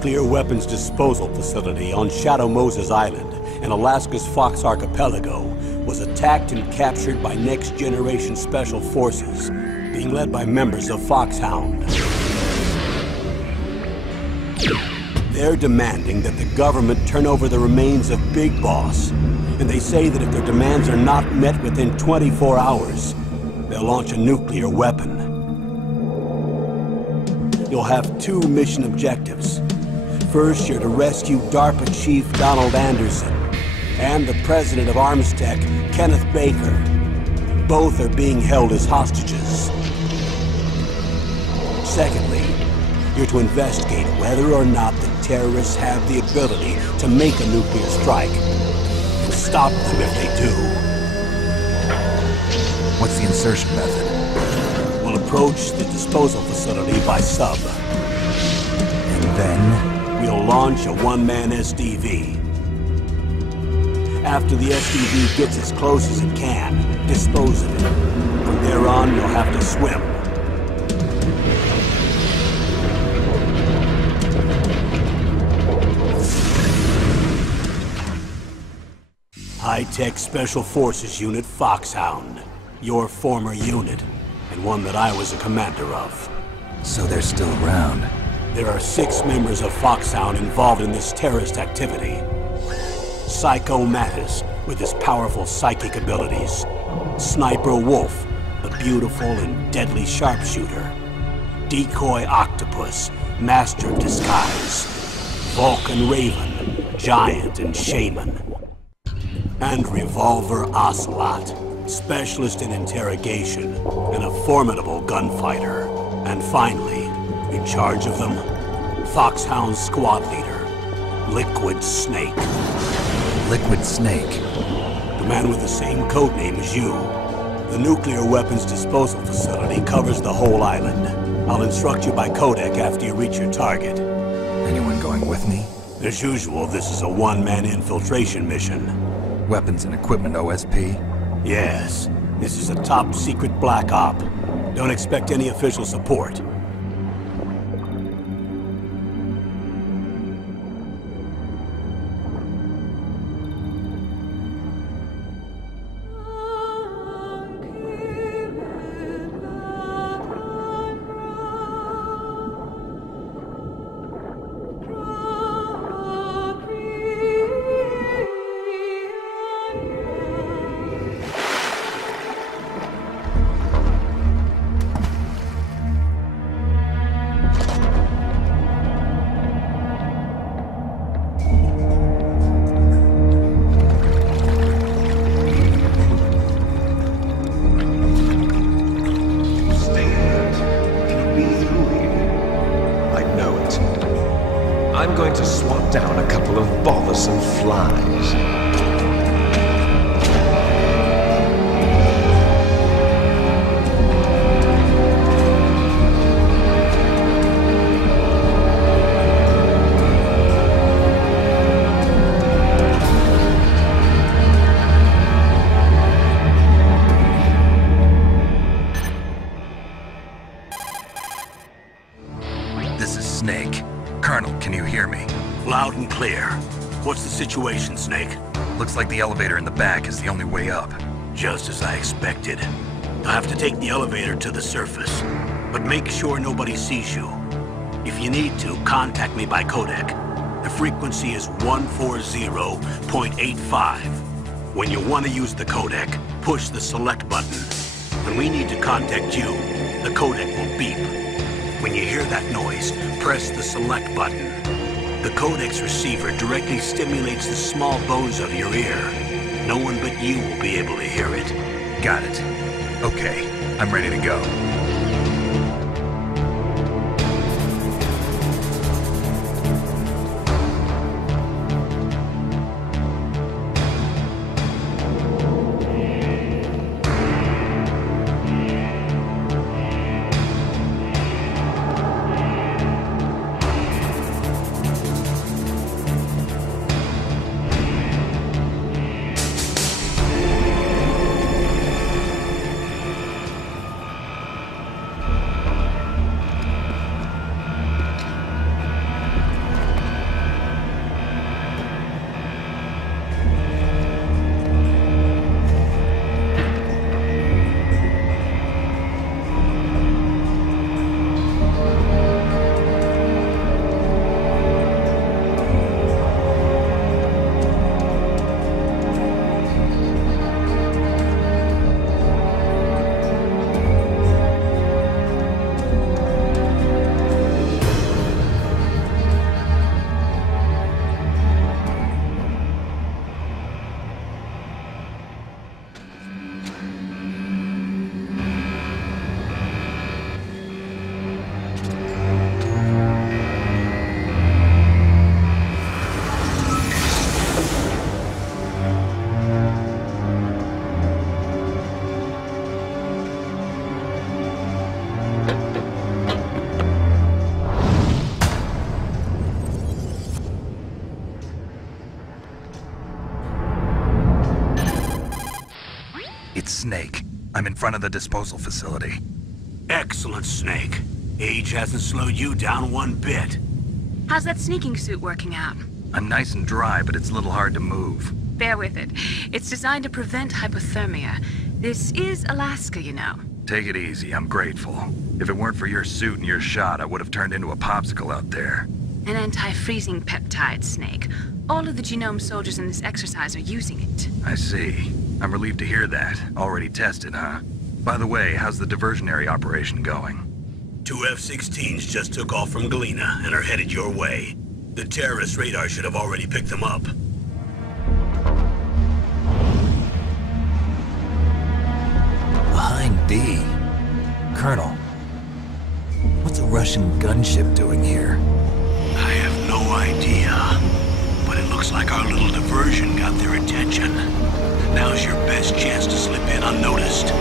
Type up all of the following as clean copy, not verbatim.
nuclear weapons disposal facility on Shadow Moses Island in Alaska's Fox Archipelago was attacked and captured by next-generation special forces, being led by members of FOXHOUND. They're demanding that the government turn over the remains of Big Boss, and they say that if their demands are not met within 24 hours, they'll launch a nuclear weapon. You'll have two mission objectives. First, you're to rescue DARPA Chief Donald Anderson and the President of Armstech, Kenneth Baker. Both are being held as hostages. Secondly, you're to investigate whether or not the terrorists have the ability to make a nuclear strike and stop them if they do. What's the insertion method? We'll approach the disposal facility by sub. And then? We'll launch a one-man SDV. After the SDV gets as close as it can, dispose of it. From there on, you'll have to swim. High-tech Special Forces Unit FOXHOUND. Your former unit, and one that I was a commander of. So they're still around. There are 6 members of FOXHOUND involved in this terrorist activity. Psycho Mattis, with his powerful psychic abilities. Sniper Wolf, the beautiful and deadly sharpshooter. Decoy Octopus, master of disguise. Vulcan Raven, giant and shaman. And Revolver Ocelot, specialist in interrogation and a formidable gunfighter. And finally, in charge of them, FOXHOUND squad leader, Liquid Snake. Liquid Snake? The man with the same codename as you. The nuclear weapons disposal facility covers the whole island. I'll instruct you by codec after you reach your target. Anyone going with me? As usual, this is a one-man infiltration mission. Weapons and equipment OSP? Yes. This is a top-secret black op. Don't expect any official support. I'm going to swat down a couple of bothersome flies. This is Snake. Colonel, can you hear me? Loud and clear. What's the situation, Snake? Looks like the elevator in the back is the only way up. Just as I expected. I'll have to take the elevator to the surface. But make sure nobody sees you. If you need to, contact me by codec. The frequency is 140.85. When you want to use the codec, push the select button. When we need to contact you, the codec will beep. When you hear that noise, press the select button. The codec's receiver directly stimulates the small bones of your ear. No one but you will be able to hear it. Got it. Okay, I'm ready to go. Snake. I'm in front of the disposal facility. Excellent, Snake. Age hasn't slowed you down one bit. How's that sneaking suit working out? I'm nice and dry, but it's a little hard to move. Bear with it. It's designed to prevent hypothermia. This is Alaska, you know. Take it easy, I'm grateful. If it weren't for your suit and your shot, I would have turned into a popsicle out there. An anti-freezing peptide, Snake. All of the genome soldiers in this exercise are using it. I see. I'm relieved to hear that. Already tested, huh? By the way, how's the diversionary operation going? 2 F-16s just took off from Galena and are headed your way. The terrorist radar should have already picked them up. Behind B. Colonel, what's a Russian gunship doing here? I have no idea, but it looks like our little diversion got their attention. Now's your best chance to slip in unnoticed.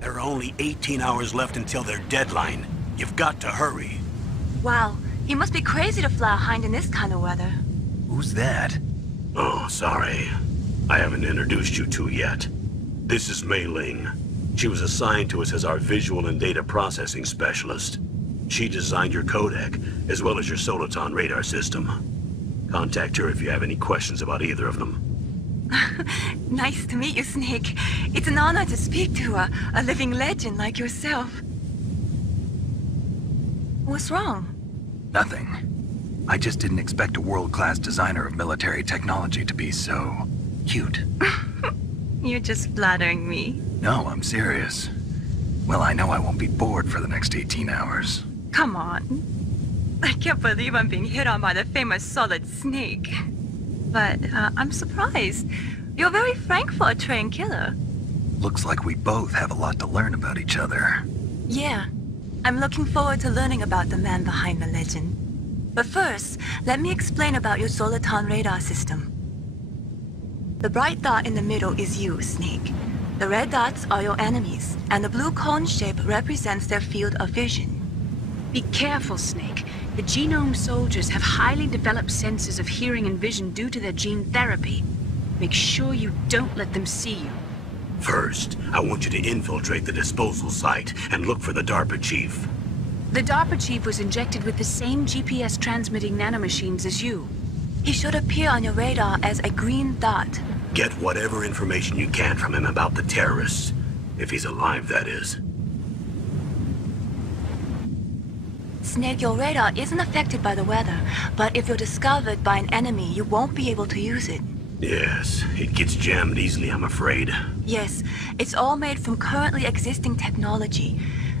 There are only 18 hours left until their deadline. You've got to hurry. Wow, he must be crazy to fly a hind in this kind of weather. Who's that? Oh, sorry. I haven't introduced you to yet. This is Mei Ling. She was assigned to us as our visual and data processing specialist. She designed your codec, as well as your Soliton radar system. Contact her if you have any questions about either of them. Nice to meet you, Snake. It's an honor to speak to a living legend like yourself. What's wrong? Nothing. I just didn't expect a world-class designer of military technology to be so cute. You're just flattering me. No, I'm serious. Well, I know I won't be bored for the next 18 hours. Come on. I can't believe I'm being hit on by the famous Solid Snake. But I'm surprised. You're very frank for a trained killer. Looks like we both have a lot to learn about each other. Yeah. I'm looking forward to learning about the man behind the legend. But first, let me explain about your Soliton radar system. The bright dot in the middle is you, Snake. The red dots are your enemies, and the blue cone shape represents their field of vision. Be careful, Snake. The genome soldiers have highly developed senses of hearing and vision due to their gene therapy. Make sure you don't let them see you. First, I want you to infiltrate the disposal site and look for the DARPA chief. The DARPA chief was injected with the same GPS transmitting nanomachines as you. He should appear on your radar as a green dot. Get whatever information you can from him about the terrorists. If he's alive, that is. Snake, your radar isn't affected by the weather, but if you're discovered by an enemy, you won't be able to use it. Yes, it gets jammed easily, I'm afraid. Yes, it's all made from currently existing technology.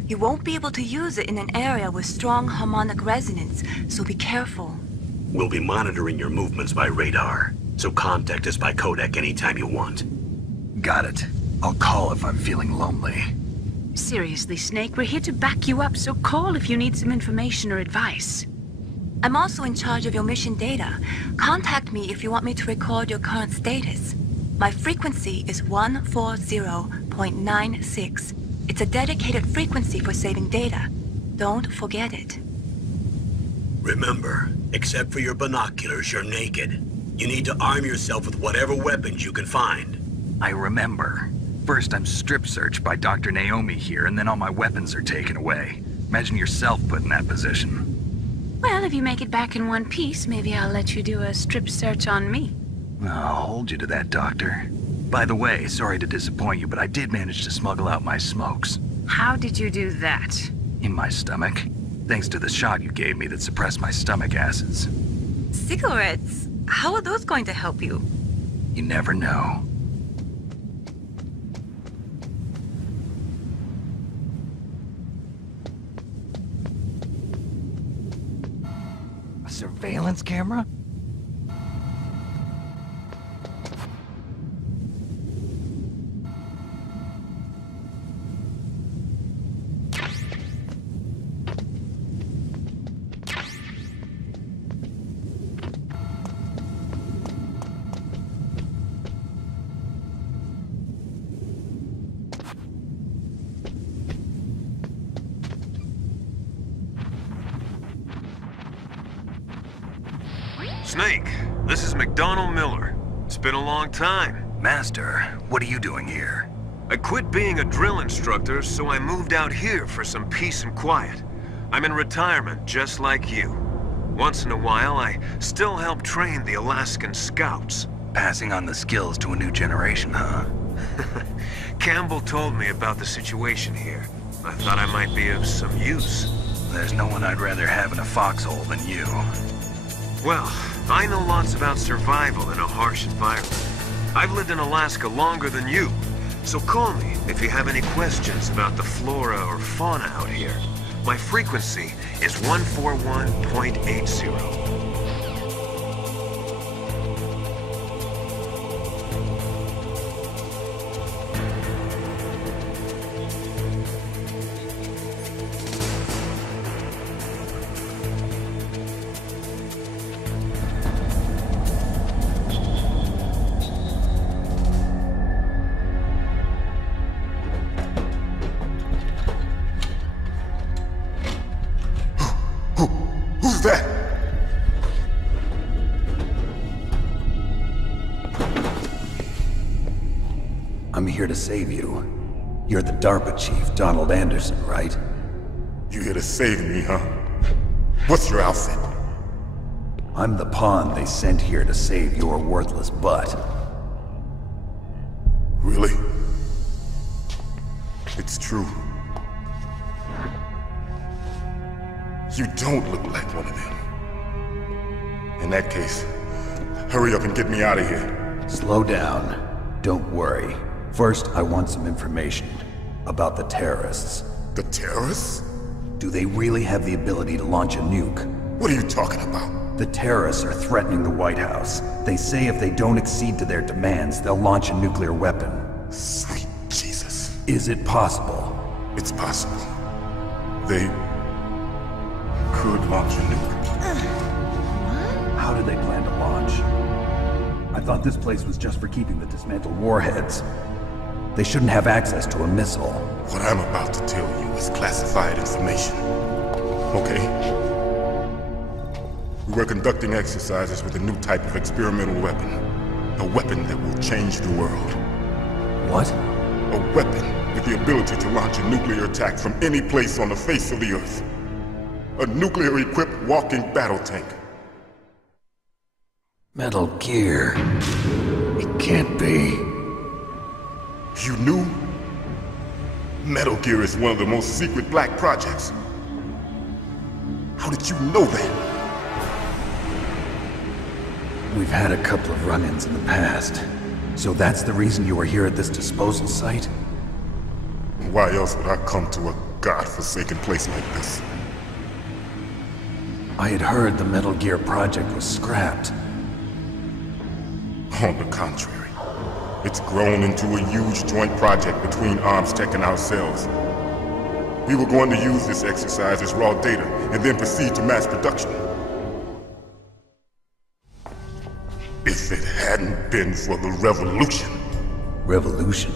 You won't be able to use it in an area with strong harmonic resonance, so be careful. We'll be monitoring your movements by radar, so contact us by codec anytime you want. Got it. I'll call if I'm feeling lonely. Seriously, Snake, we're here to back you up, so call if you need some information or advice. I'm also in charge of your mission data. Contact me if you want me to record your current status. My frequency is 140.96. It's a dedicated frequency for saving data. Don't forget it. Remember, except for your binoculars, you're naked. You need to arm yourself with whatever weapons you can find. I remember. First, I'm strip searched by Dr. Naomi here, and then all my weapons are taken away. Imagine yourself put in that position. Well, if you make it back in one piece, maybe I'll let you do a strip search on me. I'll hold you to that, Doctor. By the way, sorry to disappoint you, but I did manage to smuggle out my smokes. How did you do that? In my stomach. Thanks to the shot you gave me that suppressed my stomach acids. Cigarettes? How are those going to help you? You never know. A surveillance camera? Snake, this is McDonald Miller. It's been a long time. Master, what are you doing here? I quit being a drill instructor, so I moved out here for some peace and quiet. I'm in retirement, just like you. Once in a while, I still help train the Alaskan Scouts. Passing on the skills to a new generation, huh? Campbell told me about the situation here. I thought I might be of some use. There's no one I'd rather have in a foxhole than you. Well, I know lots about survival in a harsh environment. I've lived in Alaska longer than you, so call me if you have any questions about the flora or fauna out here. My frequency is 141.80. Who's that? I'm here to save you. You're the DARPA chief, Donald Anderson, right? You here to save me, huh? What's your outfit? I'm the pawn they sent here to save your worthless butt. Really? It's true. You don't look like one of them. In that case, hurry up and get me out of here. Slow down. Don't worry. First, I want some information about the terrorists. The terrorists? Do they really have the ability to launch a nuke? What are you talking about? The terrorists are threatening the White House. They say if they don't accede to their demands, they'll launch a nuclear weapon. Sweet Jesus. Is it possible? It's possible. They could launch a nuke. How do they plan to launch? I thought this place was just for keeping the dismantled warheads. They shouldn't have access to a missile. What I'm about to tell you is classified information. Okay? We're conducting exercises with a new type of experimental weapon. A weapon that will change the world. What? A weapon with the ability to launch a nuclear attack from any place on the face of the Earth. A nuclear-equipped walking battle tank. Metal Gear. It can't be. You knew? Metal Gear is one of the most secret black projects. How did you know that? We've had a couple of run-ins in the past. So that's the reason you were here at this disposal site? Why else would I come to a godforsaken place like this? I had heard the Metal Gear project was scrapped. On the contrary, it's grown into a huge joint project between Arms Tech and ourselves. We were going to use this exercise as raw data and then proceed to mass production. If it hadn't been for the revolution. Revolution?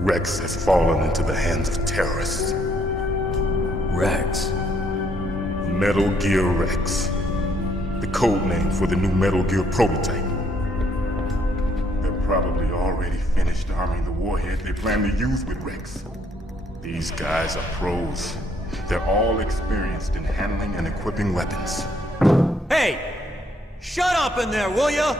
Rex has fallen into the hands of terrorists. Rex? Metal Gear Rex. The code name for the new Metal Gear prototype. They're probably already finished arming the warhead they plan to use with Rex. These guys are pros. They're all experienced in handling and equipping weapons. Hey! Shut up in there, will ya?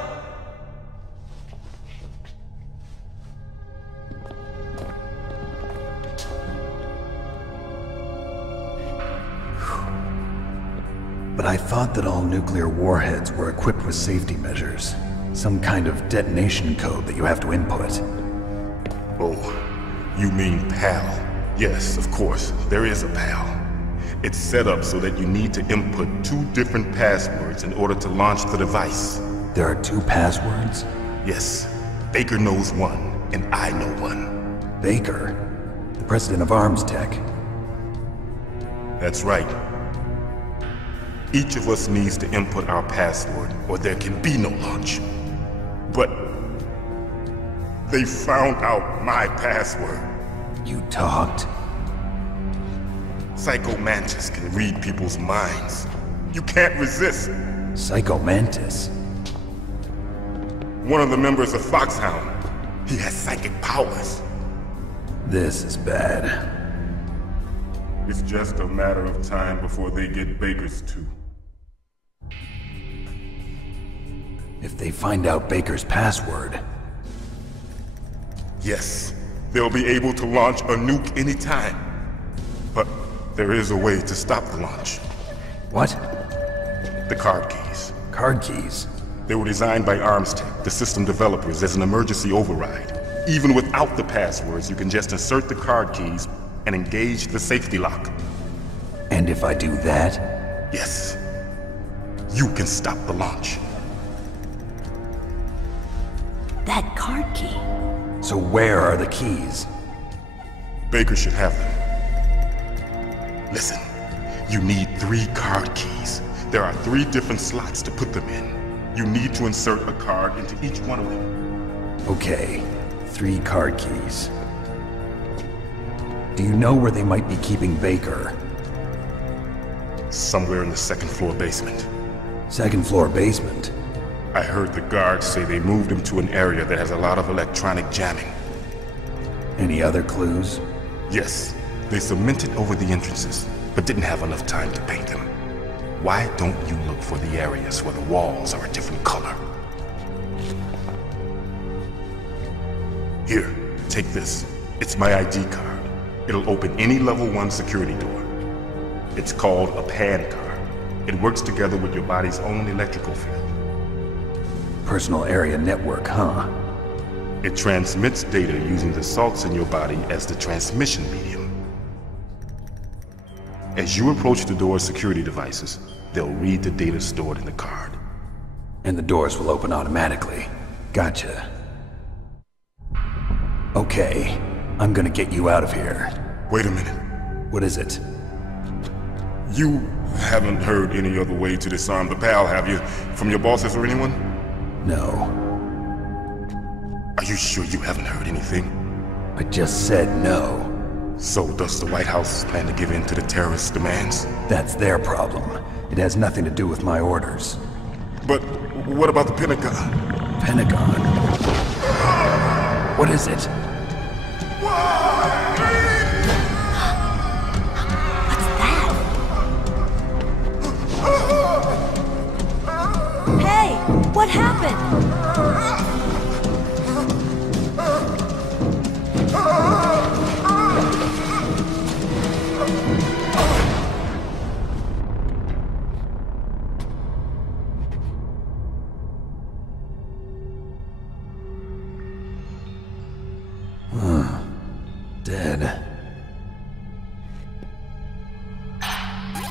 But I thought that all nuclear warheads were equipped with safety measures. Some kind of detonation code that you have to input. Oh, you mean PAL? Yes, of course, there is a PAL. It's set up so that you need to input 2 different passwords in order to launch the device. There are 2 passwords? Yes, Baker knows one, and I know one. Baker? The president of Arms Tech? That's right. Each of us needs to input our password, or there can be no launch. But they found out my password. You talked? Psycho Mantis can read people's minds. You can't resist. Psycho Mantis? One of the members of FOXHOUND. He has psychic powers. This is bad. It's just a matter of time before they get Baker's too. If they find out Baker's password... Yes, they'll be able to launch a nuke anytime. But there is a way to stop the launch. What? The card keys. Card keys? They were designed by ArmsTech, the system developers, as an emergency override. Even without the passwords, you can just insert the card keys and engage the safety lock. And if I do that? Yes. You can stop the launch. That card key. So where are the keys? Baker should have them. Listen, you need 3 card keys. There are 3 different slots to put them in. You need to insert a card into each one of them. Okay, 3 card keys. Do you know where they might be keeping Baker? Somewhere in the 2nd floor basement. 2nd floor basement? I heard the guards say they moved him to an area that has a lot of electronic jamming. Any other clues? Yes, they cemented over the entrances, but didn't have enough time to paint them. Why don't you look for the areas where the walls are a different color? Here, take this. It's my ID card. It'll open any level 1 security door. It's called a PAN card. It works together with your body's own electrical field. Personal area network, huh? It transmits data using the salts in your body as the transmission medium. As you approach the door's security devices, they'll read the data stored in the card. And the doors will open automatically. Gotcha. Okay, I'm gonna get you out of here. Wait a minute. What is it? You haven't heard any other way to disarm the PAL, have you? From your bosses or anyone? No. Are you sure you haven't heard anything? I just said no. So does the White House plan to give in to the terrorists' demands? That's their problem. It has nothing to do with my orders. But what about the Pentagon? Pentagon? What is it? Hey, what happened? Dead.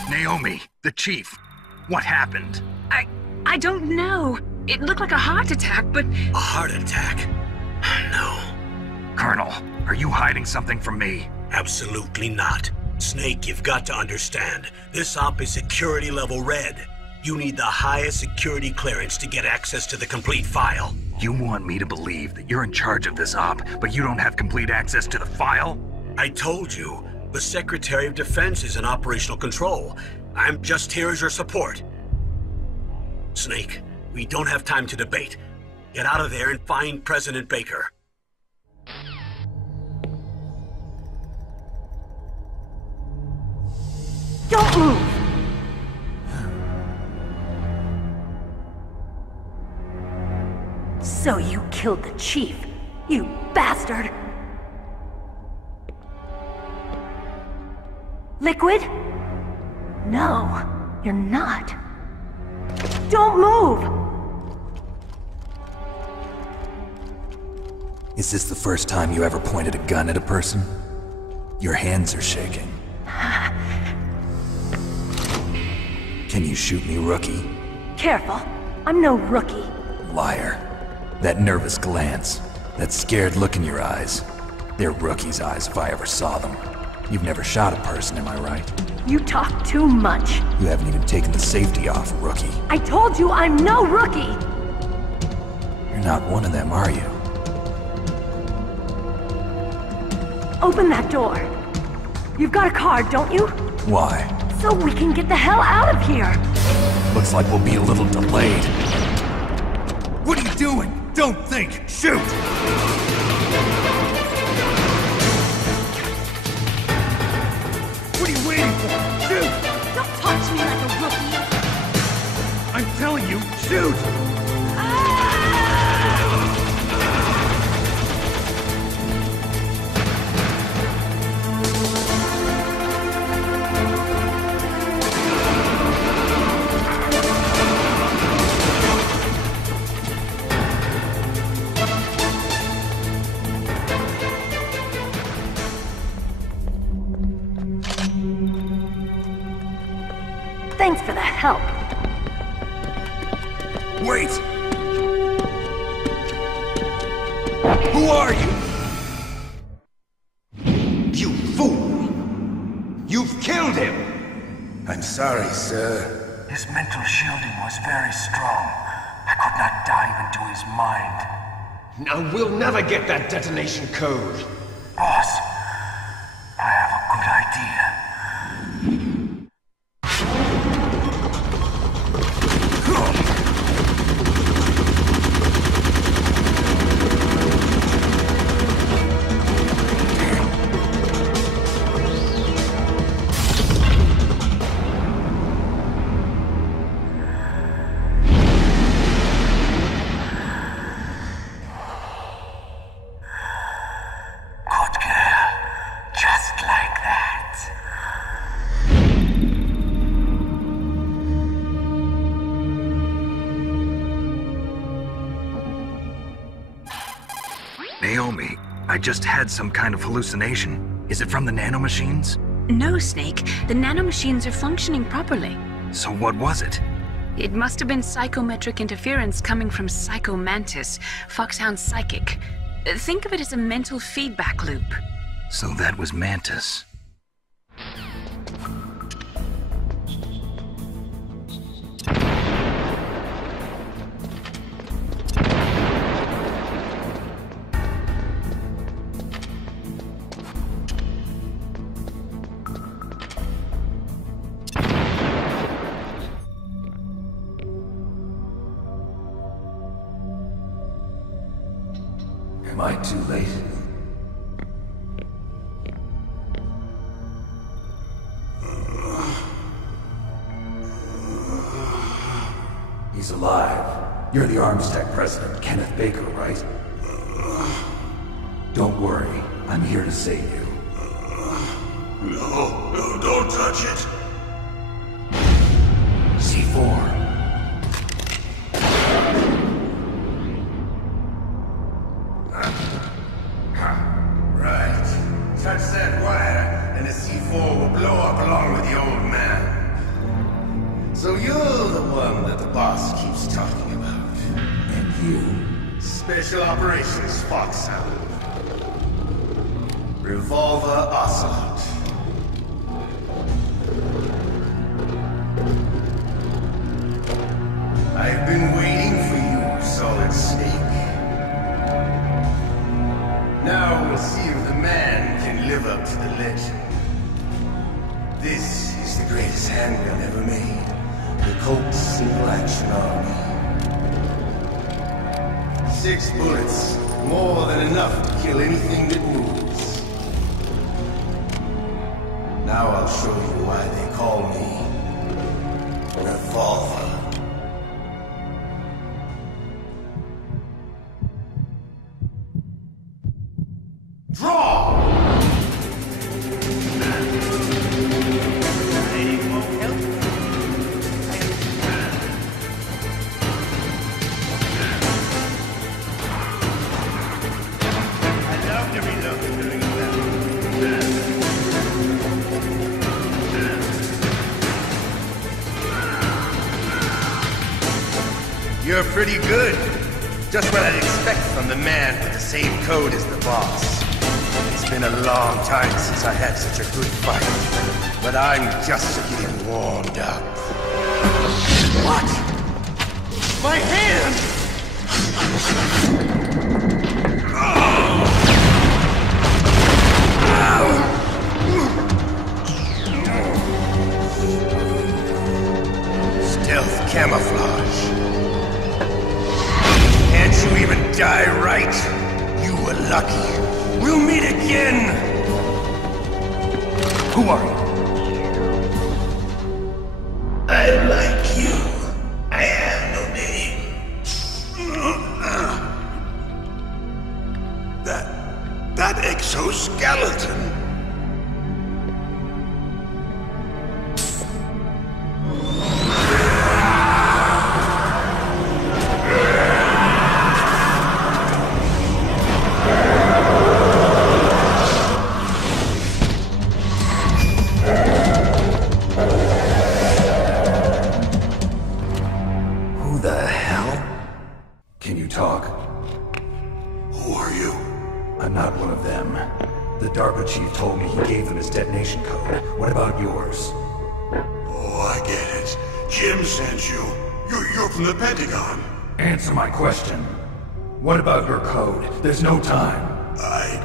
Naomi, the chief. What happened? I don't know. It looked like a heart attack, but... A heart attack? No. Colonel, are you hiding something from me? Absolutely not. Snake, you've got to understand. This op is security level red. You need the highest security clearance to get access to the complete file. You want me to believe that you're in charge of this op, but you don't have complete access to the file? I told you, the Secretary of Defense is in operational control. I'm just here as your support. Snake, we don't have time to debate. Get out of there and find President Baker. Don't move! So you killed the chief, you bastard! Liquid? No, you're not. Don't move! Is this the first time you ever pointed a gun at a person? Your hands are shaking. Can you shoot me, rookie? Careful, I'm no rookie. Liar. That nervous glance, that scared look in your eyes. They're rookie's eyes if I ever saw them. You've never shot a person, am I right? You talk too much. You haven't even taken the safety off, rookie. I told you I'm no rookie! You're not one of them, are you? Open that door. You've got a card, don't you? Why? So we can get the hell out of here! Looks like we'll be a little delayed. What are you doing? Don't think! Shoot! What are you waiting for? Shoot! Don't talk to me like a rookie! I'm telling you, shoot! Thanks for the help. Wait! Who are you? You fool! You've killed him! I'm sorry, sir. His mental shielding was very strong. I could not dive into his mind. Now we'll never get that detonation code. Boss, I have a good idea. Naomi, I just had some kind of hallucination. Is it from the nanomachines? No, Snake. The nanomachines are functioning properly. So what was it? It must have been psychometric interference coming from Psycho Mantis, FOXHOUND psychic. Think of it as a mental feedback loop. So that was Mantis. Am I too late? He's alive. You're the Arms Tech president, Kenneth Baker, right? Don't worry. I'm here to save you. No, don't touch it. C4. Right. Touch that wire, and the C4 will blow up along with the old man. So you're the one that the boss keeps talking about. And you? Special Operations FOXHOUND. Revolver Ocelot. I've been waiting for you, Solid Snake. Now we'll see if the man can live up to the legend. This is the greatest handgun ever made. The Colt Single Action Army. 6 bullets, more than enough to kill anything that moves. Now I'll show you why they call me Revolver. Draw! You're pretty good. Just what I'd expect from the man with the same code as the boss. It's been a long time since I had such a good fight, but I'm just getting warmed up. What? My hand! camouflage. Can't you even die right? You were lucky. We'll meet again! Who are you? I'm like you. I have no name. That exoskeleton. Who the hell? Can you talk? Who are you? I'm not one of them. The DARPA chief told me he gave them his detonation code. What about yours? Oh, I get it. Jim sent you. You're from the Pentagon. Answer my question. What about your code? There's no time. I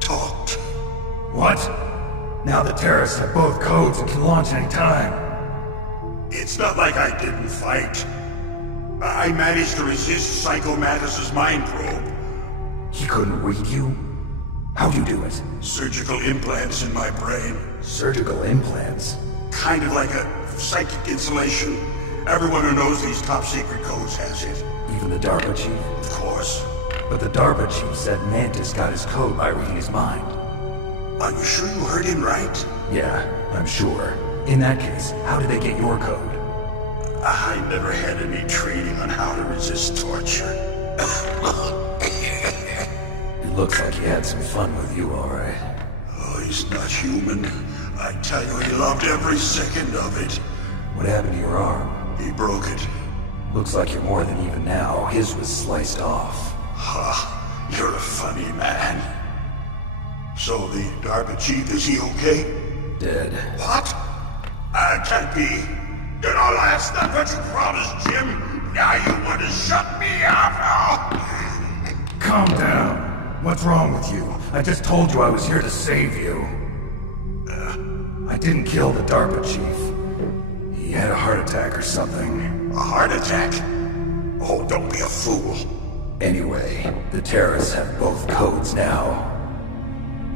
talked. What? Now the terrorists have both codes and can launch any time. It's not like I didn't fight. I managed to resist Psycho Mattis's mind probe. He couldn't read you? How'd you do it? Surgical implants in my brain. Surgical implants? Kind of like a psychic insulation. Everyone who knows these top secret codes has it. Even the DARPA chief? Of course. But the DARPA chief said Mantis got his code by reading his mind. Are you sure you heard him right? Yeah, I'm sure. In that case, how did they get your code? I never had any training on how to resist torture. It looks like he had some fun with you, all right. Oh, he's not human. I tell you, he loved every second of it. What happened to your arm? He broke it. Looks like you're more than even now. His was sliced off. Ha! You're a funny man. So the DARPA chief, is he okay? Dead. What? Can't be. You know, that's not what you promised, Jim. Now you want to shut me out, Calm down. What's wrong with you? I just told you I was here to save you. I didn't kill the DARPA chief. He had a heart attack or something. A heart attack? Oh, don't be a fool. Anyway, the terrorists have both codes now.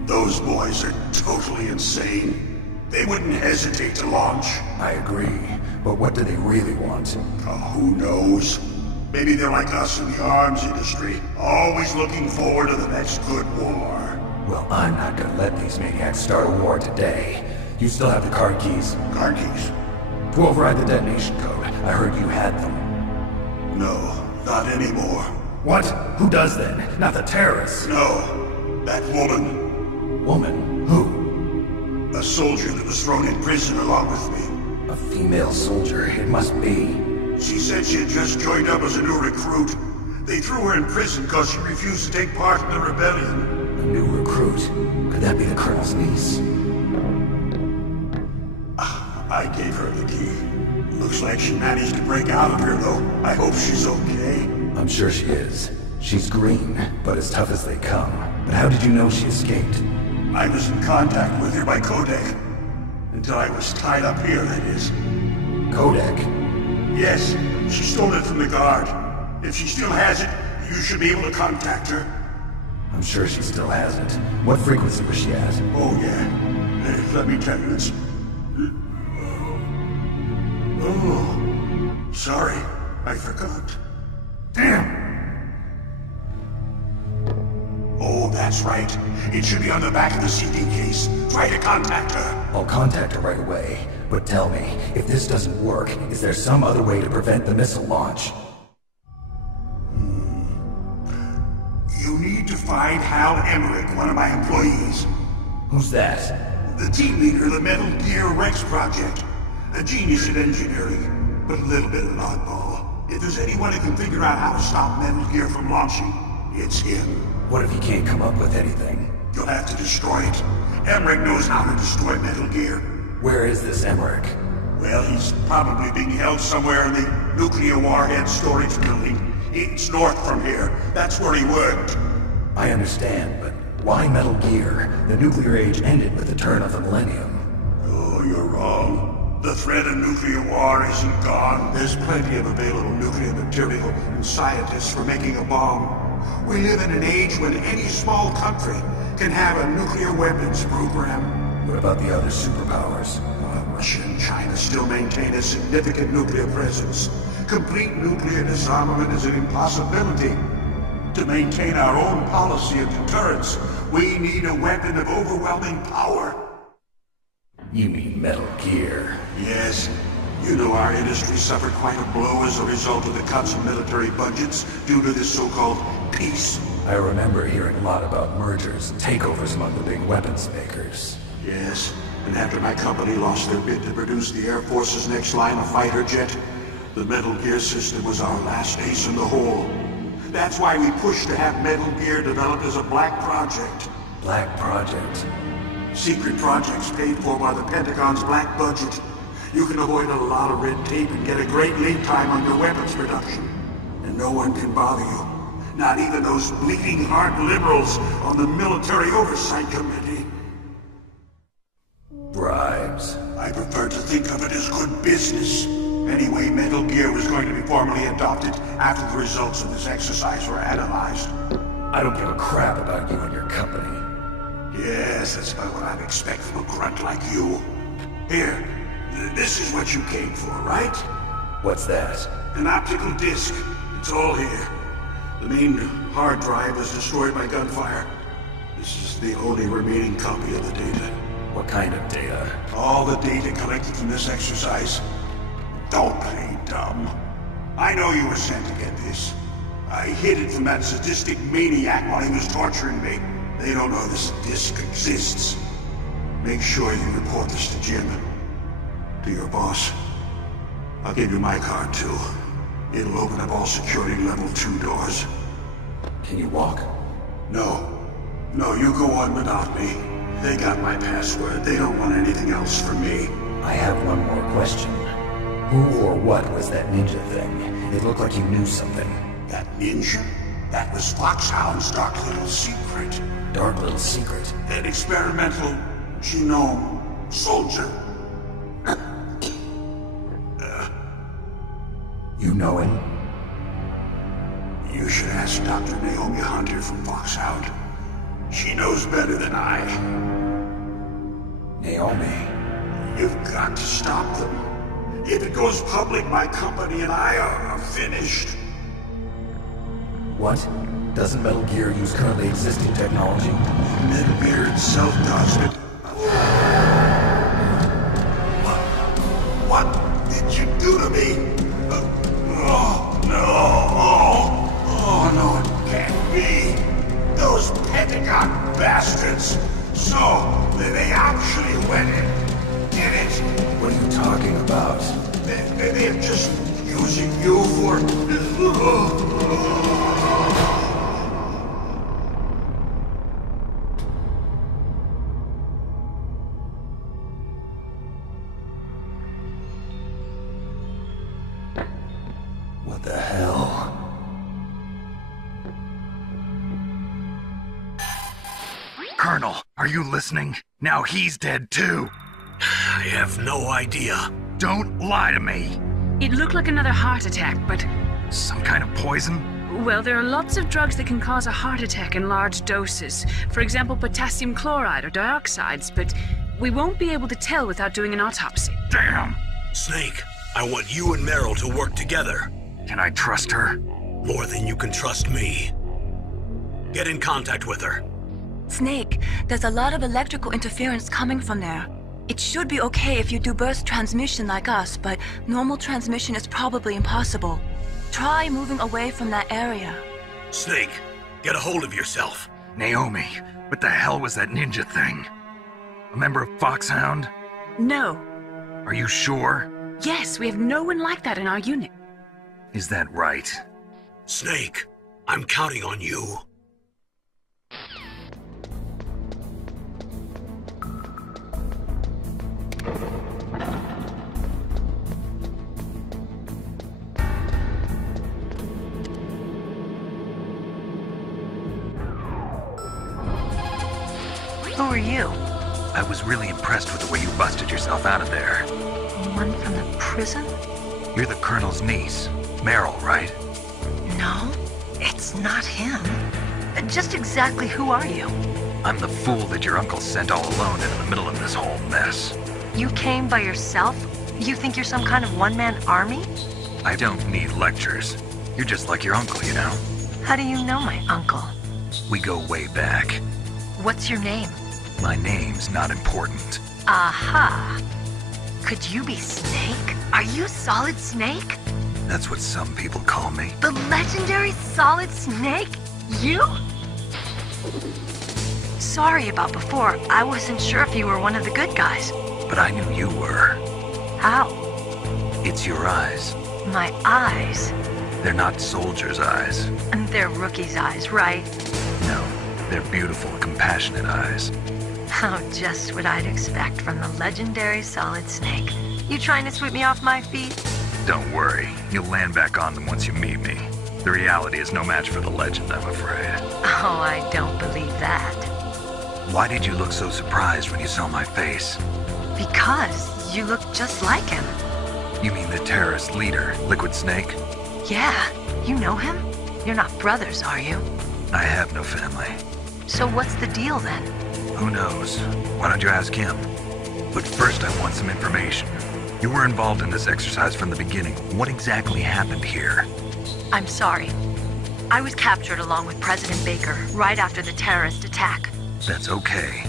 Those boys are totally insane. They wouldn't hesitate to launch. I agree, but what do they really want? Who knows? Maybe they're like us in the arms industry, always looking forward to the next good war. Well, I'm not gonna let these maniacs start a war today. You still have the card keys? Card keys? To override the detonation code. I heard you had them. No, not anymore. What? Who does then? Not the terrorists? No, that woman. Woman? Who? A soldier that was thrown in prison along with me. A female soldier, it must be. She said she had just joined up as a new recruit. They threw her in prison because she refused to take part in the rebellion. A new recruit? Could that be the colonel's niece? I gave her the key. Looks like she managed to break out of here, though. I hope she's okay. I'm sure she is. She's green, but as tough as they come. But how did you know she escaped? I was in contact with her by codec. Until I was tied up here, that is. Codec? Yes, she stole it from the guard. If she still has it, you should be able to contact her. I'm sure she still has it. What frequency was she at? Oh, yeah. Let me tell you, it's... Oh, sorry. I forgot. Damn! Oh, that's right. It should be on the back of the CD case. Try to contact her. I'll contact her right away. But tell me, if this doesn't work, is there some other way to prevent the missile launch? You need to find Hal Emmerich, one of my employees. Who's that? The team leader of the Metal Gear Rex project. A genius in engineering, but a little bit of an oddball. If there's anyone who can figure out how to stop Metal Gear from launching, it's him. What if he can't come up with anything? You'll have to destroy it. Emmerich knows how to destroy Metal Gear. Where is this Emmerich? Well, he's probably being held somewhere in the nuclear warhead storage building. It's north from here. That's where he worked. I understand, but why Metal Gear? The nuclear age ended with the turn of the millennium. Oh, you're wrong. The threat of nuclear war isn't gone. There's plenty of available nuclear material and scientists for making a bomb. We live in an age when any small country can have a nuclear weapons program. What about the other superpowers? Russia and China still maintain a significant nuclear presence. Complete nuclear disarmament is an impossibility. To maintain our own policy of deterrence, we need a weapon of overwhelming power. You mean Metal Gear? Yes. You know our industry suffered quite a blow as a result of the cuts in military budgets due to this so-called peace. I remember hearing a lot about mergers and takeovers among the big weapons makers. Yes, and after my company lost their bid to produce the Air Force's next line of fighter jet, the Metal Gear system was our last ace in the hole. That's why we pushed to have Metal Gear developed as a black project. Black project? Secret projects paid for by the Pentagon's black budget. You can avoid a lot of red tape and get a great lead time on your weapons production. And no one can bother you. Not even those bleeding heart liberals on the Military Oversight Committee. Bribes. I prefer to think of it as good business. Anyway, Metal Gear was going to be formally adopted after the results of this exercise were analyzed. I don't give a crap about you and your company. Yes, that's about what I'd expect from a grunt like you. Here, this is what you came for, right? What's that? An optical disc. It's all here. The main hard drive was destroyed by gunfire. This is the only remaining copy of the data. What kind of data? All the data collected from this exercise. Don't play dumb. I know you were sent to get this. I hid it from that sadistic maniac while he was torturing me. They don't know this disc exists. Make sure you report this to Jim. To your boss. I'll give you my card too. It'll open up all security level 2 doors. Can you walk? No. No, you go on without me. They got my password. They don't want anything else from me. I have one more question. Who or what was that ninja thing? It looked like you knew something. That ninja? That was FOXHOUND's dark little secret. Dark little secret? An experimental genome soldier. You know him? You should ask Dr. Naomi Hunter from FOXHOUND. She knows better than I. Naomi? You've got to stop them. If it goes public, my company and I are finished. What? Doesn't Metal Gear use currently existing technology? Metal Gear itself does it. What did you do to me? Oh, no. Oh, no, it can't be. Those Pentagon bastards. So, they actually went and did it. What are you talking about? They're just using you for... What the hell? Colonel, are you listening? Now he's dead too. I have no idea. Don't lie to me. It looked like another heart attack, but... Some kind of poison? Well, there are lots of drugs that can cause a heart attack in large doses. For example, potassium chloride or dioxides, but we won't be able to tell without doing an autopsy. Damn! Snake, I want you and Meryl to work together. Can I trust her? More than you can trust me. Get in contact with her. Snake, there's a lot of electrical interference coming from there. It should be okay if you do burst transmission like us, but normal transmission is probably impossible. Try moving away from that area. Snake, get a hold of yourself. Naomi, what the hell was that ninja thing? A member of FOXHOUND? No. Are you sure? Yes, we have no one like that in our unit. Is that right? Snake, I'm counting on you. Who are you? I was really impressed with the way you busted yourself out of there. Someone from the prison? You're the Colonel's niece, Meryl, right? No, it's not him. Just exactly who are you? I'm the fool that your uncle sent all alone into the middle of this whole mess. You came by yourself? You think you're some kind of one-man army? I don't need lectures. You're just like your uncle, you know? How do you know my uncle? We go way back. What's your name? My name's not important. Aha! Could you be Snake? Are you Solid Snake? That's what some people call me. The legendary Solid Snake? You? Sorry about before. I wasn't sure if you were one of the good guys. But I knew you were. How? It's your eyes. My eyes? They're not soldiers' eyes. And they're rookies' eyes, right? No, they're beautiful, compassionate eyes. Oh, just what I'd expect from the legendary Solid Snake. You trying to sweep me off my feet? Don't worry, you'll land back on them once you meet me. The reality is no match for the legend, I'm afraid. Oh, I don't believe that. Why did you look so surprised when you saw my face? Because you look just like him. You mean the terrorist leader, Liquid Snake? Yeah, you know him? You're not brothers, are you? I have no family. So what's the deal then? Who knows? Why don't you ask him? But first I want some information. You were involved in this exercise from the beginning. What exactly happened here? I'm sorry. I was captured along with President Baker right after the terrorist attack. That's okay.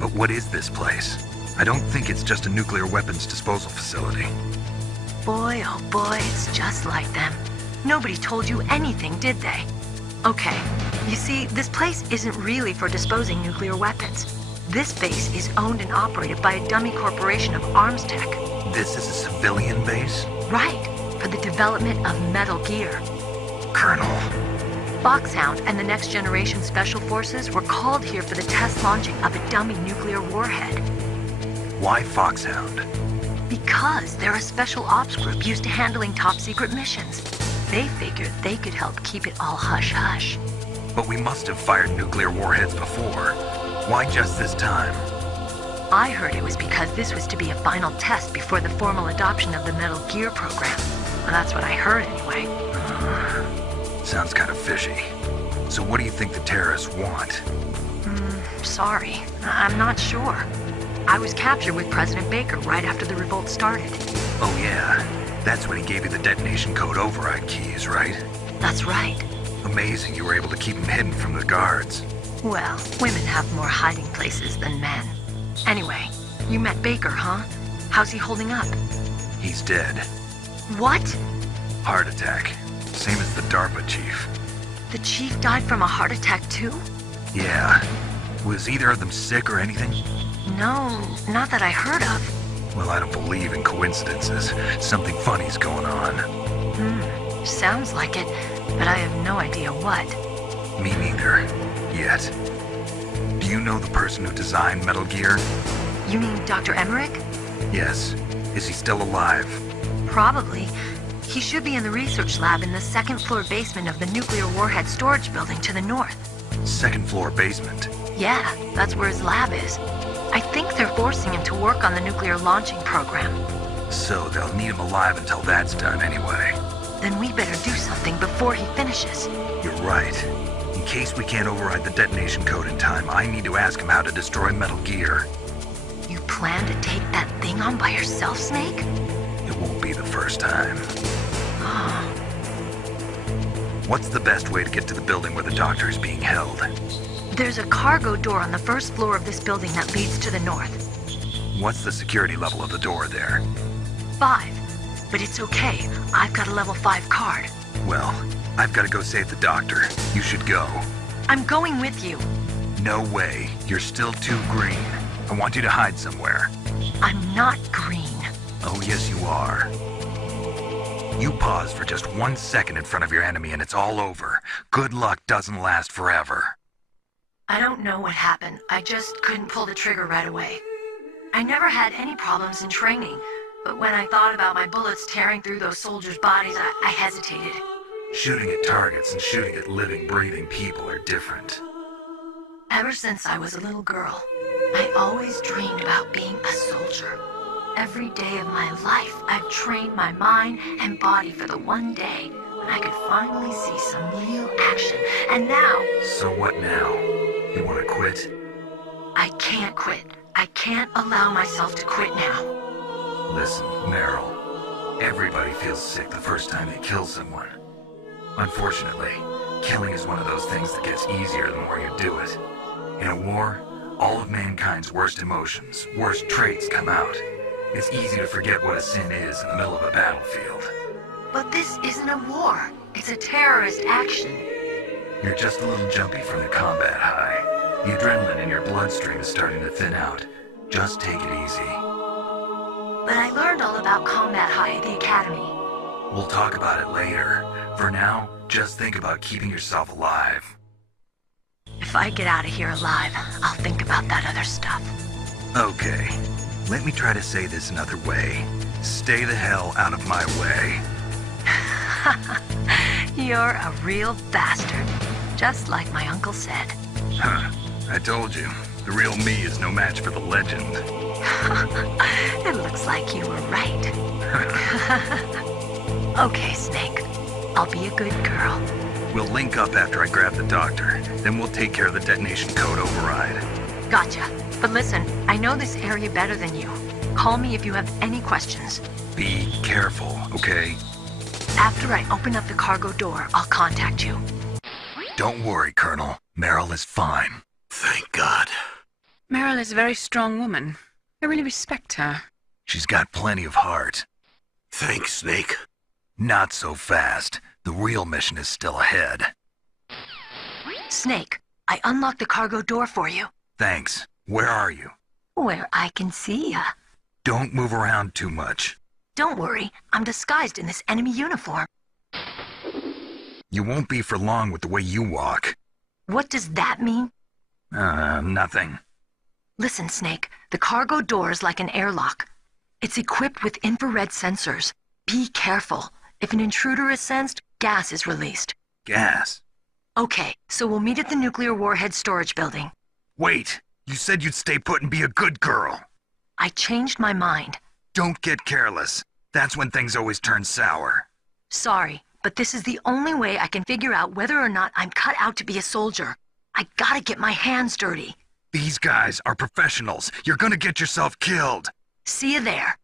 But what is this place? I don't think it's just a nuclear weapons disposal facility. Boy, oh boy, it's just like them. Nobody told you anything, did they? Okay, you see, this place isn't really for disposing nuclear weapons. This base is owned and operated by a dummy corporation of arms tech. This is a civilian base? Right, for the development of Metal Gear. Colonel. FOXHOUND and the Next Generation Special Forces were called here for the test launching of a dummy nuclear warhead. Why FOXHOUND? Because they're a special ops group used to handling top-secret missions. They figured they could help keep it all hush-hush. But we must have fired nuclear warheads before. Why just this time? I heard it was because this was to be a final test before the formal adoption of the Metal Gear program. Well, that's what I heard anyway. Sounds kind of fishy. So what do you think the terrorists want? Sorry, I'm not sure. I was captured with President Baker right after the revolt started. Oh yeah, that's when he gave you the detonation code override keys, right? That's right. Amazing you were able to keep him hidden from the guards. Well, women have more hiding places than men. Anyway, you met Baker, huh? How's he holding up? He's dead. What? Heart attack. Same as the DARPA chief. The chief died from a heart attack too? Yeah. Was either of them sick or anything? No, not that I heard of. Well, I don't believe in coincidences. Something funny's going on. Sounds like it, but I have no idea what. Me neither. Yet. Do you know the person who designed Metal Gear? You mean Dr. Emmerich? Yes. Is he still alive? Probably. He should be in the research lab in the second-floor basement of the nuclear warhead storage building to the north. Second-floor basement? Yeah, that's where his lab is. I think they're forcing him to work on the nuclear launching program. So they'll need him alive until that's done anyway. Then we better do something before he finishes. You're right. In case we can't override the detonation code in time, I need to ask him how to destroy Metal Gear. You plan to take that thing on by yourself, Snake? It won't be the first time. What's the best way to get to the building where the doctor is being held? There's a cargo door on the first floor of this building that leads to the north. What's the security level of the door there? 5. But it's okay. I've got a level 5 card. Well, I've got to go save the doctor. You should go. I'm going with you. No way. You're still too green. I want you to hide somewhere. I'm not green. Oh, yes, you are. You pause for just 1 second in front of your enemy and it's all over. Good luck doesn't last forever. I don't know what happened. I just couldn't pull the trigger right away. I never had any problems in training, but when I thought about my bullets tearing through those soldiers' bodies, I hesitated. Shooting at targets and shooting at living, breathing people are different. Ever since I was a little girl, I always dreamed about being a soldier. Every day of my life, I've trained my mind and body for the one day when I could finally see some real action. And now... So what now? You want to quit? I can't quit. I can't allow myself to quit now. Listen, Meryl. Everybody feels sick the first time they kill someone. Unfortunately, killing is one of those things that gets easier the more you do it. In a war, all of mankind's worst emotions, worst traits come out. It's easy to forget what a sin is in the middle of a battlefield. But this isn't a war. It's a terrorist action. You're just a little jumpy from the combat high. The adrenaline in your bloodstream is starting to thin out. Just take it easy. But I learned all about combat high at the academy. We'll talk about it later. For now, just think about keeping yourself alive. If I get out of here alive, I'll think about that other stuff. Okay. Let me try to say this another way. Stay the hell out of my way. You're a real bastard. Just like my uncle said. Huh. I told you. The real me is no match for the legend. It looks like you were right. Okay, Snake. I'll be a good girl. We'll link up after I grab the doctor. Then we'll take care of the detonation code override. Gotcha. But listen, I know this area better than you. Call me if you have any questions. Be careful, okay? After I open up the cargo door, I'll contact you. Don't worry, Colonel. Meryl is fine. Thank God. Meryl is a very strong woman. I really respect her. She's got plenty of heart. Thanks, Snake. Not so fast. The real mission is still ahead. Snake, I unlocked the cargo door for you. Thanks. Where are you? Where I can see ya. Don't move around too much. Don't worry, I'm disguised in this enemy uniform. You won't be for long with the way you walk. What does that mean? Nothing. Listen, Snake, the cargo door is like an airlock. It's equipped with infrared sensors. Be careful. If an intruder is sensed, gas is released. Gas? Okay, so we'll meet at the nuclear warhead storage building. Wait! You said you'd stay put and be a good girl. I changed my mind. Don't get careless. That's when things always turn sour. Sorry, but this is the only way I can figure out whether or not I'm cut out to be a soldier. I gotta get my hands dirty. These guys are professionals. You're gonna get yourself killed. See you there.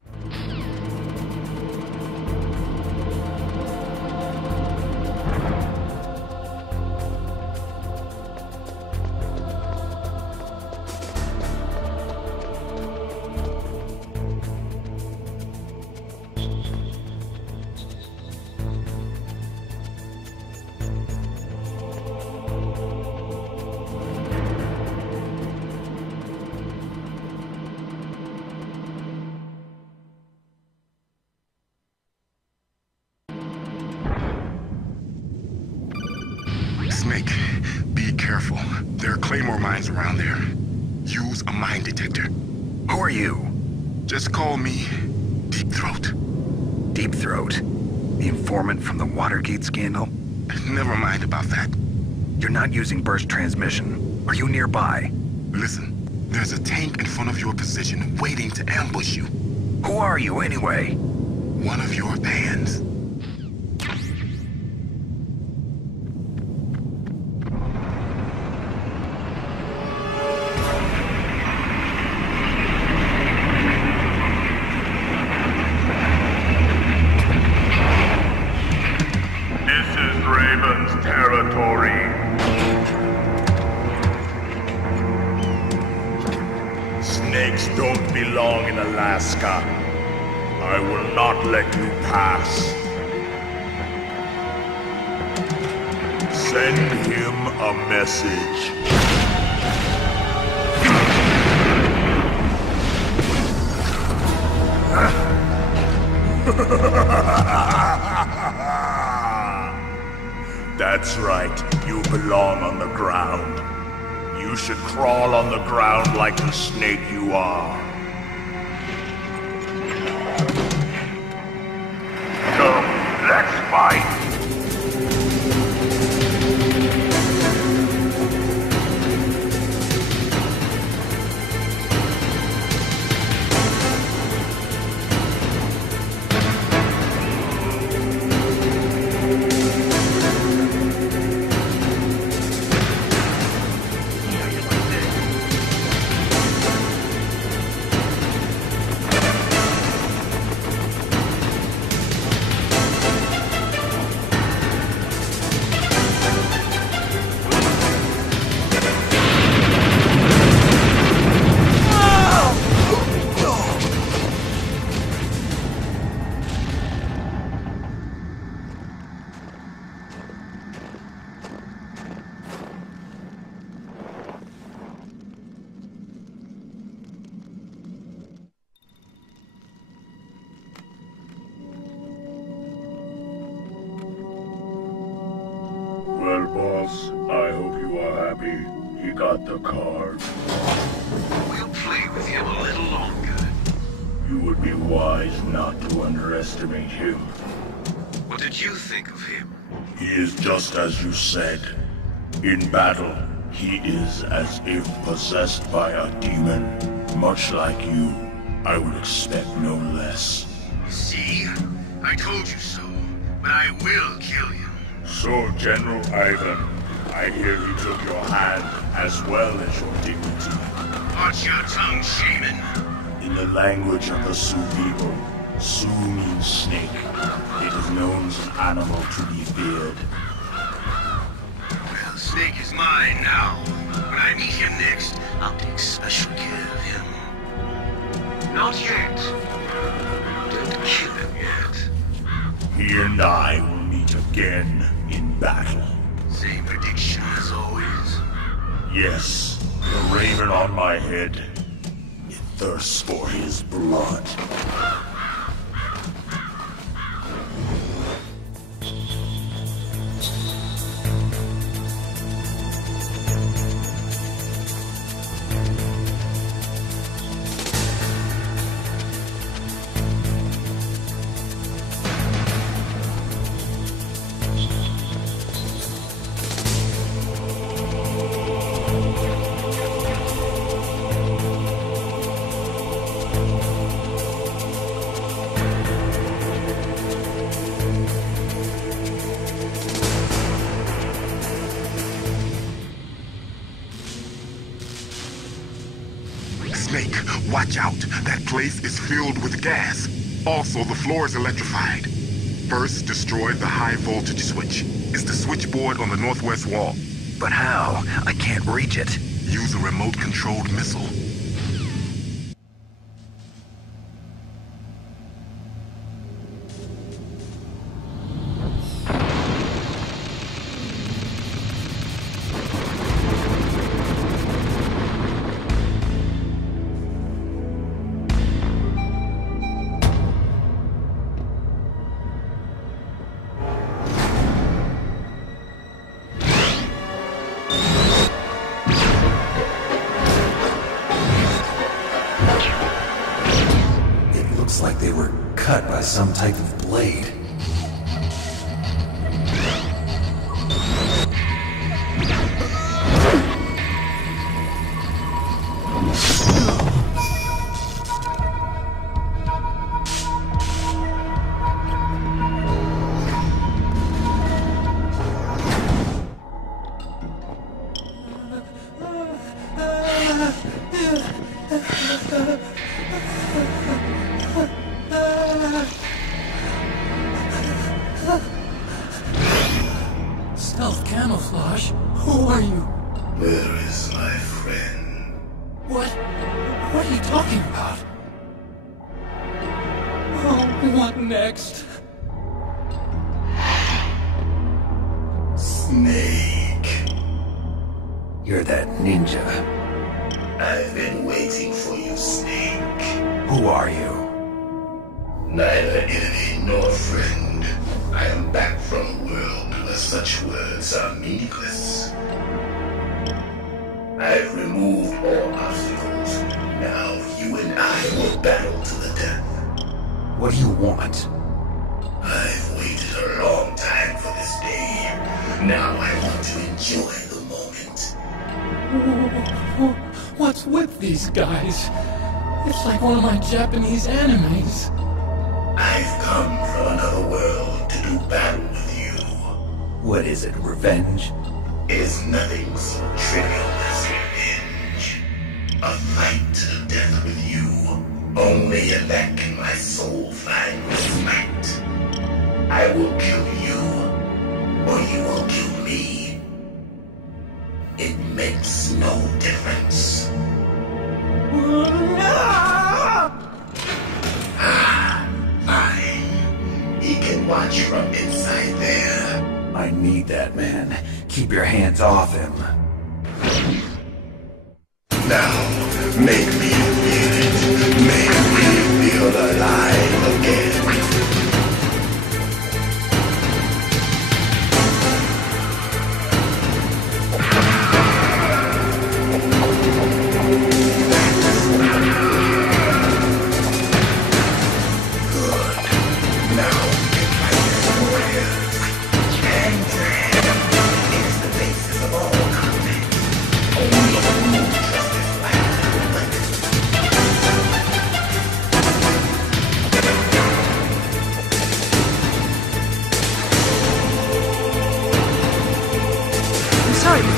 Snake, be careful. There are claymore mines around there. Use a mine detector. Who are you? Just call me Deep Throat. Deep Throat? The informant from the Watergate scandal? Never mind about that. You're not using burst transmission. Are you nearby? Listen, there's a tank in front of your position waiting to ambush you. Who are you anyway? One of your fans. Snakes don't belong in Alaska. I will not let you pass. Send him a message. That's right, you belong on the ground. You should crawl on the ground like the snake you are. Come, let's fight! Boss, I hope you are happy. He got the card. We'll play with him a little longer. You would be wise not to underestimate him. What did you think of him? He is just as you said. In battle, he is as if possessed by a demon. Much like you, I would expect no less. See? I told you so. But I will kill him. So, General Ivan, I hear you took your hand as well as your dignity. Watch your tongue, shaman. In the language of the Sioux people, Sioux means snake. It is known as an animal to be feared. Well, Snake is mine now. When I meet him next, I'll take special care of him. Not yet. Don't kill him yet. He and I will meet again in battle. Same prediction as always. Yes, the raven on my head. It thirsts for his blood. Snake, watch out. That place is filled with gas. Also, the floor is electrified. First, destroy the high voltage switch. It's the switchboard on the northwest wall. But how? I can't reach it. Use a remote-controlled missile. Like they were cut by some type of blade. Stealth camouflage? Who are you? Where is my friend? What are you talking about? Oh, what next? Snake. You're that ninja. I've been waiting for you, Snake. Who are you? Neither enemy nor friend. I am back from a world where such words are meaningless. I've removed all obstacles. Now you and I will battle to the death. What do you want? I've waited a long time for this day. Now I want to enjoy the moment. What's with these guys? It's like one of my Japanese animes. I've come from another world to do battle with you. What is it, revenge? It is nothing so trivial as revenge. A fight to the death with you. Only in that can my soul find respite. I will kill you, or you will kill me. It makes no difference. Fine. He can watch from inside there. I need that man. Keep your hands off him. Now, make me feel it. Make me feel alive again.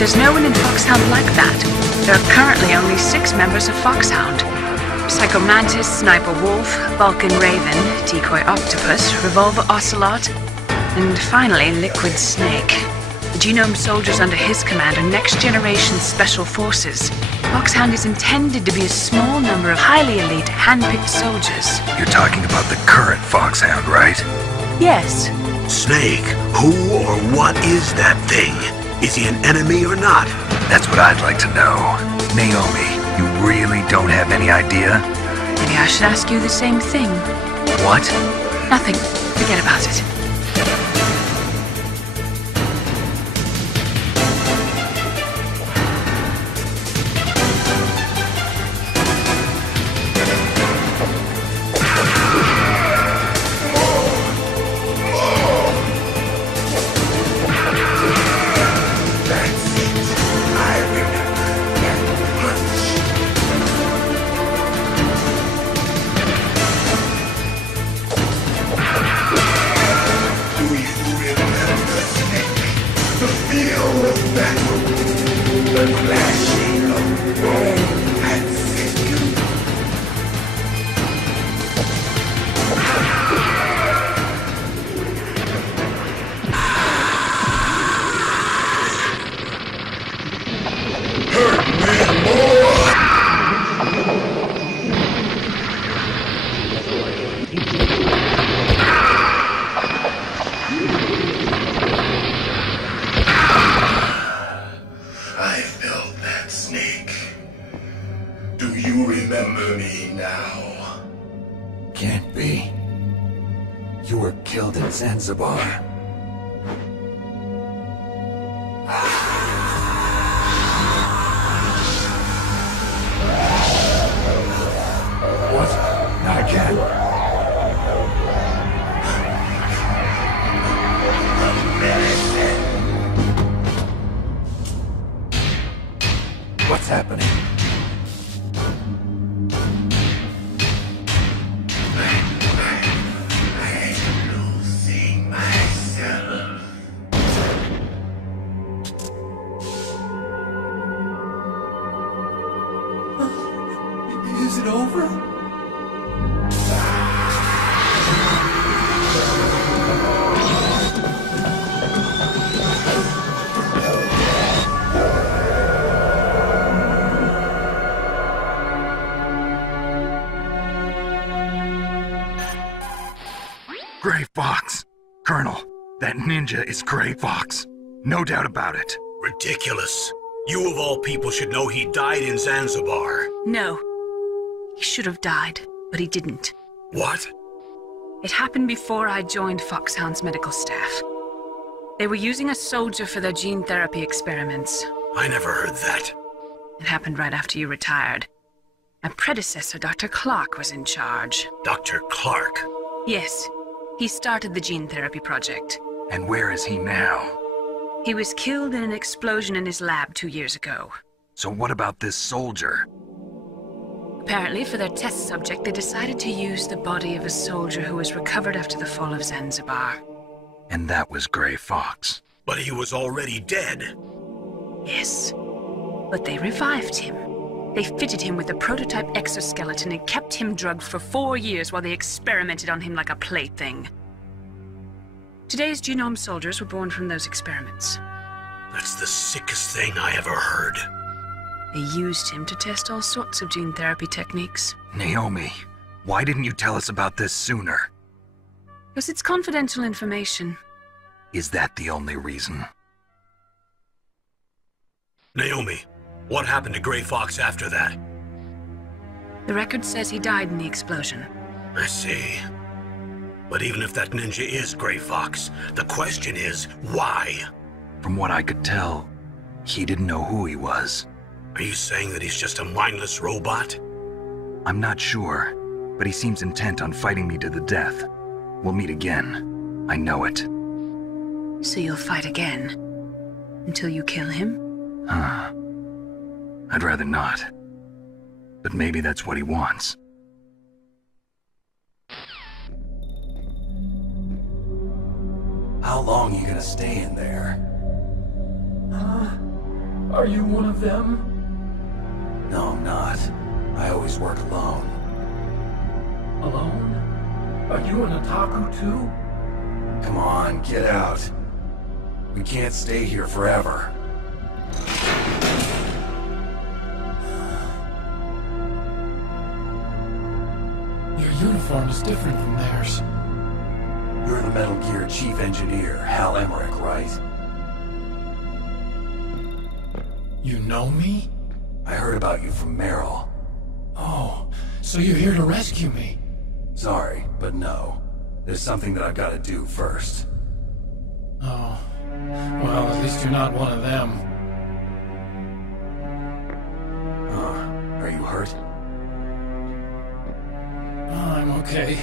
there's no one in Foxhound like that. There are currently only 6 members of Foxhound. Psycho Mantis, Sniper Wolf, Vulcan Raven, Decoy Octopus, Revolver Ocelot, and finally Liquid Snake. The Genome soldiers under his command are next-generation special forces. Foxhound is intended to be a small number of highly elite, hand-picked soldiers. You're talking about the current Foxhound, right? Yes. Snake, who or what is that thing? Is he an enemy or not? That's what I'd like to know. Naomi, you really don't have any idea? Maybe I should ask you the same thing. What? Nothing. Forget about it. Zanzibar. What? Not again. What's happening? Is it over? Gray Fox. Colonel, that ninja is Gray Fox. No doubt about it. Ridiculous. You of all people should know he died in Zanzibar. No. He should have died, but he didn't. What? It happened before I joined Foxhound's medical staff. They were using a soldier for their gene therapy experiments. I never heard that. It happened right after you retired. My predecessor, Dr. Clark, was in charge. Dr. Clark? Yes. He started the gene therapy project. And where is he now? He was killed in an explosion in his lab 2 years ago. So what about this soldier? Apparently, for their test subject, they decided to use the body of a soldier who was recovered after the fall of Zanzibar. And that was Gray Fox. But he was already dead. Yes. But they revived him. They fitted him with a prototype exoskeleton and kept him drugged for 4 years while they experimented on him like a plaything. Today's genome soldiers were born from those experiments. That's the sickest thing I ever heard. They used him to test all sorts of gene therapy techniques. Naomi, why didn't you tell us about this sooner? Because it's confidential information. Is that the only reason? Naomi, what happened to Gray Fox after that? The record says he died in the explosion. I see. But even if that ninja is Gray Fox, the question is, why? From what I could tell, he didn't know who he was. Are you saying that he's just a mindless robot? I'm not sure, but he seems intent on fighting me to the death. We'll meet again. I know it. So you'll fight again? Until you kill him? I'd rather not. But maybe that's what he wants. How long are you gonna stay in there? Are you one of them? No, I'm not. I always work alone. Alone? Are you an otaku too? Come on, get out. We can't stay here forever. Your uniform is different from theirs. You're the Metal Gear Chief Engineer, Hal Emmerich, right? You know me? I heard about you from Meryl. Oh, so you're here to rescue me? Sorry, but no. There's something that I've got to do first. Oh. Well, at least you're not one of them. Are you hurt? Oh, I'm okay.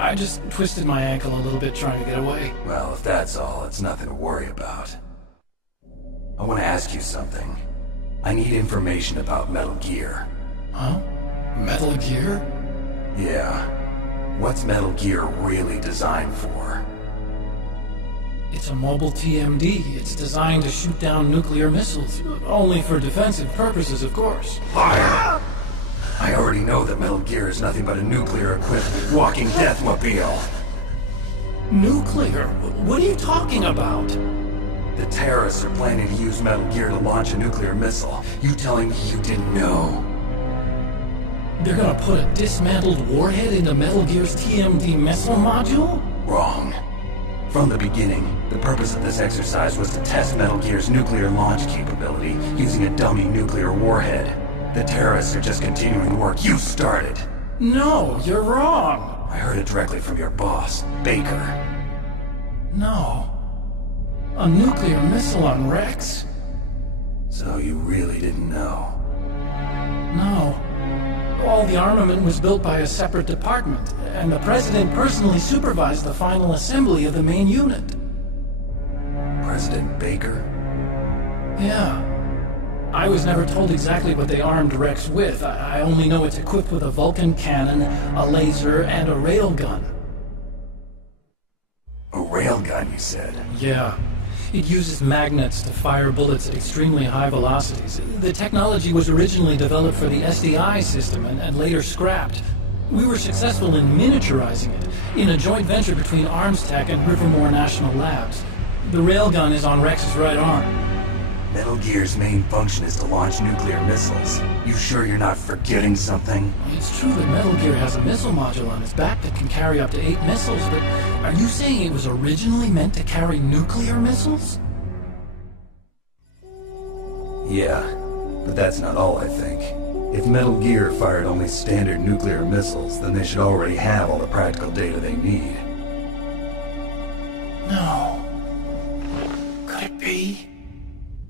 I just twisted my ankle a little bit trying to get away. Well, if that's all, it's nothing to worry about. I want to ask you something. I need information about Metal Gear. Huh? Metal Gear? Yeah. What's Metal Gear really designed for? It's a mobile TMD. It's designed to shoot down nuclear missiles. Only for defensive purposes, of course. Liar! I already know that Metal Gear is nothing but a nuclear-equipped walking deathmobile. Nuclear? What are you talking about? The terrorists are planning to use Metal Gear to launch a nuclear missile. You telling me you didn't know? They're gonna put a dismantled warhead into Metal Gear's TMD missile module? Wrong. From the beginning, the purpose of this exercise was to test Metal Gear's nuclear launch capability using a dummy nuclear warhead. The terrorists are just continuing the work you started. No, you're wrong. I heard it directly from your boss, Baker. No. A nuclear missile on Rex? So you really didn't know? No. All the armament was built by a separate department, and the President personally supervised the final assembly of the main unit. President Baker? Yeah. I was never told exactly what they armed Rex with. I only know it's equipped with a Vulcan cannon, a laser, and a railgun. A railgun, you said? Yeah. It uses magnets to fire bullets at extremely high velocities. The technology was originally developed for the SDI system and later scrapped. We were successful in miniaturizing it, in a joint venture between ArmsTech and Rivermore National Labs. The railgun is on Rex's right arm. Metal Gear's main function is to launch nuclear missiles. You sure you're not forgetting something? It's true that Metal Gear has a missile module on its back that can carry up to 8 missiles, but are you saying it was originally meant to carry nuclear missiles? Yeah, but that's not all, I think. If Metal Gear fired only standard nuclear missiles, then they should already have all the practical data they need. No. Could it be?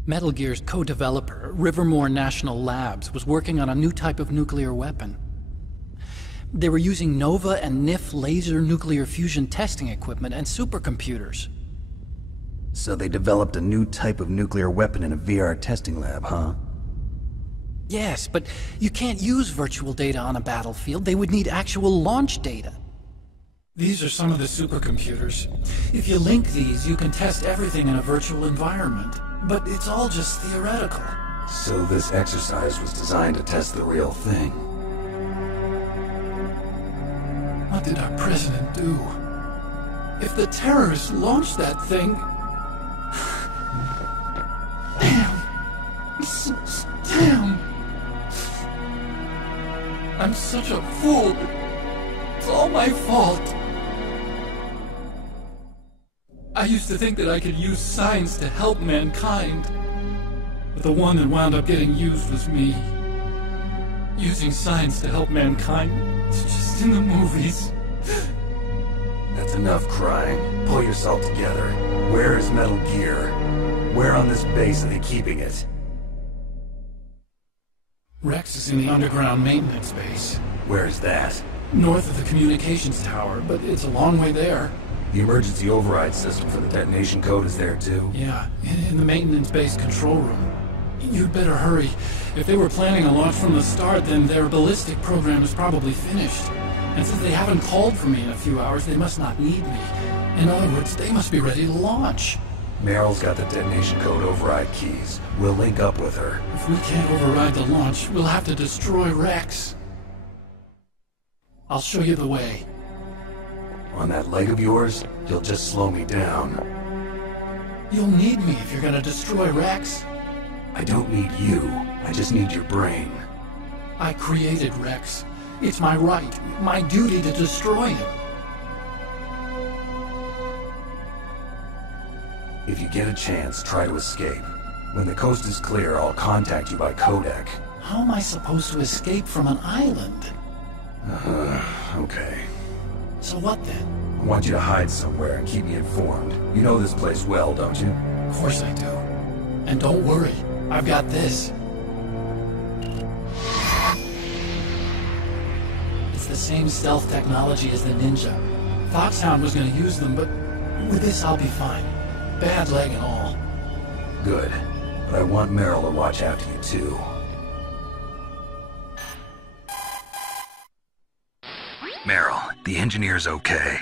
Metal Gear's co-developer, Rivermore National Labs, was working on a new type of nuclear weapon. They were using NOVA and NIF laser nuclear fusion testing equipment and supercomputers. So they developed a new type of nuclear weapon in a VR testing lab, huh? Yes, but you can't use virtual data on a battlefield. They would need actual launch data. These are some of the supercomputers. If you link these, you can test everything in a virtual environment. But it's all just theoretical. So this exercise was designed to test the real thing. What did our president do? If the terrorists launched that thing... Damn! Damn! I'm such a fool. It's all my fault. I used to think that I could use science to help mankind. But the one that wound up getting used was me. Using science to help mankind, it's just in the movies. That's enough crying. Pull yourself together. Where is Metal Gear? Where on this base are they keeping it? Rex is in the underground maintenance base. Where is that? North of the communications tower, but it's a long way there. The emergency override system for the detonation code is there too? Yeah, in the maintenance base control room. You'd better hurry. If they were planning a launch from the start, then their ballistic program is probably finished. And since they haven't called for me in a few hours, they must not need me. In other words, they must be ready to launch. Meryl's got the detonation code override keys. We'll link up with her. If we can't override the launch, we'll have to destroy Rex. I'll show you the way. On that leg of yours, you'll just slow me down. You'll need me if you're gonna destroy Rex. I don't need you. I just need your brain. I created Rex. It's my right, my duty to destroy him. If you get a chance, try to escape. When the coast is clear, I'll contact you by codec. How am I supposed to escape from an island? Okay. So what then? I want you to hide somewhere and keep me informed. You know this place well, don't you? Of course I do. And don't worry, I've got this. It's the same stealth technology as the Ninja. FOXHOUND was gonna use them, but with this I'll be fine. Bad leg and all. Good. But I want Meryl to watch after you, too. Meryl, the engineer's okay.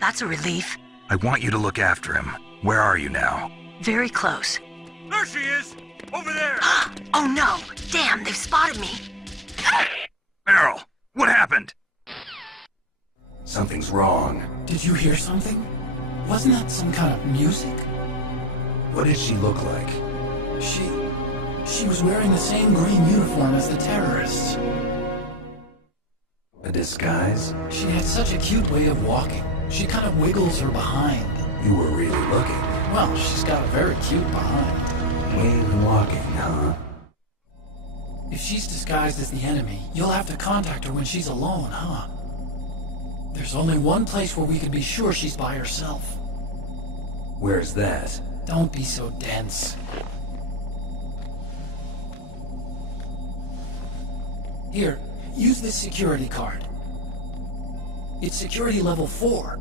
That's a relief. I want you to look after him. Where are you now? Very close. There she is! Over there! Oh no! Damn, they've spotted me! Meryl, what happened? Something's wrong. Did you hear something? Wasn't that some kind of music? What did she look like? She was wearing the same green uniform as the terrorists. A disguise? She had such a cute way of walking. She kind of wiggles her behind. You were really looking. Well, she's got a very cute behind. Wave and walking, huh? If she's disguised as the enemy, you'll have to contact her when she's alone, huh? There's only one place where we can be sure she's by herself. Where's that? Don't be so dense. Here, use this security card. It's security level 4.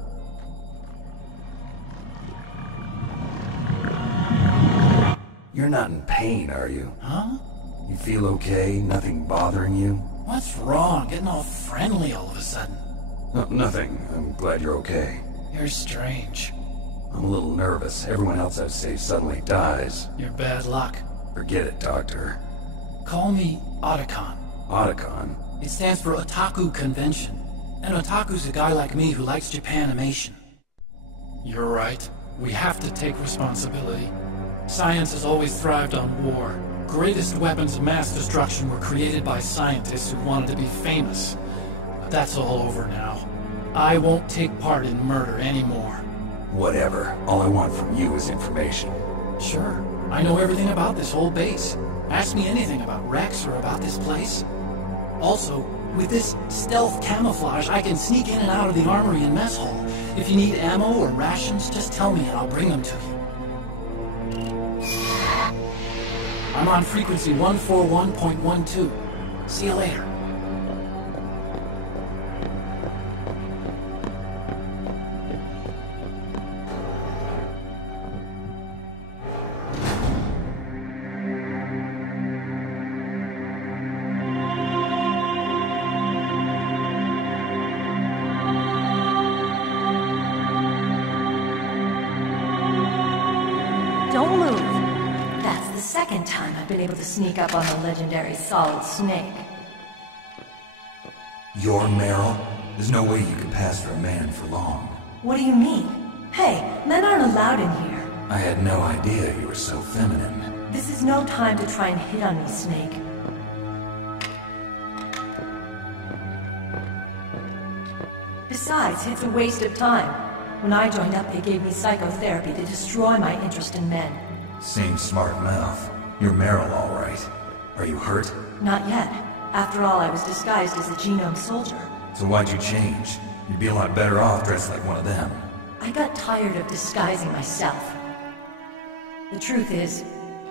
You're not in pain, are you? Huh? You feel okay? Nothing bothering you? What's wrong? Getting all friendly all of a sudden. Oh, nothing. I'm glad you're okay. You're strange. I'm a little nervous. Everyone else I've saved suddenly dies. You're bad luck. Forget it, Doctor. Call me Otacon. Otacon? It stands for Otaku Convention. And Otaku's a guy like me who likes Japanimation. You're right. We have to take responsibility. Science has always thrived on war. Greatest weapons of mass destruction were created by scientists who wanted to be famous. But that's all over now. I won't take part in murder anymore. Whatever. All I want from you is information. Sure. I know everything about this whole base. Ask me anything about Rex or about this place. Also, with this stealth camouflage, I can sneak in and out of the armory and mess hall. If you need ammo or rations, just tell me and I'll bring them to you. I'm on frequency 141.12. See you later. Don't move. That's the second time I've been able to sneak up on the legendary Solid Snake. You're Meryl? There's no way you can pass for a man for long. What do you mean? Hey, men aren't allowed in here. I had no idea you were so feminine. This is no time to try and hit on me, Snake. Besides, it's a waste of time. When I joined up, they gave me psychotherapy to destroy my interest in men. Same smart mouth. You're Meryl, all right. Are you hurt? Not yet. After all, I was disguised as a genome soldier. So why'd you change? You'd be a lot better off dressed like one of them. I got tired of disguising myself. The truth is,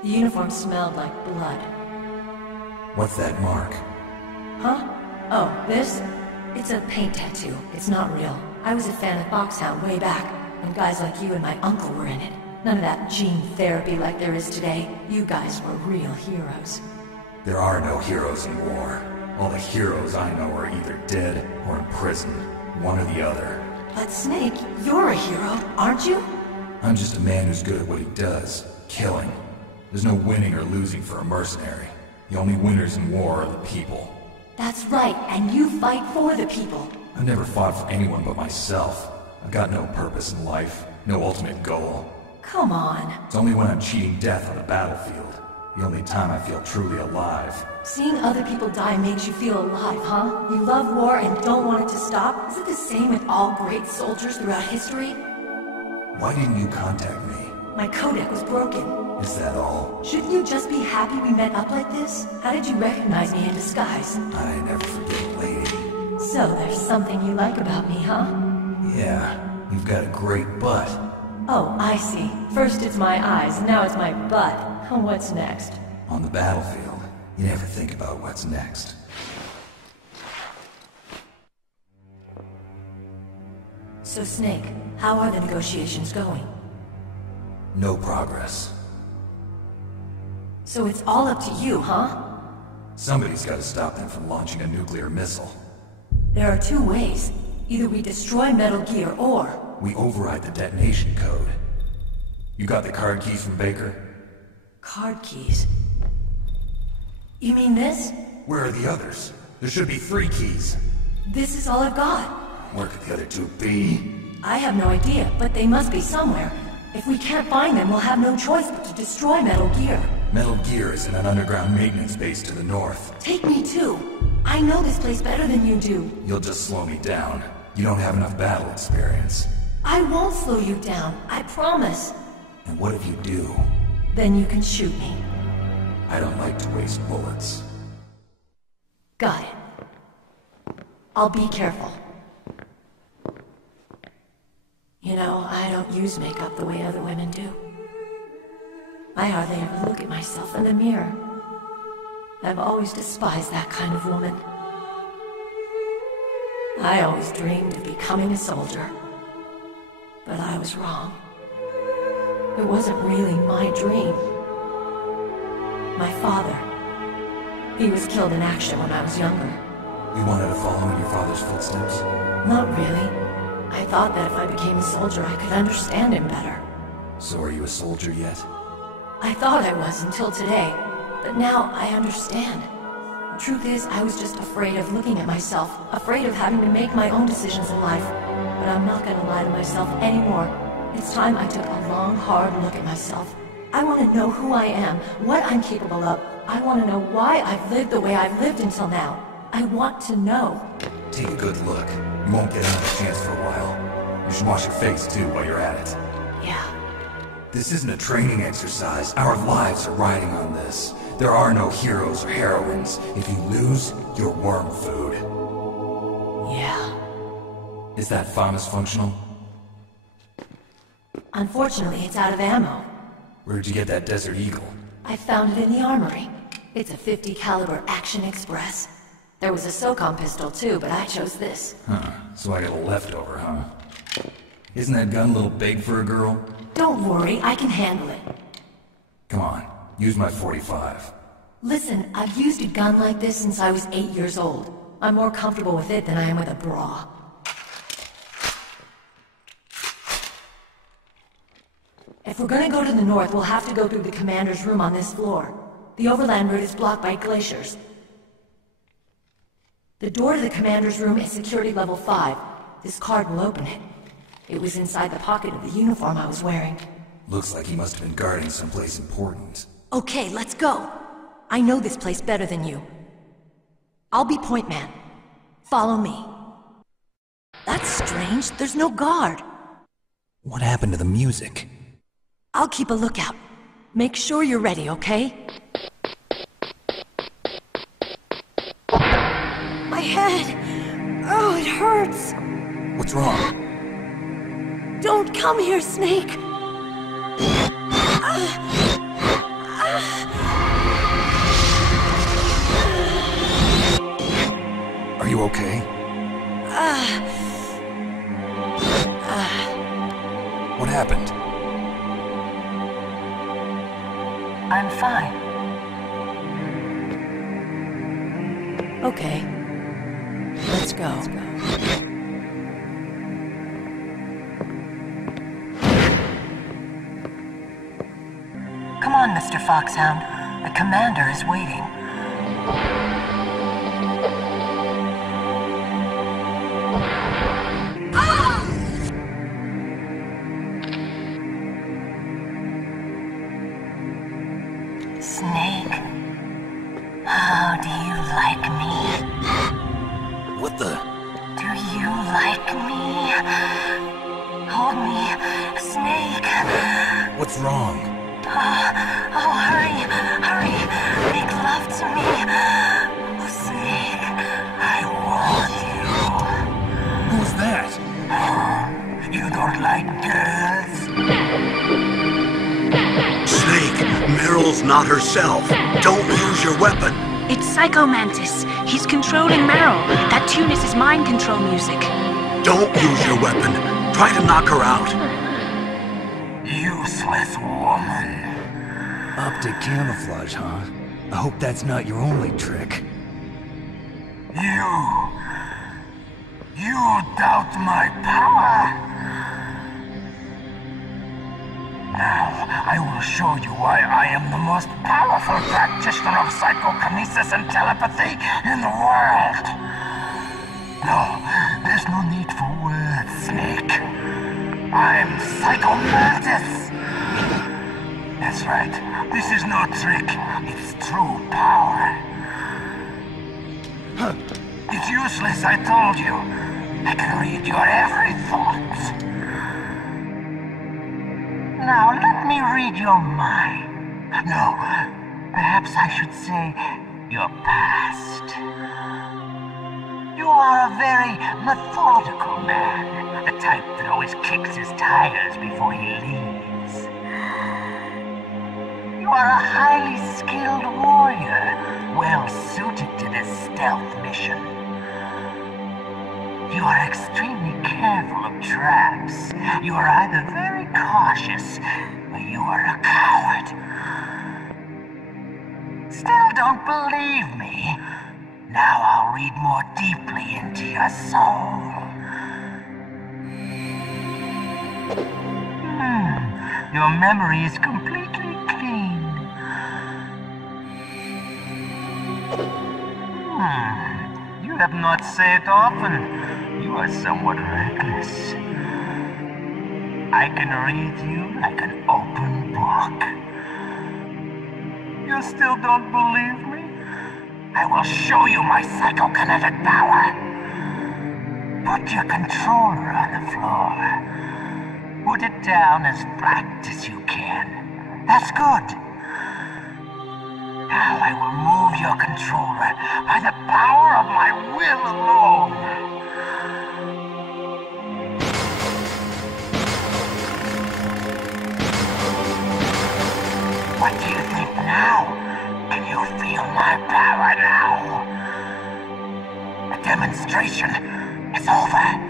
the uniform smelled like blood. What's that mark? Huh? Oh, this? It's a paint tattoo. It's not real. I was a fan of FOXHOUND way back, when guys like you and my uncle were in it. None of that gene therapy like there is today. You guys were real heroes. There are no heroes in war. All the heroes I know are either dead or in prison. One or the other. But Snake, you're a hero, aren't you? I'm just a man who's good at what he does, killing. There's no winning or losing for a mercenary. The only winners in war are the people. That's right, and you fight for the people. I've never fought for anyone but myself. I've got no purpose in life, no ultimate goal. Come on. It's only when I'm cheating death on the battlefield. The only time I feel truly alive. Seeing other people die makes you feel alive, huh? You love war and don't want it to stop? Is it the same with all great soldiers throughout history? Why didn't you contact me? My codec was broken. Is that all? Shouldn't you just be happy we met up like this? How did you recognize me in disguise? I never forget a lady. So there's something you like about me, huh? Yeah, you've got a great butt. Oh, I see. First it's my eyes, now it's my butt. What's next? On the battlefield, you never think about what's next. So, Snake, how are the negotiations going? No progress. So it's all up to you, huh? Somebody's got to stop them from launching a nuclear missile. There are two ways. Either we destroy Metal Gear, or... we override the detonation code. You got the card keys from Baker? Card keys? You mean this? Where are the others? There should be 3 keys. This is all I've got. Where could the other 2 be? I have no idea, but they must be somewhere. If we can't find them, we'll have no choice but to destroy Metal Gear. Metal Gear is in an underground maintenance base to the north. Take me too. I know this place better than you do. You'll just slow me down. You don't have enough battle experience. I won't slow you down, I promise. And what if you do? Then you can shoot me. I don't like to waste bullets. Got it. I'll be careful. You know, I don't use makeup the way other women do. I hardly ever look at myself in the mirror. I've always despised that kind of woman. I always dreamed of becoming a soldier. But I was wrong. It wasn't really my dream. My father. He was killed in action when I was younger. You wanted to follow in your father's footsteps? Not really. I thought that if I became a soldier, I could understand him better. So are you a soldier yet? I thought I was until today, but now I understand. The truth is, I was just afraid of looking at myself, afraid of having to make my own decisions in life. But I'm not gonna lie to myself anymore. It's time I took a long, hard look at myself. I want to know who I am, what I'm capable of. I want to know why I've lived the way I've lived until now. I want to know. Take a good look. You won't get another chance for a while. You should wash your face, too, while you're at it. Yeah. This isn't a training exercise. Our lives are riding on this. There are no heroes or heroines. If you lose, you're worm food. Yeah. Is that FAMAS functional? Unfortunately, it's out of ammo. Where'd you get that Desert Eagle? I found it in the armory. It's a .50 caliber Action Express. There was a SOCOM pistol too, but I chose this. Huh. So I got a leftover, huh? Isn't that gun a little big for a girl? Don't worry, I can handle it. Come on, use my .45. Listen, I've used a gun like this since I was 8 years old. I'm more comfortable with it than I am with a bra. If we're gonna go to the north, we'll have to go through the commander's room on this floor. The overland route is blocked by glaciers. The door to the commander's room is security level 5. This card will open it. It was inside the pocket of the uniform I was wearing. Looks like he must have been guarding someplace important. Okay, let's go. I know this place better than you. I'll be point man. Follow me. That's strange. There's no guard. What happened to the music? I'll keep a lookout. Make sure you're ready, okay? My head! Oh, it hurts! What's wrong? Don't come here, Snake! Are you okay? What happened? I'm fine. Okay. Let's go. on, Mr. Foxhound. The commander is waiting. Snake, how do you like me? What the? Do you like me? Hold me, Snake. What's wrong? Oh, hurry, hurry. Make love to me. Oh, Snake, I want you. Who's that? You don't like girls? Snake, Meryl's not herself. Don't use your weapon. It's Psycho Mantis. He's controlling Meryl. That tune is his mind control music. Don't use your weapon. Try to knock her out. Useless woman. Optic camouflage, huh? I hope that's not your only trick. You doubt my power? Now, I will show you why I am the most powerful practitioner of psychokinesis and telepathy in the world. No, there's no need for words, Snake. I'm Psycho Mantis. That's right. This is no trick. It's true power. It's useless, I told you. I can read your every thought. Now, let me read your mind. No, perhaps I should say your past. You are a very methodical man, the type that always kicks his tires before he leaves. You are a highly skilled warrior, well suited to this stealth mission. You are extremely careful of traps. You are either very cautious, or you are a coward. Still don't believe me? Now I'll read more deeply into your soul. Your memory is completely clean. You have not said often. You are somewhat reckless. I can read you like an open book. You still don't believe me? I will show you my psychokinetic power. Put your controller on the floor. Put it down as flat as you can. That's good. Now I will move your controller by the power of my will alone. What do you think now? Can you feel my power now? The demonstration is over.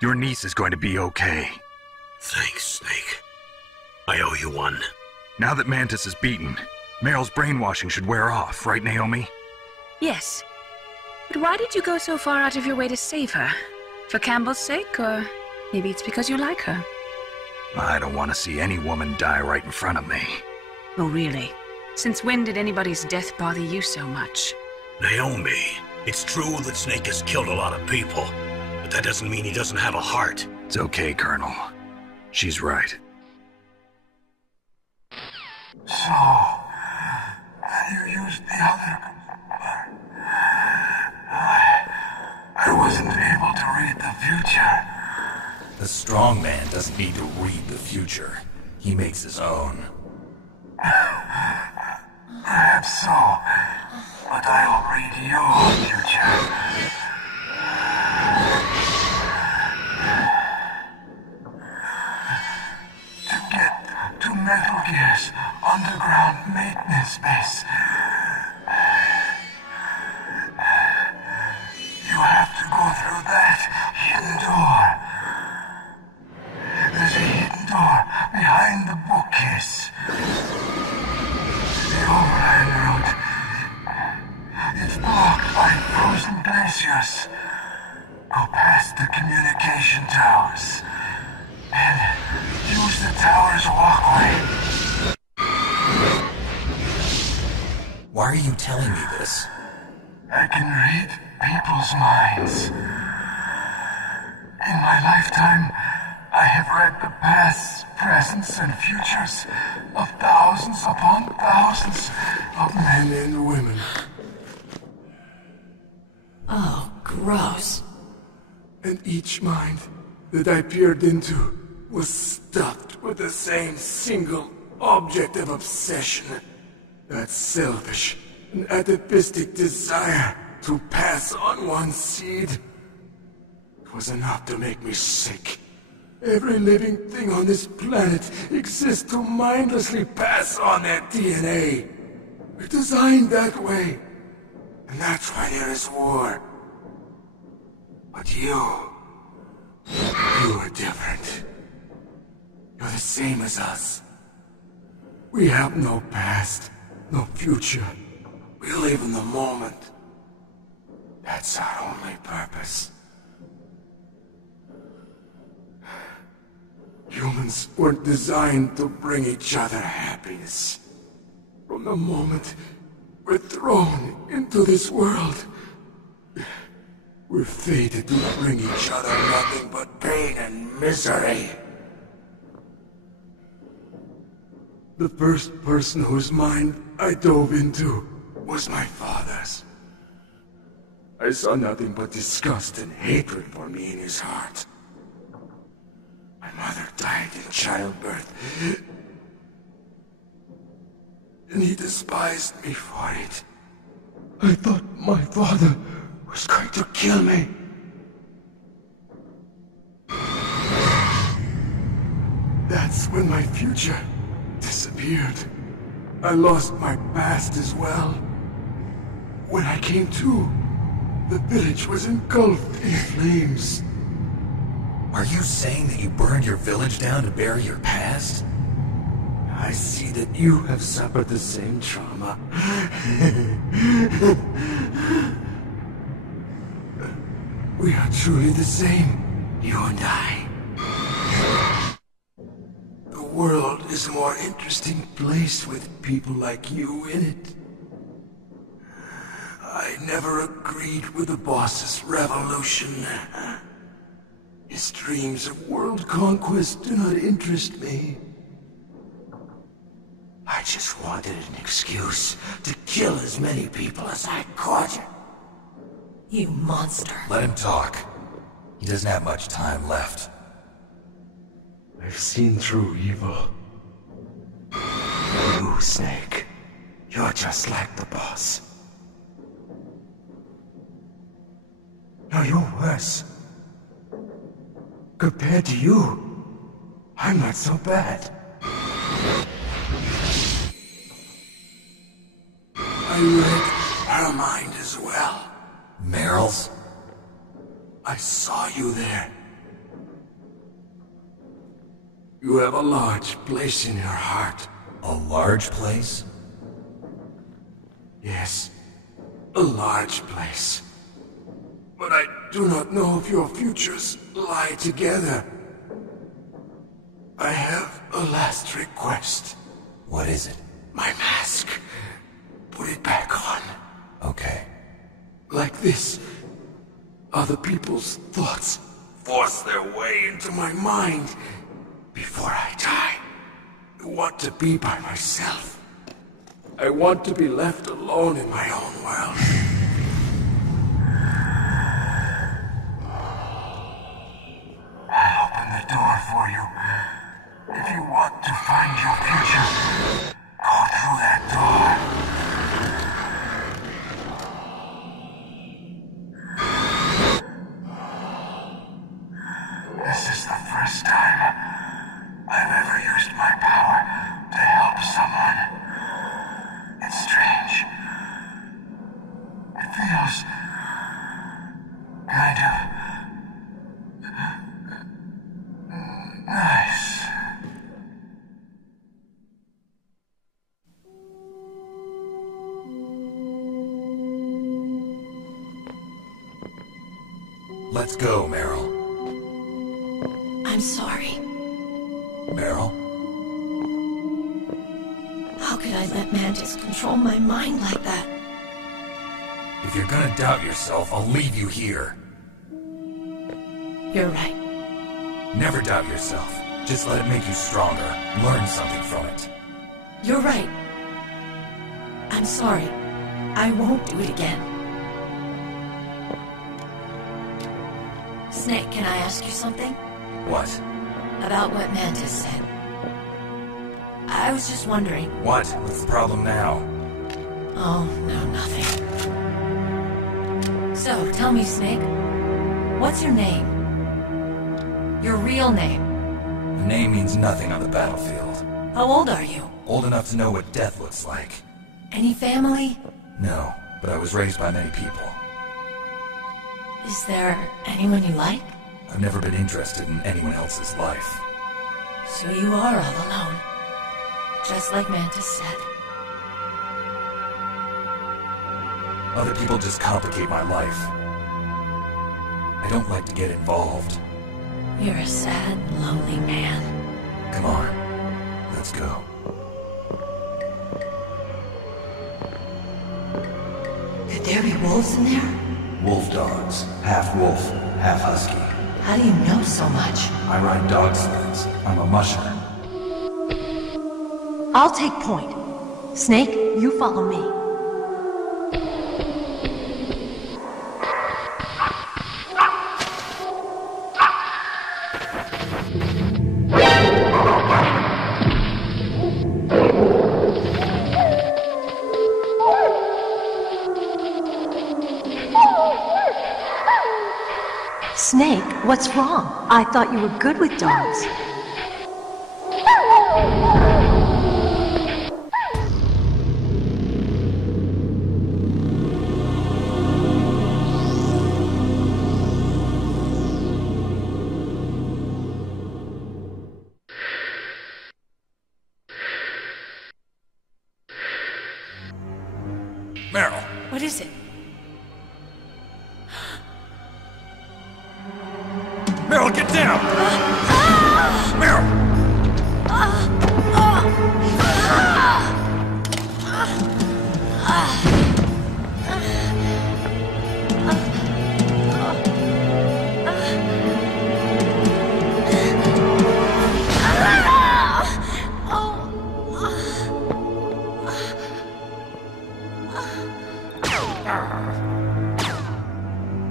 Your niece is going to be okay. Thanks, Snake. I owe you one. Now that Mantis is beaten, Meryl's brainwashing should wear off, right, Naomi? Yes. But why did you go so far out of your way to save her? For Campbell's sake, or maybe it's because you like her? I don't want to see any woman die right in front of me. Oh, really? Since when did anybody's death bother you so much? Naomi, it's true that Snake has killed a lot of people, but that doesn't mean he doesn't have a heart. It's okay, Colonel. She's right. So, you used the other... I wasn't able to read the future. The strong man doesn't need to read the future. He makes his own. Perhaps so, but I'll read your future. To get to Metal Gear's underground maintenance base, you have to go through that hidden door. There's a hidden door behind the bookcase. The overland route. It's blocked by frozen glaciers. Go past the communication towers. And use the tower's walkway. Why are you telling me this? I can read people's minds. In my lifetime, I have read the pasts, presents, and futures of thousands upon thousands of men and women. Oh, gross. And each mind that I peered into was stuffed with the same single object of obsession. That selfish and atavistic desire to pass on one's seed. It was enough to make me sick. Every living thing on this planet exists to mindlessly pass on their DNA. We're designed that way. And that's why there is war. But you are different. You're the same as us. We have no past, no future. We live in the moment. That's our only purpose. Humans weren't designed to bring each other happiness. From the moment we're thrown into this world, we're fated to bring each other nothing but pain and misery. The first person whose mind I dove into was my father's. I saw nothing but disgust and hatred for me in his heart. My mother died in childbirth, and he despised me for it. I thought my father was going to kill me. That's when my future disappeared. I lost my past as well. When I came to, the village was engulfed in flames. Are you saying that you burned your village down to bury your past? I see that you have suffered the same trauma. We are truly the same, you and I. The world is a more interesting place with people like you in it. I never agreed with the boss's revolution. His dreams of world conquest do not interest me. I just wanted an excuse to kill as many people as I could. You monster. Let him talk. He doesn't have much time left. I've seen through evil. You, Snake. You're just like the boss. No, you're worse. Compared to you, I'm not so bad. I read her mind as well. Meryl's? I saw you there. You have a large place in your heart. A large place? Yes, a large place. But I do not know if your futures lie together. I have a last request. What is it? My mask. Put it back on. Okay. Like this, other people's thoughts force their way into my mind. Before I die, I want to be by myself. I want to be left alone in my own world. I'll open the door for you. If you want to find your future, go through that door. This is the first time I've ever used my power to help someone. It's strange. It feels kind of nice. Let's go, Meryl. I'm sorry. Meryl? How could I let Mantis control my mind like that? If you're gonna doubt yourself, I'll leave you here. You're right. Never doubt yourself. Just let it make you stronger. Learn something from it. You're right. I'm sorry. I won't do it again. Snake, can I ask you something? What? About what Mantis said. I was just wondering. What? What's the problem now? Oh, no, nothing. So, tell me, Snake. What's your name? Your real name? The name means nothing on the battlefield. How old are you? Old enough to know what death looks like. Any family? No, but I was raised by many people. Is there anyone you like? I've never been interested in anyone else's life. So you are all alone. Just like Mantis said. Other people just complicate my life. I don't like to get involved. You're a sad, lonely man. Come on, let's go. Could there be wolves in there? Wolf dogs. Half wolf, half husky. How do you know so much? I ride dog sleds. I'm a musher. I'll take point. Snake, you follow me. Snake, what's wrong? I thought you were good with dogs. Meryl! What is it? Meryl, get down! Meryl!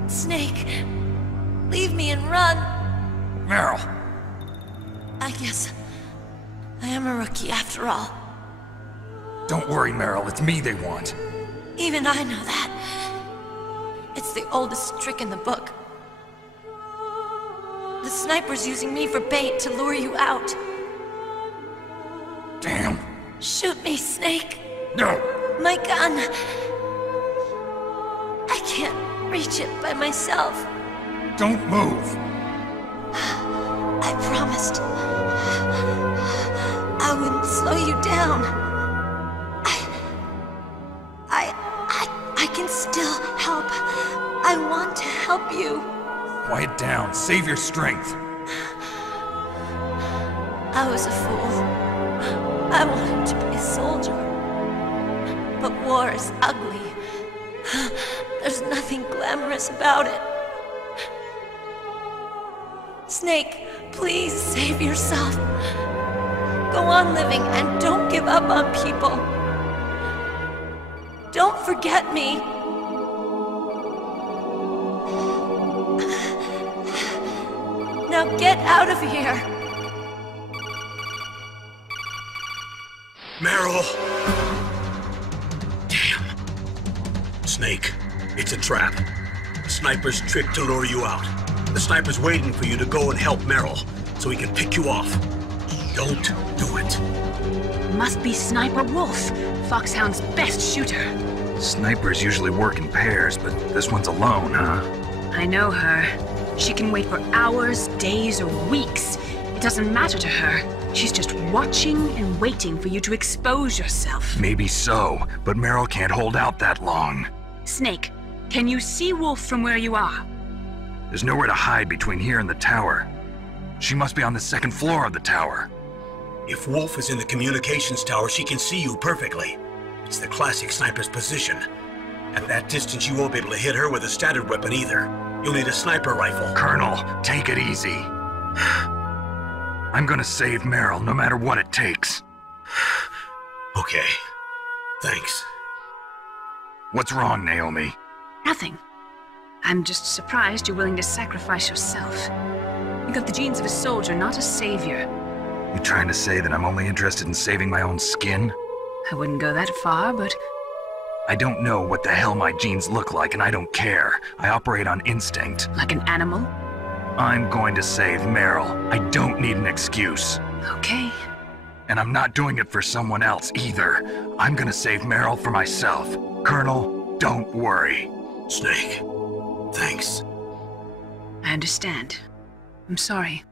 Snake, leave me and run. Meryl! I guess I am a rookie after all. Don't worry, Meryl. It's me they want. Even I know that. It's the oldest trick in the book. The sniper's using me for bait to lure you out. Damn. Shoot me, Snake. No. My gun. I can't reach it by myself. Don't move. I promised. slow you down. I can still help. I want to help you. Quiet down. Save your strength. I was a fool. I wanted to be a soldier. But war is ugly. There's nothing glamorous about it. Snake, please save yourself. Go on living and don't give up on people. Don't forget me. Now get out of here. Meryl! Damn. Snake, it's a trap. The sniper's trick to lure you out. The sniper's waiting for you to go and help Meryl, so he can pick you off. Don't do it. Must be Sniper Wolf, Foxhound's best shooter. Snipers usually work in pairs, but this one's alone, huh? I know her. She can wait for hours, days, or weeks. It doesn't matter to her. She's just watching and waiting for you to expose yourself. Maybe so, but Meryl can't hold out that long. Snake, can you see Wolf from where you are? There's nowhere to hide between here and the tower. She must be on the second floor of the tower. If Wolf is in the communications tower, she can see you perfectly. It's the classic sniper's position. At that distance, you won't be able to hit her with a standard weapon either. You'll need a sniper rifle. Colonel, take it easy. I'm gonna save Meryl, no matter what it takes. Okay. Thanks. What's wrong, Naomi? Nothing. I'm just surprised you're willing to sacrifice yourself. You got the genes of a soldier, not a savior. You trying to say that I'm only interested in saving my own skin? I wouldn't go that far, but... I don't know what the hell my genes look like, and I don't care. I operate on instinct. Like an animal? I'm going to save Meryl. I don't need an excuse. Okay. And I'm not doing it for someone else, either. I'm gonna save Meryl for myself. Colonel, don't worry. Snake, thanks. I understand. I'm sorry.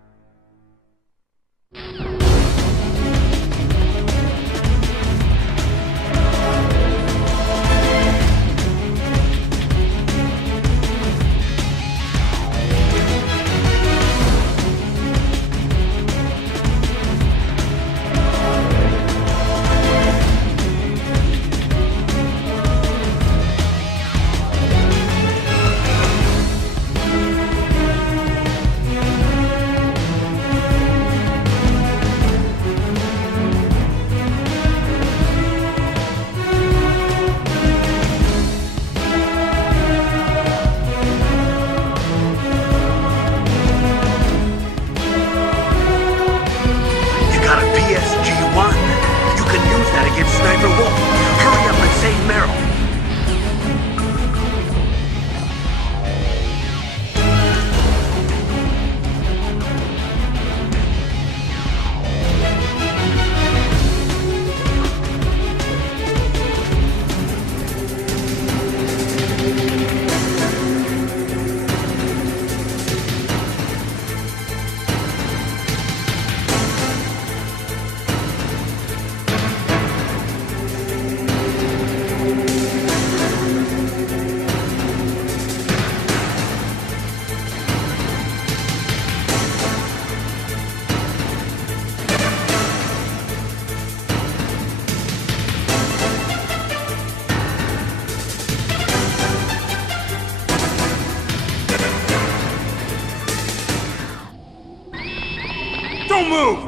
Don't move!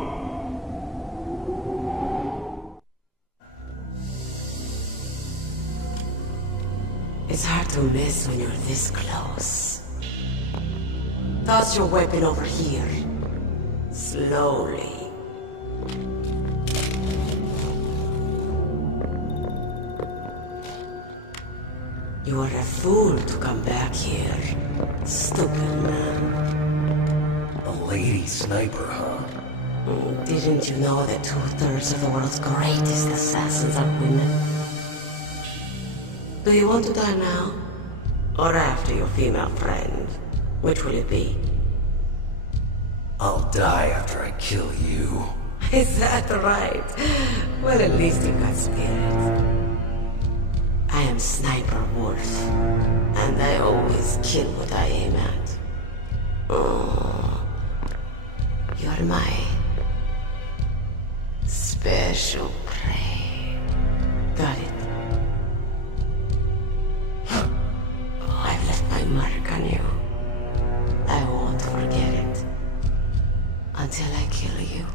It's hard to miss when you're this close. Toss your weapon over here. Slowly. You are a fool to come back here. Stupid man. A lady sniper, huh? Didn't you know that 2/3 of the world's greatest assassins are women? Do you want to die now? Or after your female friend? Which will it be? I'll die after I kill you. Is that right? Well, at least you got spirit. I am Sniper Wolf, and I always kill what I aim at. Oh, you're my special prey. Got it. I've left my mark on you. I won't forget it. Until I kill you.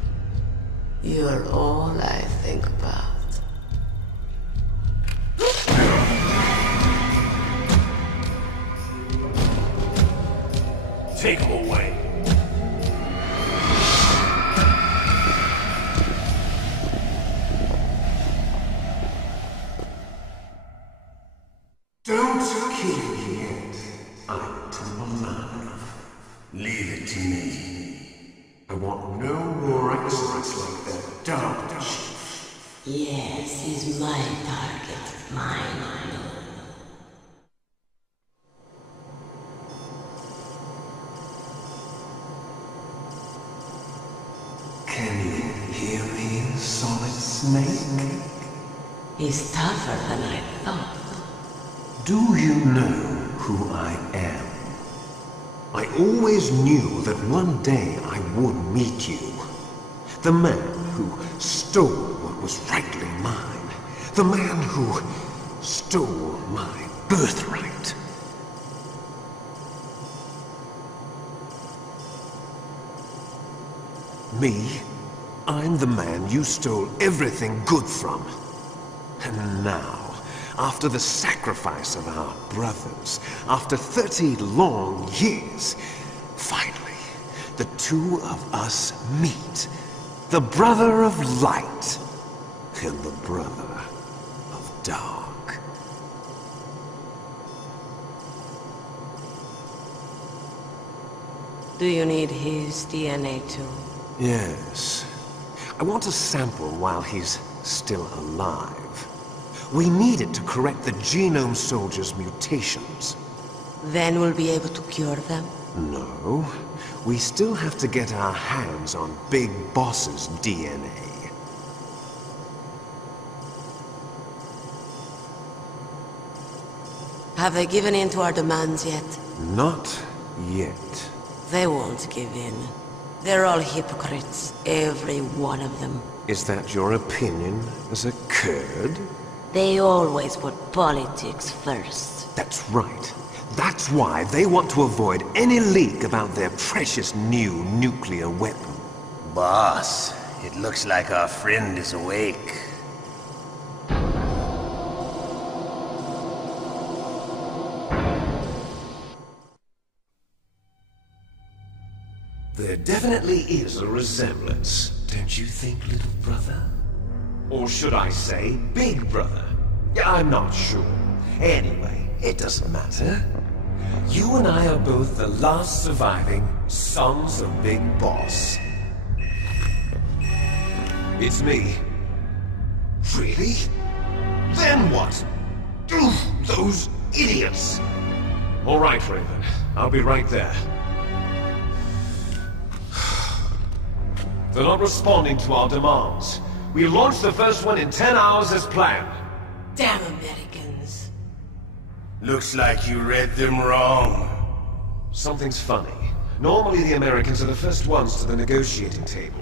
You're all I think about. Take him away. Don't kill me yet, Love. Leave it to me. I want no more experts like that DARPA chief. Yes, he's my target. Mine. Can you hear me, Solid Snake? He's tougher than I thought. Do you know who I am? I always knew that one day I would meet you. The man who stole what was rightly mine. The man who stole my birthright. Me? I'm the man you stole everything good from. And now, after the sacrifice of our brothers, after 30 long years, finally, the two of us meet. The brother of light and the brother of dark. Do you need his DNA too? Yes. I want a sample while he's still alive. We need it to correct the Genome Soldier's mutations. Then we'll be able to cure them? No. We still have to get our hands on Big Boss's DNA. Have they given in to our demands yet? Not yet. They won't give in. They're all hypocrites, every one of them. Is that your opinion as a Kurd? They always put politics first. That's right. That's why they want to avoid any leak about their precious new nuclear weapon. Boss, it looks like our friend is awake. There definitely is a resemblance, don't you think, little brother? Or should I say, big brother? Yeah, I'm not sure. Anyway, it doesn't matter. You and I are both the last surviving sons of Big Boss. It's me. Really? Then what? Those idiots! All right, Raven. I'll be right there. They're not responding to our demands. We launched the first one in 10 hours as planned. Damn Americans. Looks like you read them wrong. Something's funny. Normally the Americans are the first ones to the negotiating table.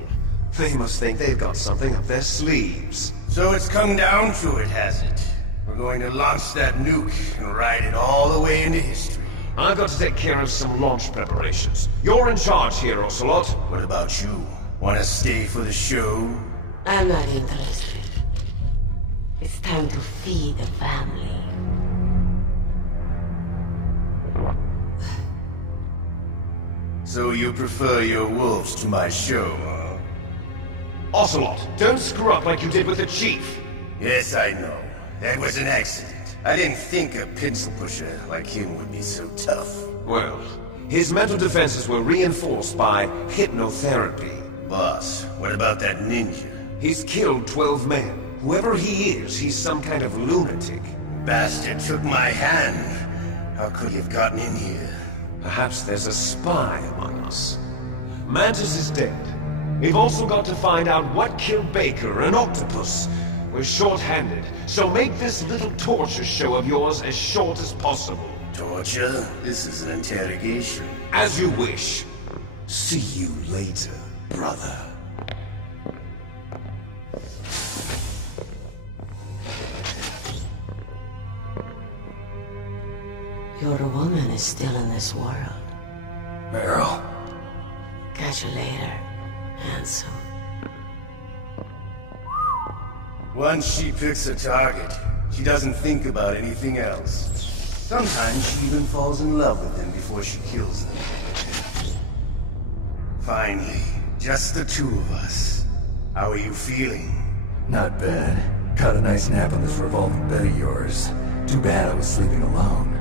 They must think they've got something up their sleeves. So it's come down to it, has it? We're going to launch that nuke and ride it all the way into history. I've got to take care of some launch preparations. You're in charge here, Ocelot. What about you? Want to stay for the show? I'm not interested. It's time to feed the family. So you prefer your wolves to my show, huh? Ocelot, don't screw up like you did with the Chief. Yes, I know. That was an accident. I didn't think a pencil pusher like him would be so tough. Well, his mental defenses were reinforced by hypnotherapy. Boss, what about that ninja? He's killed 12 men. Whoever he is, he's some kind of lunatic. Bastard took my hand. How could he have gotten in here? Perhaps there's a spy among us. Mantis is dead. We've also got to find out what killed Baker and Octopus. We're short-handed, so make this little torture show of yours as short as possible. Torture? This is an interrogation. As you wish. See you later, brother. Your woman is still in this world. Meryl. Catch you later, handsome. Once she picks a target, she doesn't think about anything else. Sometimes she even falls in love with them before she kills them. Finally, just the two of us. How are you feeling? Not bad. Caught a nice nap on this revolving bed of yours. Too bad I was sleeping alone.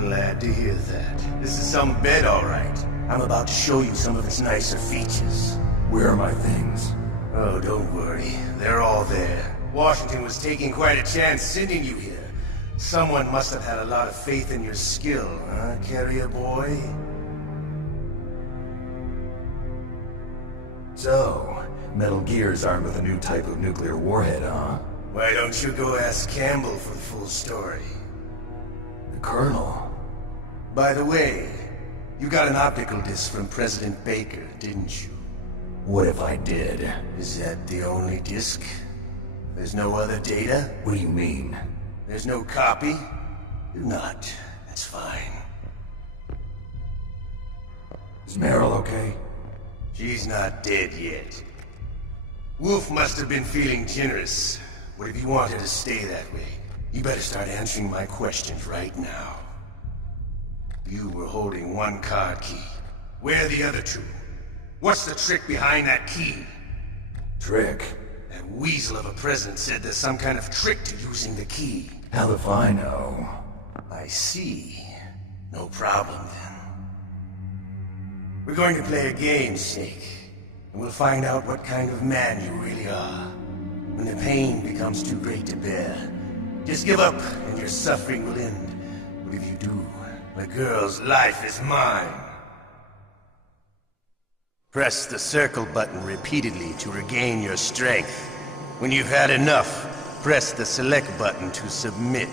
Glad to hear that. This is some bed, all right. I'm about to show you some of its nicer features. Where are my things? Oh, don't worry. They're all there. Washington was taking quite a chance sending you here. Someone must have had a lot of faith in your skill, huh, carrier boy? So, Metal Gear's armed with a new type of nuclear warhead, huh? Why don't you go ask Campbell for the full story? The Colonel. By the way, you got an optical disc from President Baker, didn't you? What if I did? Is that the only disc? There's no other data? What do you mean? There's no copy? If not, that's fine. Is Meryl okay? She's not dead yet. Wolf must have been feeling generous. What if you want her to stay that way? You better start answering my questions right now. You were holding one card key. Where are the other two? What's the trick behind that key? Trick? That weasel of a president said there's some kind of trick to using the key. Hell if I know. I see. No problem then. We're going to play a game, Snake. And we'll find out what kind of man you really are. When the pain becomes too great to bear, just give up and your suffering will end. But if you do, the girl's life is mine. Press the circle button repeatedly to regain your strength. When you've had enough, press the select button to submit.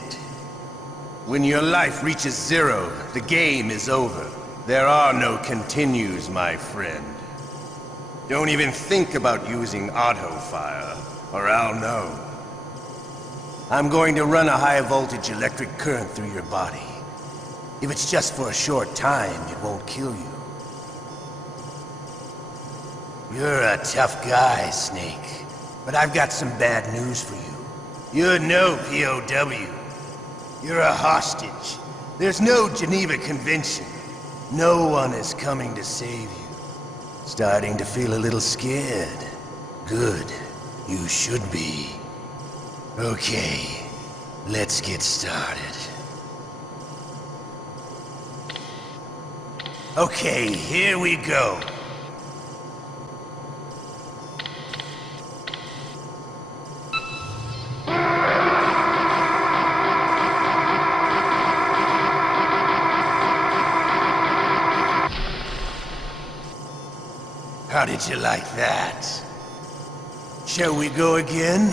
When your life reaches 0, the game is over. There are no continues, my friend. Don't even think about using auto-fire, or I'll know. I'm going to run a high-voltage electric current through your body. If it's just for a short time, it won't kill you. You're a tough guy, Snake. But I've got some bad news for you. You're no POW. You're a hostage. There's no Geneva Convention. No one is coming to save you. Starting to feel a little scared. Good. You should be. Okay, let's get started. Okay, here we go. How did you like that? Shall we go again?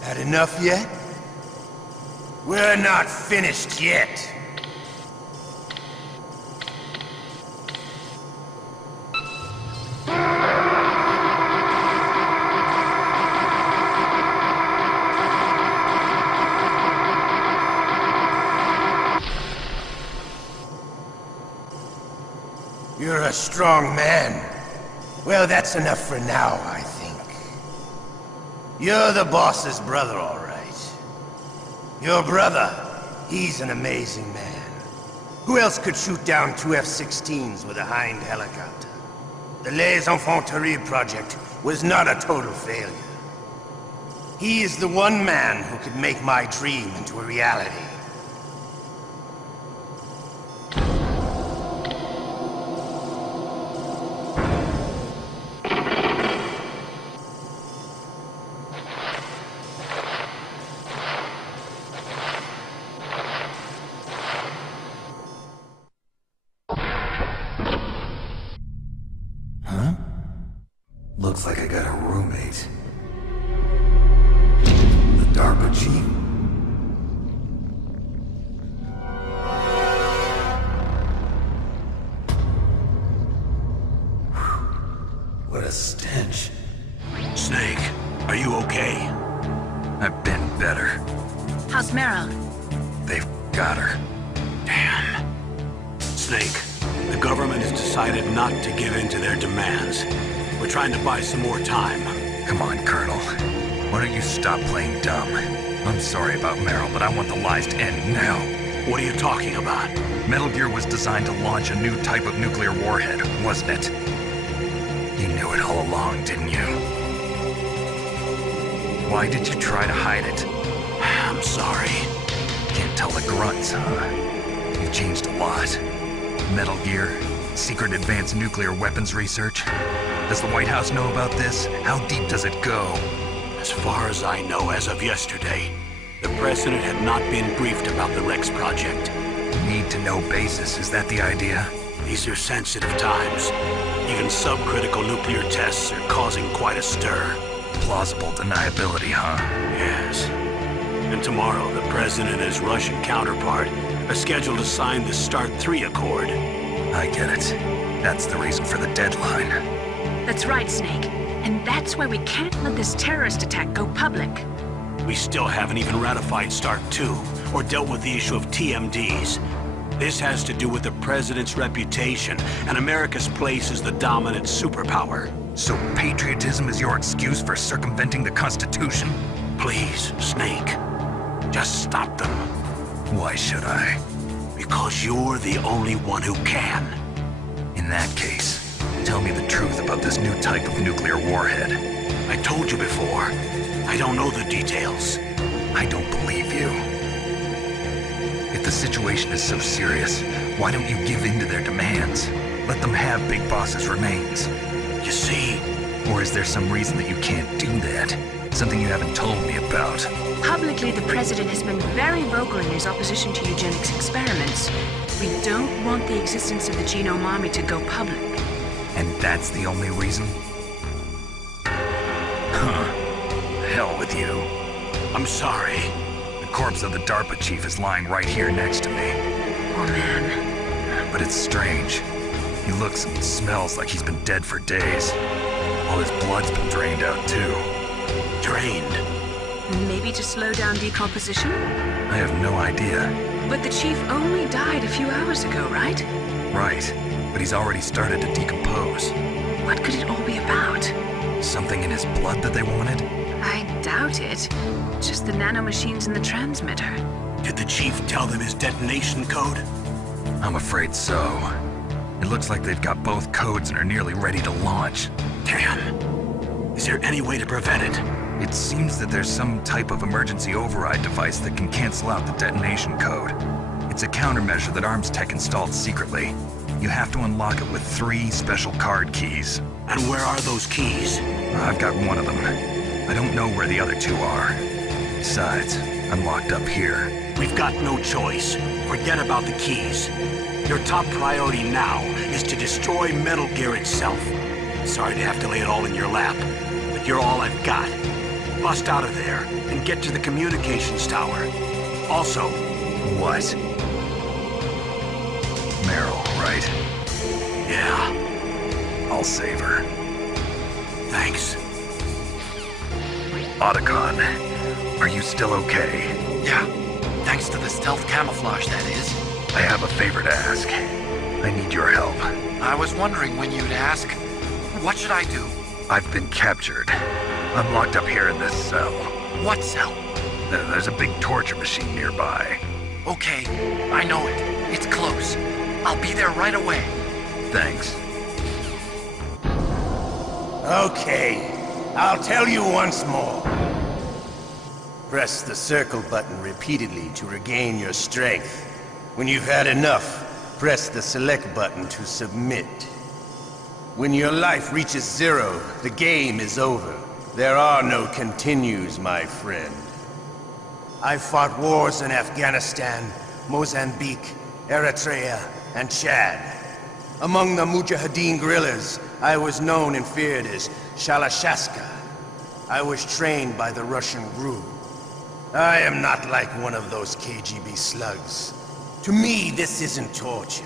Had enough yet? We're not finished yet. You're a strong man. Well, that's enough for now, I think. You're the boss's brother, all right. Your brother, he's an amazing man. Who else could shoot down 2 F-16s with a Hind helicopter? The Les Infanteries project was not a total failure. He is the one man who could make my dream into a reality. Looks like I got a roommate. The DARPA chief? What a stench. Snake, are you okay? I've been better. How's Meryl? They've got her. Damn. Snake, the government has decided not to give in to their demands. We're trying to buy some more time. Come on, Colonel. Why don't you stop playing dumb? I'm sorry about Meryl, but I want the lies to end now. What are you talking about? Metal Gear was designed to launch a new type of nuclear warhead, wasn't it? You knew it all along, didn't you? Why did you try to hide it? I'm sorry. Can't tell the grunts, huh? You've changed a lot. Metal Gear, secret advanced nuclear weapons research. Does the White House know about this? How deep does it go? As far as I know, as of yesterday, the President had not been briefed about the Rex project. Need-to-know basis, is that the idea? These are sensitive times. Even subcritical nuclear tests are causing quite a stir. Plausible deniability, huh? Yes. And tomorrow, the President and his Russian counterpart are scheduled to sign the START 3 Accord. I get it. That's the reason for the deadline. That's right, Snake. And that's why we can't let this terrorist attack go public. We still haven't even ratified START 2, or dealt with the issue of TMDs. This has to do with the President's reputation and America's place as the dominant superpower. So patriotism is your excuse for circumventing the Constitution? Please, Snake. Just stop them. Why should I? Because you're the only one who can. In that case, tell me the truth about this new type of nuclear warhead. I told you before. I don't know the details. I don't believe you. If the situation is so serious, why don't you give in to their demands? Let them have Big Boss's remains. You see? Or is there some reason that you can't do that? Something you haven't told me about? Publicly, the President has been very vocal in his opposition to eugenics experiments. We don't want the existence of the Genome Army to go public. And that's the only reason? Huh. Hell with you. I'm sorry. The corpse of the DARPA chief is lying right here next to me. Oh, man. But it's strange. He looks and smells like he's been dead for days. All his blood's been drained out, too. Drained? Maybe to slow down decomposition? I have no idea. But the chief only died a few hours ago, right? Right. But he's already started to decompose. What could it all be about? Something in his blood that they wanted? I doubt it. Just the nanomachines in the transmitter. Did the chief tell them his detonation code? I'm afraid so. It looks like they've got both codes and are nearly ready to launch. Damn. Is there any way to prevent it? It seems that there's some type of emergency override device that can cancel out the detonation code. It's a countermeasure that Arms Tech installed secretly. You have to unlock it with 3 special card keys. And where are those keys? I've got one of them. I don't know where the other 2 are. Besides, I'm locked up here. We've got no choice. Forget about the keys. Your top priority now is to destroy Metal Gear itself. Sorry to have to lay it all in your lap, but you're all I've got. Bust out of there and get to the communications tower. Also... What? Meryl, right? Yeah. I'll save her. Thanks. Otacon, are you still okay? Yeah. Thanks to the stealth camouflage, that is. I have a favor to ask. I need your help. I was wondering when you'd ask. What should I do? I've been captured. I'm locked up here in this cell. What cell? There's a big torture machine nearby. Okay, I know it. It's close. I'll be there right away. Thanks. Okay, I'll tell you once more. Press the circle button repeatedly to regain your strength. When you've had enough, press the select button to submit. When your life reaches 0, the game is over. There are no continues, my friend. I fought wars in Afghanistan, Mozambique, Eritrea, and Chad. Among the Mujahideen guerrillas, I was known and feared as Shalashaska. I was trained by the Russian GRU. I am not like one of those KGB slugs. To me, this isn't torture.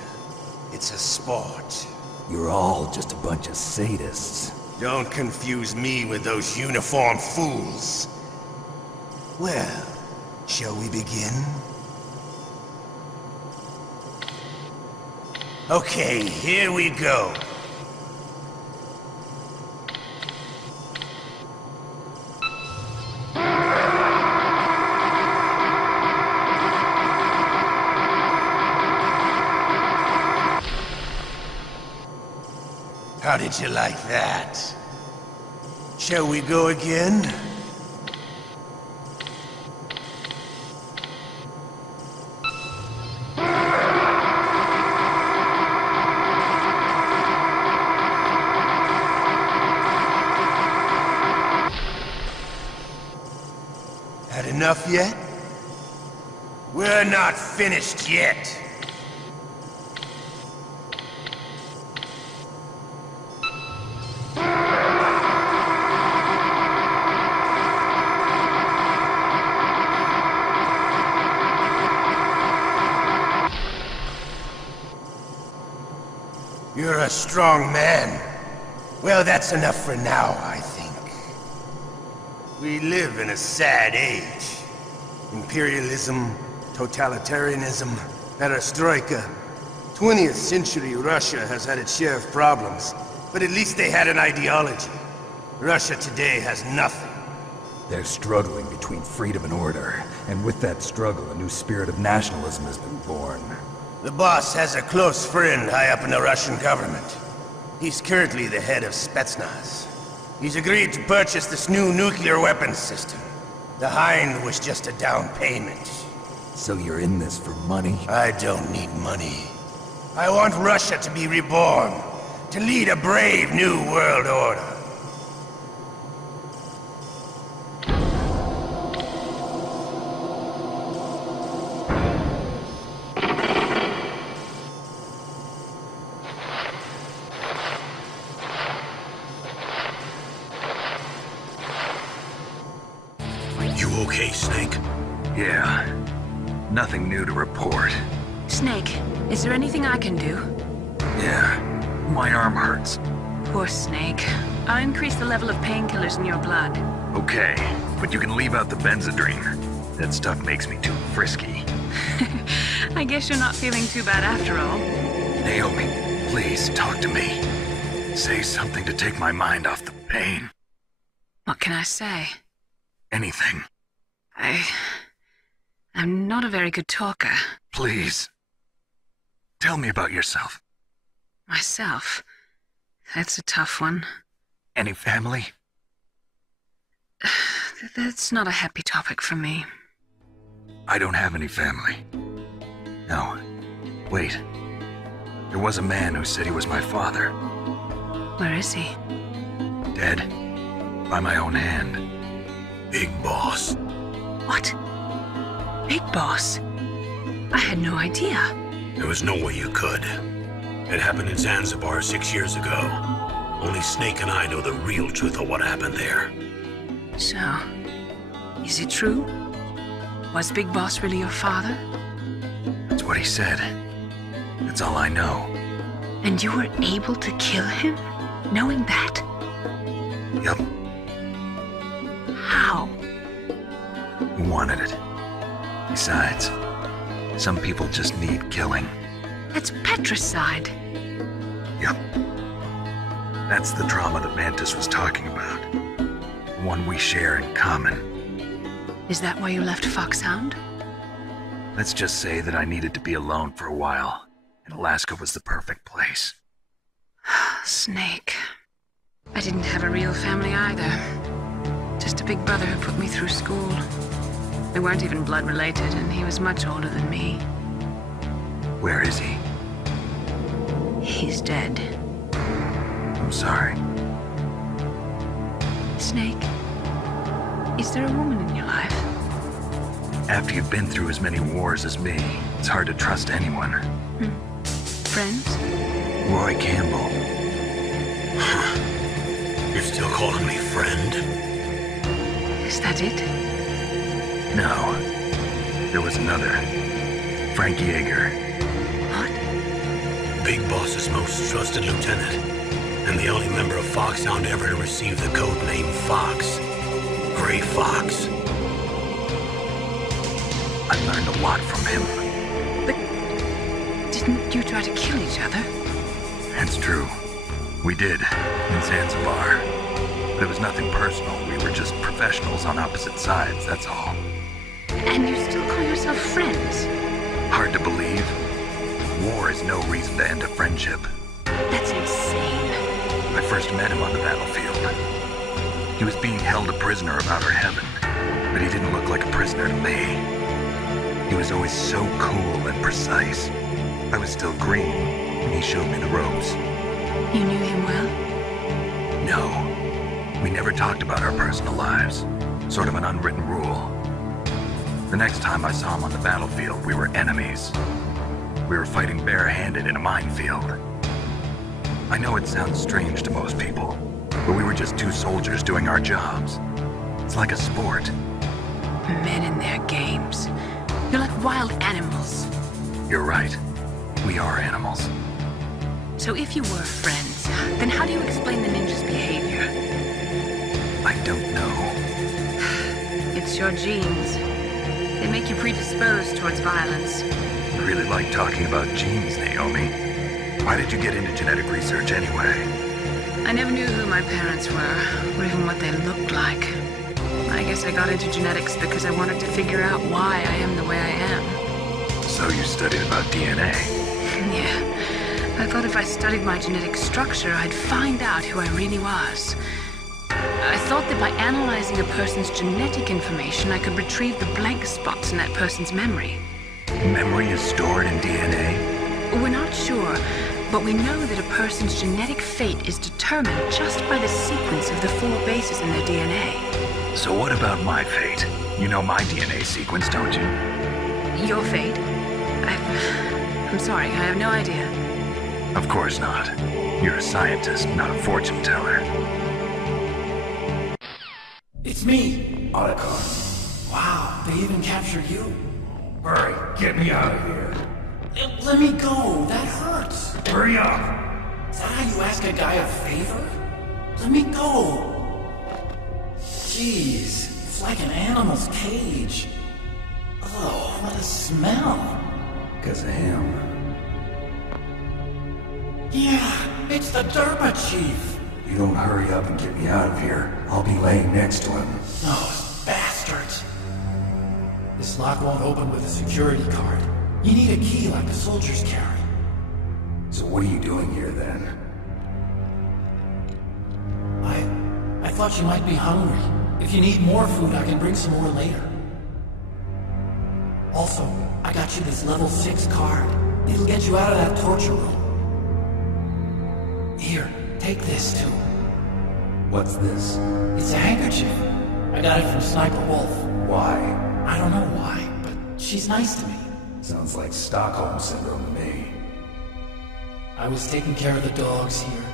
It's a sport. You're all just a bunch of sadists. Don't confuse me with those uniformed fools. Well, shall we begin? Okay, here we go. How did you like that? Shall we go again? Had enough yet? We're not finished yet. You're a strong man. Well, that's enough for now, I think. We live in a sad age. Imperialism, totalitarianism, perestroika. 20th century Russia has had its share of problems, but at least they had an ideology. Russia today has nothing. They're struggling between freedom and order, and with that struggle, a new spirit of nationalism has been born. The boss has a close friend high up in the Russian government. He's currently the head of Spetsnaz. He's agreed to purchase this new nuclear weapons system. The Hind was just a down payment. So you're in this for money? I don't need money. I want Russia to be reborn, to lead a brave new world order. Okay, Snake? Yeah. Nothing new to report. Snake, is there anything I can do? Yeah. My arm hurts. Poor Snake. I'll increase the level of painkillers in your blood. Okay, but you can leave out the Benzedrine. That stuff makes me too frisky. I guess you're not feeling too bad after all. Naomi, please talk to me. Say something to take my mind off the pain. What can I say? Anything. I'm not a very good talker. Please. Tell me about yourself. Myself? That's a tough one. Any family? That's not a happy topic for me. I don't have any family. No. Wait. There was a man who said he was my father. Where is he? Dead. By my own hand. Big Boss. What? Big Boss? I had no idea. There was no way you could. It happened in Zanzibar 6 years ago. Only Snake and I know the real truth of what happened there. So, is it true? Was Big Boss really your father? That's what he said. That's all I know. And you were able to kill him, knowing that? Yup. How? He wanted it. Besides, some people just need killing. That's patricide. Yup. That's the trauma that Mantis was talking about. The one we share in common. Is that why you left Foxhound? Let's just say that I needed to be alone for a while, and Alaska was the perfect place. Snake. I didn't have a real family either. Just a big brother who put me through school. We weren't even blood related, and he was much older than me. Where is he? He's dead. I'm sorry. Snake, is there a woman in your life? After you've been through as many wars as me, it's hard to trust anyone. Friends? Roy Campbell. You're still calling me friend? Is that it? No. There was another. Frank Yeager. What? Big Boss's most trusted lieutenant, and the only member of FOXHOUND ever to receive the code name Fox. Gray Fox. I learned a lot from him. But didn't you try to kill each other? That's true. We did, in Zanzibar. But it was nothing personal. We were just professionals on opposite sides, that's all. And you still call yourself friends? Hard to believe. War is no reason to end a friendship. That's insane. I first met him on the battlefield. He was being held a prisoner of outer heaven, but he didn't look like a prisoner to me. He was always so cool and precise. I was still green, and he showed me the ropes. You knew him well? No. We never talked about our personal lives. Sort of an unwritten rule. The next time I saw him on the battlefield, we were enemies. We were fighting barehanded in a minefield. I know it sounds strange to most people, but we were just two soldiers doing our jobs. It's like a sport. Men and their games. You're like wild animals. You're right. We are animals. So if you were friends, then how do you explain the ninja's behavior? I don't know. It's your genes. They make you predisposed towards violence. I really like talking about genes, Naomi. Why did you get into genetic research anyway? I never knew who my parents were, or even what they looked like. I guess I got into genetics because I wanted to figure out why I am the way I am. So you studied about DNA? Yeah. I thought if I studied my genetic structure, I'd find out who I really was. I thought that by analyzing a person's genetic information, I could retrieve the blank spots in that person's memory. Memory is stored in DNA? We're not sure, but we know that a person's genetic fate is determined just by the sequence of the 4 bases in their DNA. So what about my fate? You know my DNA sequence, don't you? Your fate? I'm sorry, I have no idea. Of course not. You're a scientist, not a fortune teller. It's me, Otacon. Wow, they even captured you. Hurry, get me out of here. Let me go, that hurts. Hurry up! Is that how you ask a guy a favor? Let me go. Jeez, it's like an animal's cage. Oh, what a smell. Because of him. Yeah, it's the DARPA chief. You don't hurry up and get me out of here, I'll be laying next to him. Those bastards. This lock won't open with a security card. You need a key like the soldiers carry. So what are you doing here then? I thought you might be hungry. If you need more food, I can bring some more later. Also, I got you this level 6 card. It'll get you out of that torture room. Here, take this too. What's this? It's a handkerchief. I got it from Sniper Wolf. Why? I don't know why, but she's nice to me. Sounds like Stockholm Syndrome to me. I was taking care of the dogs here.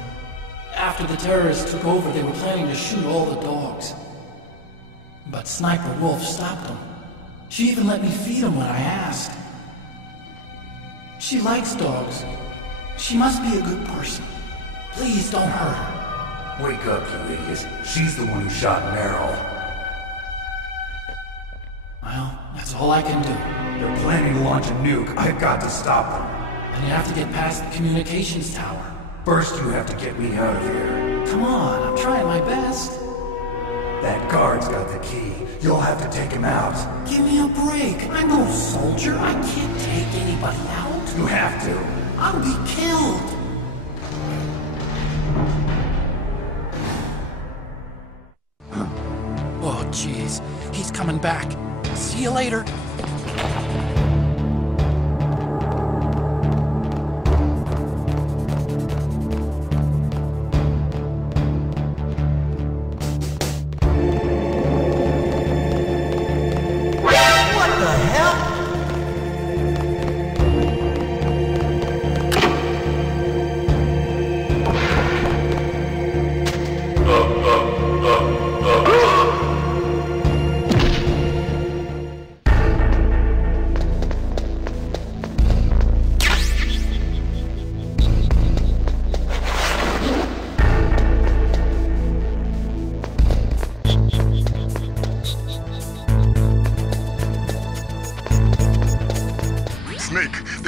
After the terrorists took over, they were planning to shoot all the dogs. But Sniper Wolf stopped them. She even let me feed them when I asked. She likes dogs. She must be a good person. Please don't hurt her. Wake up, you idiot. She's the one who shot Meryl. Well, that's all I can do. They're planning to launch a nuke. I've got to stop them. And you have to get past the communications tower. First, you have to get me out of here. Come on, I'm trying my best. That guard's got the key. You'll have to take him out. Give me a break. I'm no soldier. I can't take anybody out. You have to. I'll be killed. Oh, jeez. He's coming back. See you later.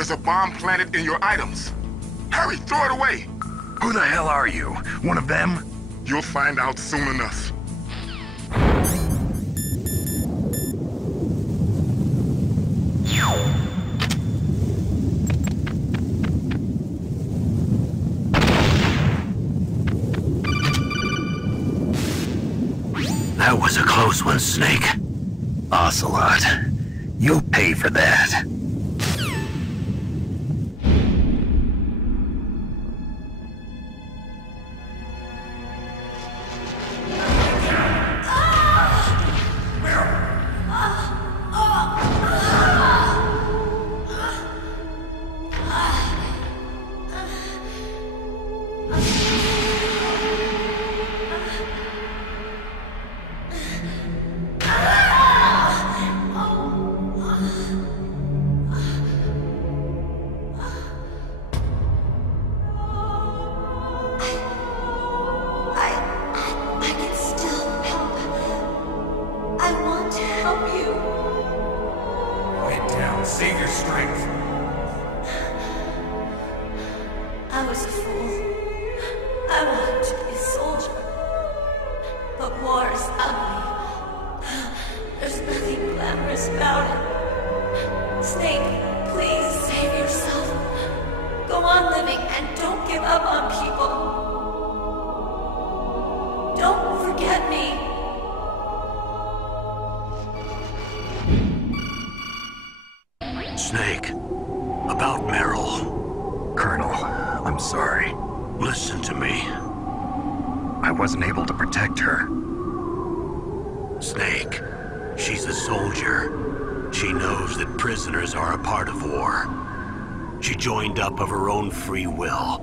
There's a bomb planted in your items. Hurry, throw it away! Who the hell are you? One of them? You'll find out soon enough. That was a close one, Snake. Ocelot, you'll pay for that. Save your strength. I was a fool. I wanted to be a soldier. But war is ugly. There's nothing glamorous about it. Snake, please save yourself. Go on living and don't give up on people. Don't forget me. Snake, about Meryl. Colonel, I'm sorry. Listen to me. I wasn't able to protect her. Snake, she's a soldier. She knows that prisoners are a part of war. She joined up of her own free will.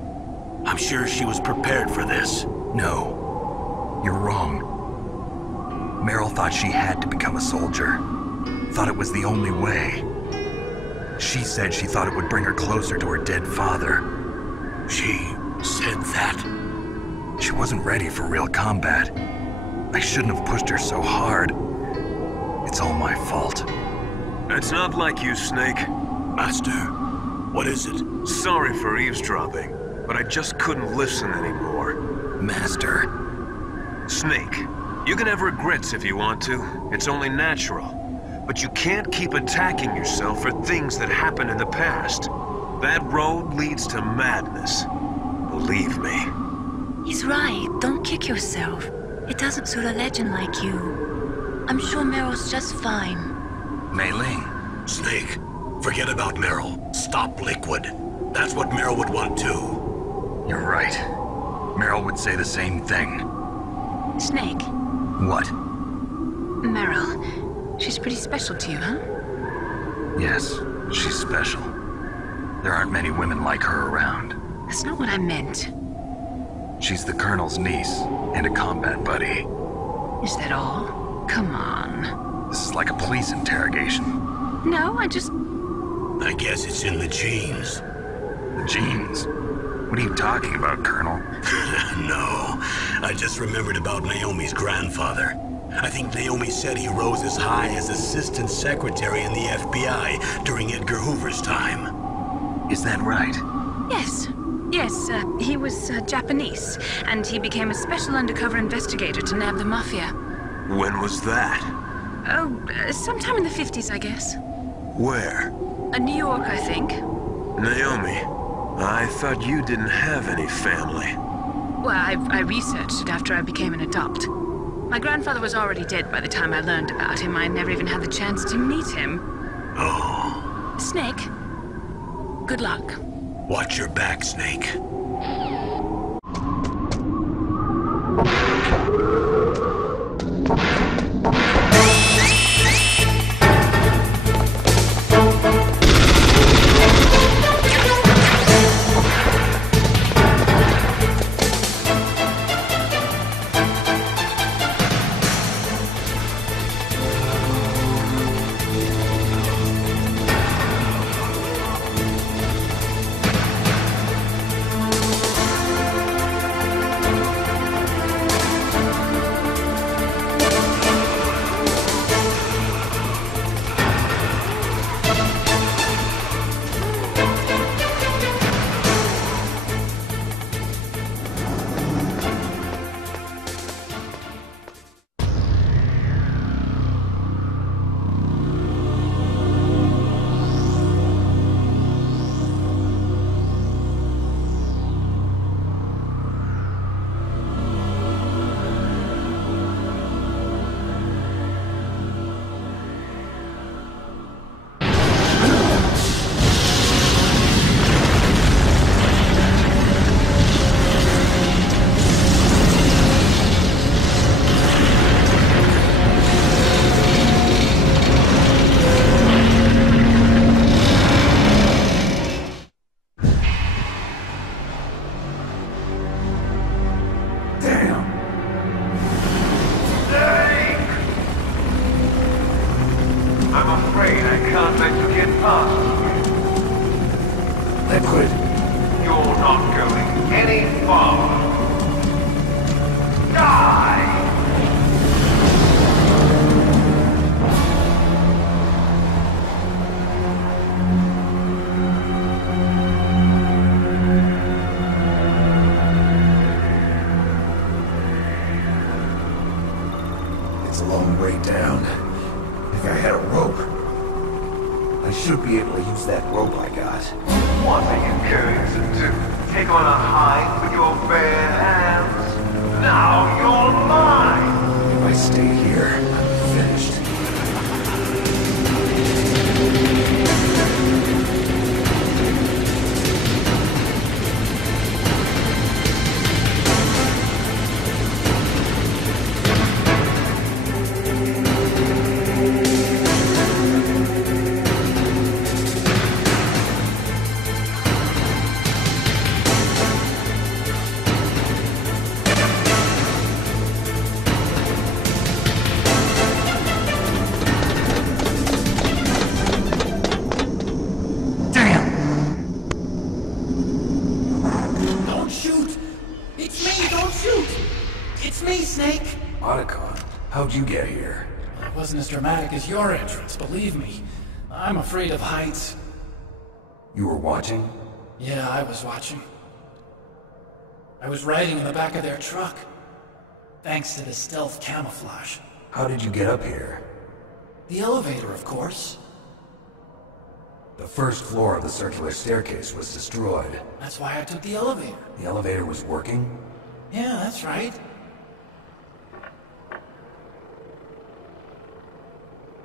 I'm sure she was prepared for this. No, you're wrong. Meryl thought she had to become a soldier. Thought it was the only way. She said she thought it would bring her closer to her dead father. She said that? She wasn't ready for real combat. I shouldn't have pushed her so hard. It's all my fault. It's not like you, Snake. Master, what is it? Sorry for eavesdropping, but I just couldn't listen anymore. Master. Snake, you can have regrets if you want to. It's only natural. But you can't keep attacking yourself for things that happened in the past. That road leads to madness. Believe me. He's right. Don't kick yourself. It doesn't suit a legend like you. I'm sure Meryl's just fine. Mei Ling. Snake, forget about Meryl. Stop Liquid. That's what Meryl would want too. You're right. Meryl would say the same thing. Snake. What? Meryl. She's pretty special to you, huh? Yes, she's special. There aren't many women like her around. That's not what I meant. She's the Colonel's niece and a combat buddy. Is that all? Come on. This is like a police interrogation. No, I guess it's in the genes. The genes? What are you talking about, Colonel? No, I just remembered about Naomi's grandfather. I think Naomi said he rose as high as assistant secretary in the FBI during Edgar Hoover's time. Is that right? Yes. Yes, he was Japanese, and he became a special undercover investigator to nab the Mafia. When was that? Oh, sometime in the 50s, I guess. Where? New York, I think. Naomi, I thought you didn't have any family. Well, I researched it after I became an adopt. My grandfather was already dead by the time I learned about him. I never even had the chance to meet him. Oh. Snake, good luck. Watch your back, Snake. past you. Liquid. You're not going any far. Die! It's a long way down. If I had a rope, I should be able to use that rope I got. What are you going to do? Take on a hide with your bare hands? Now you're mine! If I stay here, I'm finished. How'd you get here? It wasn't as dramatic as your entrance, believe me. I'm afraid of heights. You were watching? Yeah, I was watching. I was riding in the back of their truck. Thanks to the stealth camouflage. How did you get up here? The elevator, of course. The first floor of the circular staircase was destroyed. That's why I took the elevator. The elevator was working? Yeah, that's right.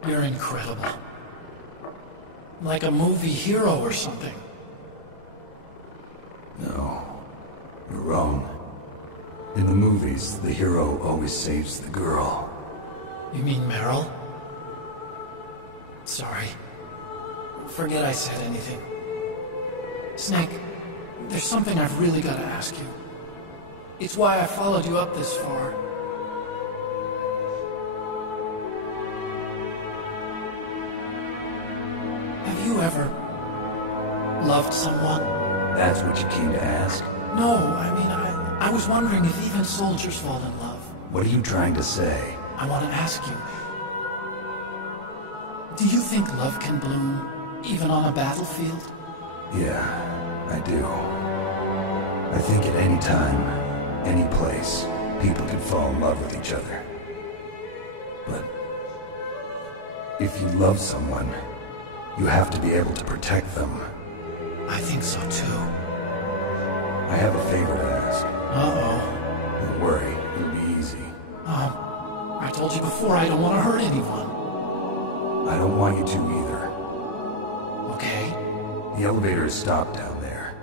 You're incredible. Like a movie hero or something. No, you're wrong. In the movies, the hero always saves the girl. You mean Meryl? Sorry. Forget I said anything. Snake, there's something I've really got to ask you. It's why I followed you up this far. Have you ever loved someone? That's what you came to ask? No, I mean, I was wondering if even soldiers fall in love. What are you trying to say? I want to ask you. Do you think love can bloom, even on a battlefield? Yeah, I do. I think at any time, any place, people can fall in love with each other. But if you love someone, you have to be able to protect them. I think so too. I have a favor to ask. Uh-oh. Don't worry, it'll be easy. I told you before I don't want to hurt anyone. I don't want you to either. Okay. The elevator is stopped down there.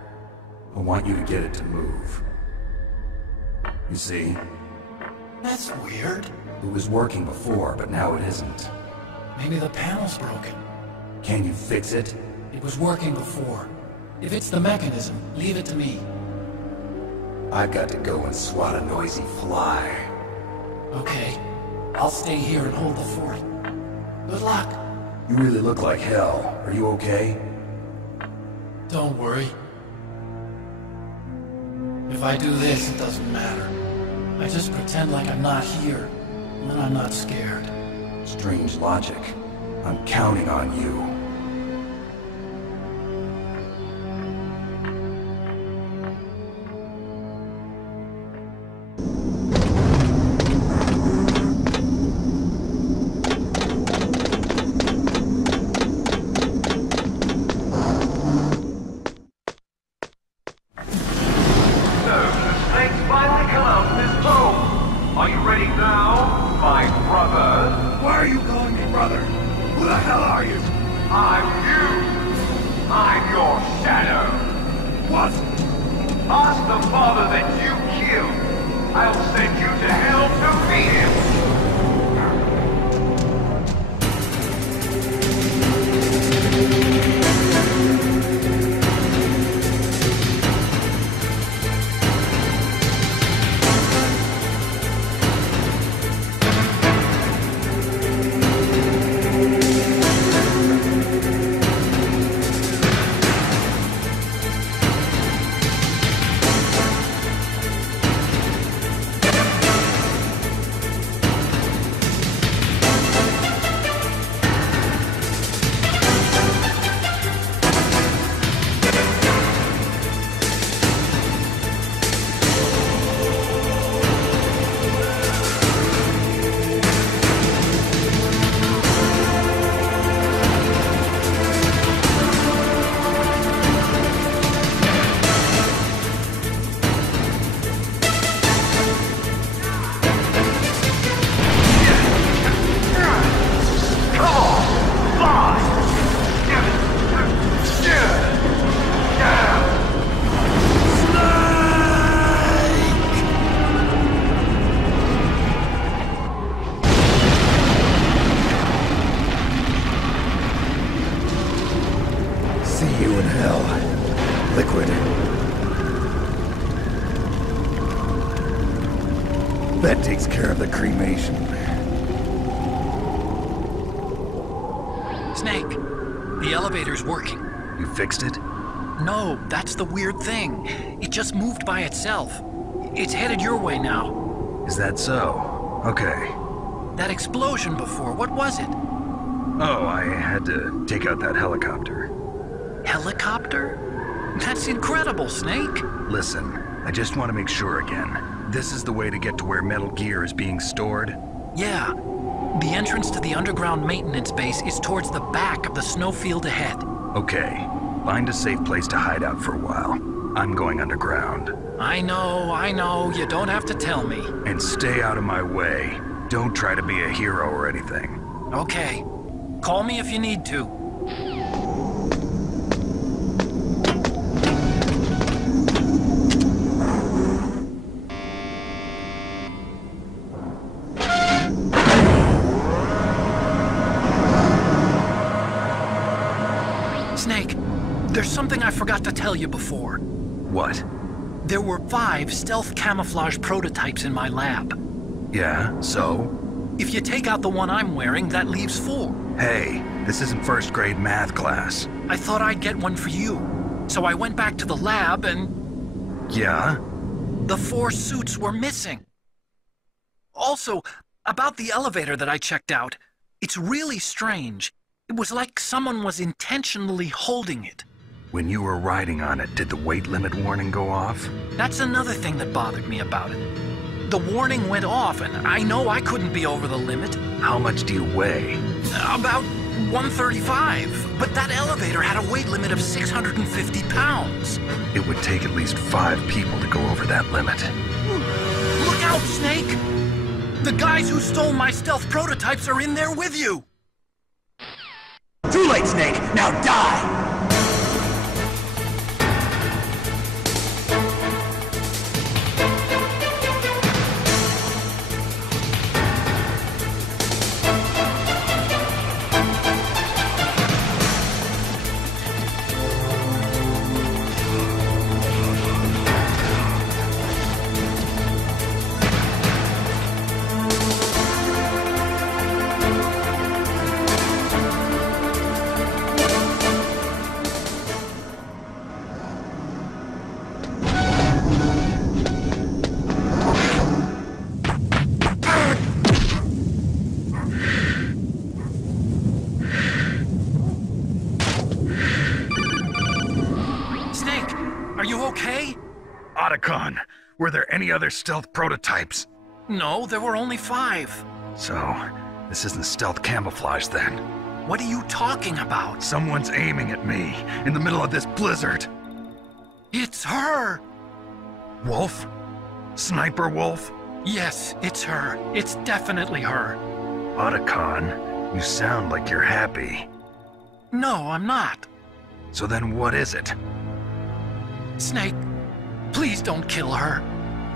I want you to get it to move. You see? That's weird. It was working before, but now it isn't. Maybe the panel's broken. Can you fix it? It was working before. If it's the mechanism, leave it to me. I've got to go and swat a noisy fly. Okay. I'll stay here and hold the fort. Good luck. You really look like hell. Are you okay? Don't worry. If I do this, it doesn't matter. I just pretend like I'm not here, and then I'm not scared. Strange logic. I'm counting on you. Snake, the elevator's working. You fixed it? No, that's the weird thing. It just moved by itself. It's headed your way now. Is that so? Okay. That explosion before, what was it? Oh, I had to take out that helicopter. Helicopter? That's incredible, Snake. Listen, I just want to make sure again. This is the way to get to where Metal Gear is being stored? Yeah. The entrance to the underground maintenance base is towards the back of the snowfield ahead. Okay. Find a safe place to hide out for a while. I'm going underground. I know. You don't have to tell me. And stay out of my way. Don't try to be a hero or anything. Okay. Call me if you need to. Snake, there's something I forgot to tell you before. What? There were 5 stealth camouflage prototypes in my lab. Yeah, so? If you take out the one I'm wearing, that leaves 4. Hey, this isn't first grade math class. I thought I'd get one for you. So I went back to the lab and... Yeah? The 4 suits were missing. Also, about the elevator that I checked out, it's really strange. It was like someone was intentionally holding it. When you were riding on it, did the weight limit warning go off? That's another thing that bothered me about it. The warning went off, and I know I couldn't be over the limit. How much do you weigh? About 135, but that elevator had a weight limit of 650 pounds. It would take at least 5 people to go over that limit. Look out, Snake! The guys who stole my stealth prototypes are in there with you! Too late, Snake! Now die! Were there any other stealth prototypes? No, there were only 5. So, this isn't stealth camouflage then? What are you talking about? Someone's aiming at me, in the middle of this blizzard. It's her! Wolf? Sniper Wolf? Yes, it's her. It's definitely her. Otacon, you sound like you're happy. No, I'm not. So then what is it? Snake, please don't kill her.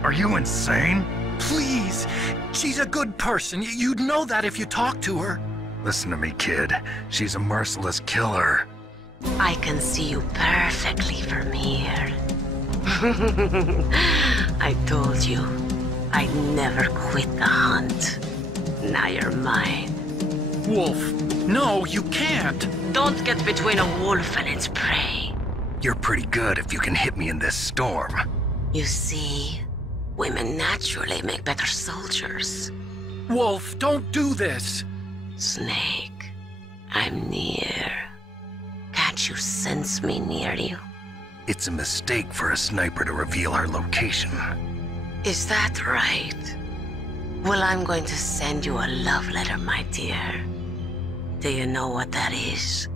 Are you insane? Please. She's a good person. You'd know that if you talked to her. Listen to me, kid. She's a merciless killer. I can see you perfectly from here. I told you, I'd never quit the hunt. Now you're mine. Wolf, no, you can't. Don't get between a wolf and its prey. You're pretty good if you can hit me in this storm. You see, women naturally make better soldiers. Wolf, don't do this. Snake, I'm near. Can't you sense me near you? It's a mistake for a sniper to reveal her location. Is that right? Well, I'm going to send you a love letter, my dear. Do you know what that is?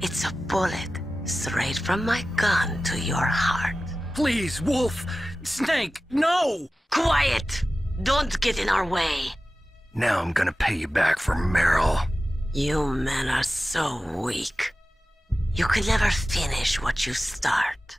It's a bullet straight from my gun to your heart. Please, Wolf! Snake, no! Quiet! Don't get in our way. Now I'm gonna pay you back for Meryl. You men are so weak. You can never finish what you start.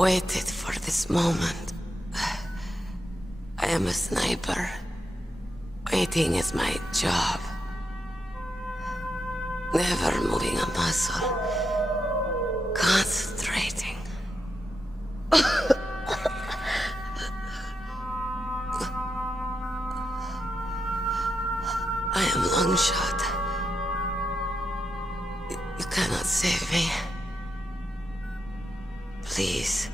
waited for this moment. I am a sniper. Waiting is my job. Never moving a muscle. Concentrating. I am Longshot. You cannot save me. Please.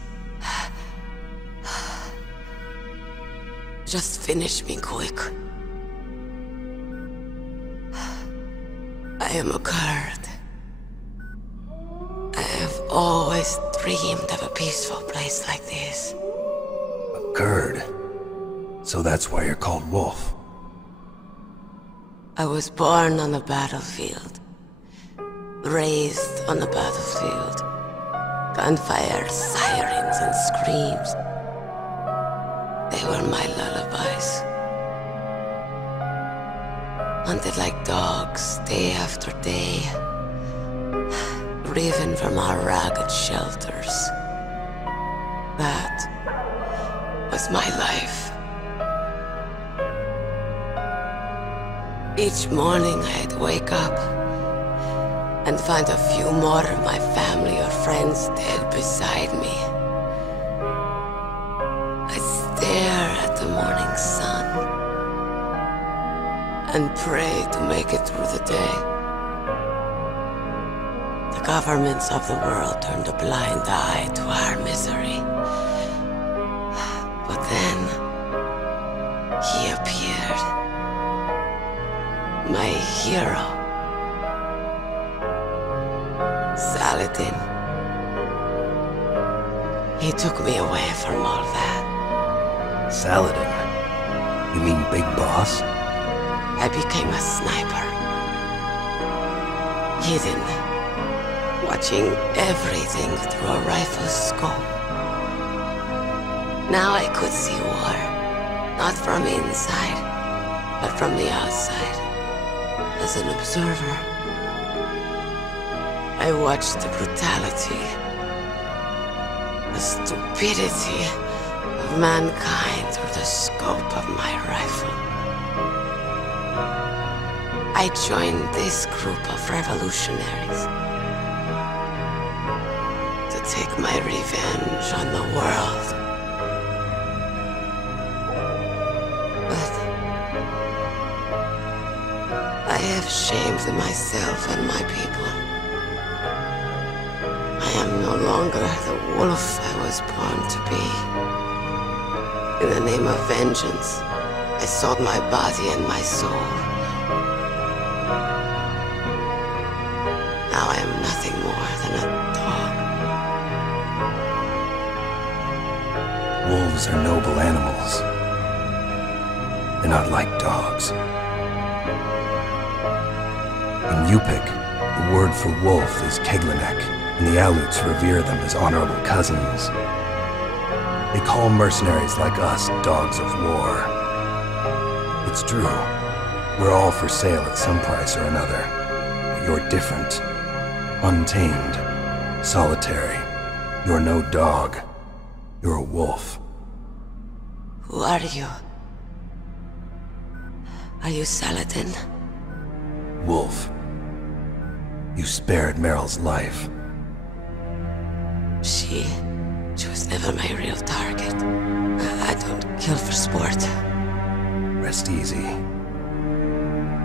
Just finish me quick. I am a Kurd. I have always dreamed of a peaceful place like this. A Kurd? So that's why you're called Wolf. I was born on the battlefield. Raised on the battlefield. Gunfire, sirens, and screams. They were my lullabies. Hunted like dogs, day after day. Driven from our ragged shelters. That was my life. Each morning I'd wake up and find a few more of my family or friends dead beside me. I'd stare at the morning sun and pray to make it through the day. The governments of the world turned a blind eye to our misery. But then, he appeared. My hero. Saladin. He took me away from all that. Saladin? You mean Big Boss? I became a sniper. Hidden. Watching everything through a rifle's scope. Now I could see war. Not from inside, but from the outside. As an observer. I watched the brutality, the stupidity of mankind through the scope of my rifle. I joined this group of revolutionaries to take my revenge on the world. But I have shamed myself and my people. I am no longer the wolf I was born to be. In the name of vengeance, I sold my body and my soul. Now I am nothing more than a dog. Wolves are noble animals. They're not like dogs. In Yupik, the word for wolf is Keglenek, and the Aleuts revere them as honorable cousins. They call mercenaries like us dogs of war. It's true, we're all for sale at some price or another, but you're different. Untamed, solitary. You're no dog. You're a wolf. Who are you? Are you Saladin? Wolf. You spared Meryl's life. She was never my real target. I don't kill for sport. Rest easy.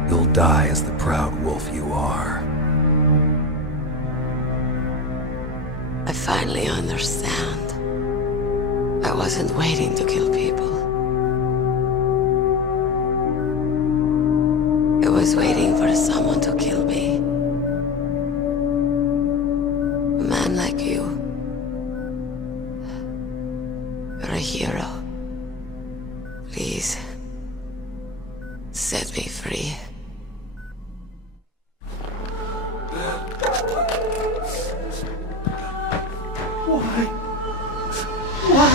You'll die as the proud wolf you are. I finally understand. I wasn't waiting to kill people. I was waiting for someone to kill me. A man like you. You're a hero. Please, set me free. Why?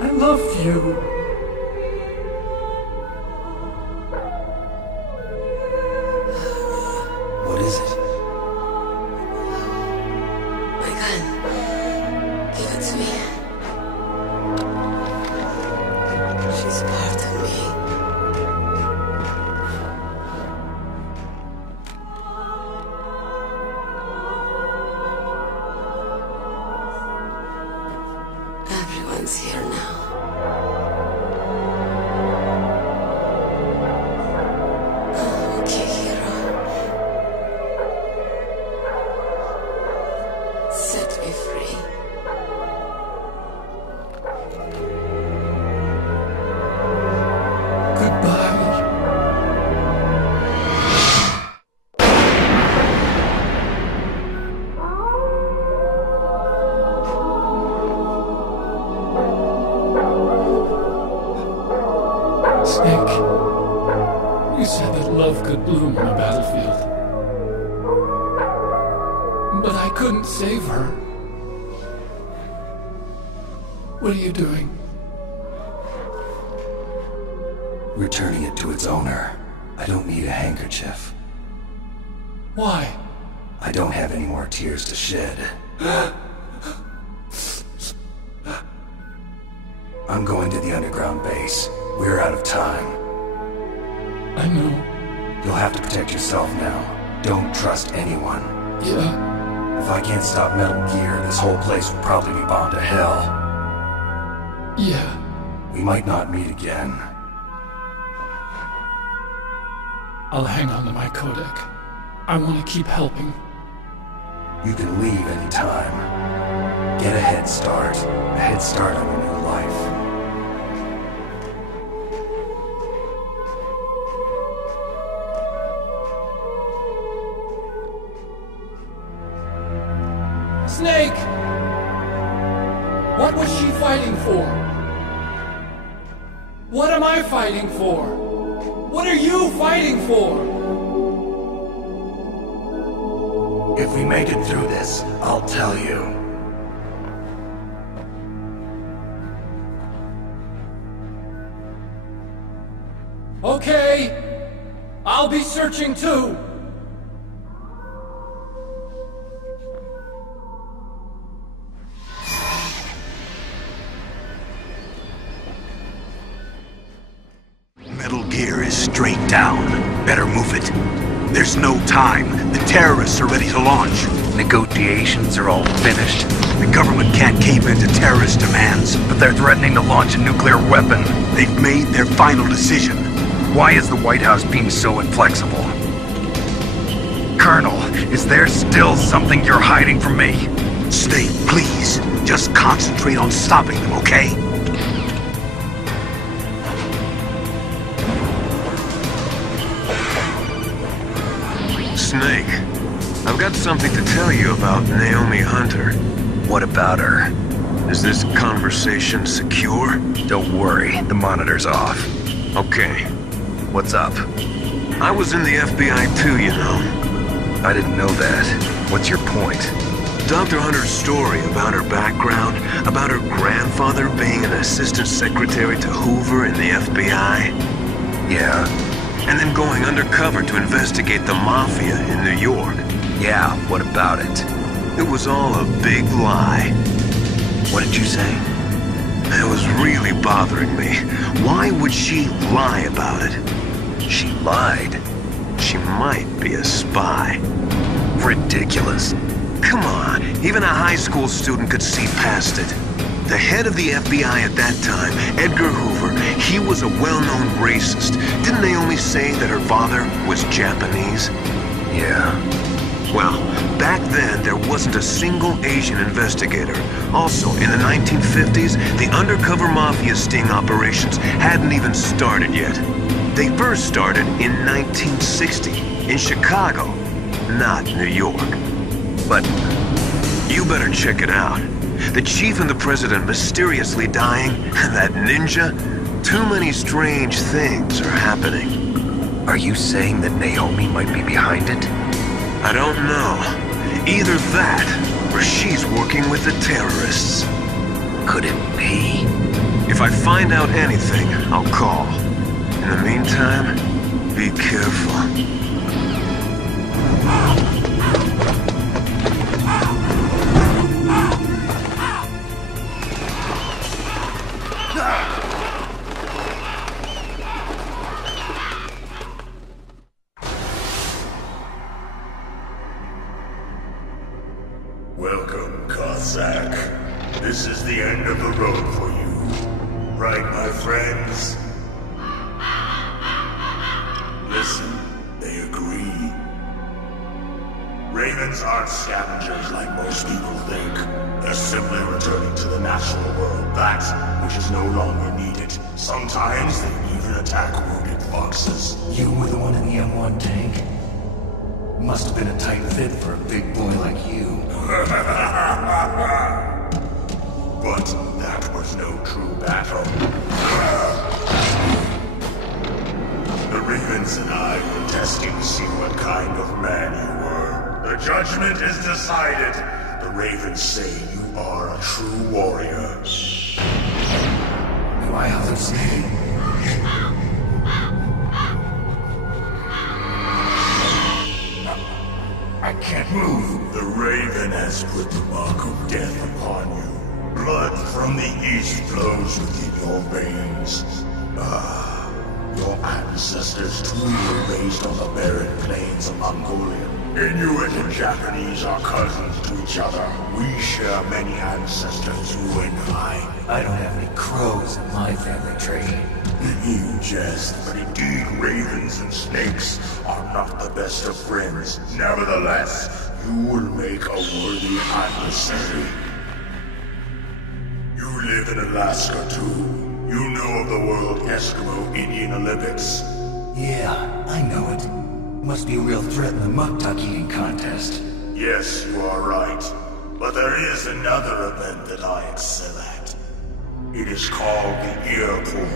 I love you. What is it? My gun. Everyone's here now. Okay, hero. Set me free. Snake, you said that love could bloom on a battlefield. But I couldn't save her. What are you doing? Returning it to its owner. I don't need a handkerchief. Why? I don't have any more tears to shed. I'm going to the underground base. We're out of time. I know. You'll have to protect yourself now. Don't trust anyone. Yeah. If I can't stop Metal Gear, this whole place will probably be bound to hell. Yeah. We might not meet again. I'll hang on to my codec. I want to keep helping. You can leave anytime. Get a head start. A head start on your new life. Snake! What was she fighting for? What am I fighting for? What are you fighting for? If we make it through this, I'll tell you. Okay. I'll be searching too. Metal Gear is straight down. Better move it. There's no time. The terrorists are ready to launch. Negotiations are all finished. The government can't cave into terrorist demands. But they're threatening to launch a nuclear weapon. They've made their final decision. Why is the White House being so inflexible? Colonel, is there still something you're hiding from me? Snake, please. Just concentrate on stopping them, okay? Snake, I've got something to tell you about Naomi Hunter. What about her? Is this conversation secure? Don't worry, the monitor's off. Okay. What's up? I was in the FBI too, you know. I didn't know that. What's your point? Dr. Hunter's story about her background, about her grandfather being an assistant secretary to Hoover in the FBI. Yeah. And then going undercover to investigate the Mafia in New York. Yeah, what about it? It was all a big lie. What did you say? It was really bothering me. Why would she lie about it? She lied. She might be a spy. Ridiculous. Come on, even a high school student could see past it. The head of the FBI at that time, Edgar Hoover, he was a well-known racist. Didn't Naomi say that her father was Japanese? Yeah. Well, back then there wasn't a single Asian investigator. Also, in the 1950s, the undercover Mafia sting operations hadn't even started yet. They first started in 1960, in Chicago, not New York. But you better check it out. The chief and the president mysteriously dying, and that ninja, too many strange things are happening. Are you saying that Naomi might be behind it? I don't know. Either that, or she's working with the terrorists. Could it be? If I find out anything, I'll call. In the meantime, be careful. Welcome, Cossack. This is the end of the road for you. Right, my friends? Listen, they agree. Ravens aren't scavengers like most people think. They're simply returning to the natural world, that which is no longer needed. Sometimes they even attack wounded foxes. You were the one in the M1 tank? Must have been a tight fit for a big boy like you. But that was no true battle. The Ravens and I were testing to see what kind of man you were. The judgment is decided. The Ravens say you are a true warrior. Do I hallucinate? I can't move. The Raven has put the mark of death upon you. Blood from the east flows within your veins. Your ancestors too were raised on the barren plains of Mongolia. Inuit and Japanese are cousins to each other. We share many ancestors, you and I. I don't have any crows in my family tree. You jest, but indeed ravens and snakes are not the best of friends. Nevertheless, you will make a worthy adversary. You live in Alaska too. You know of the World Eskimo Indian Olympics. Yeah, I know it. Must be a real threat in the muck duck eating contest. Yes, you are right. But there is another event that I excel at. It is called the ear pull.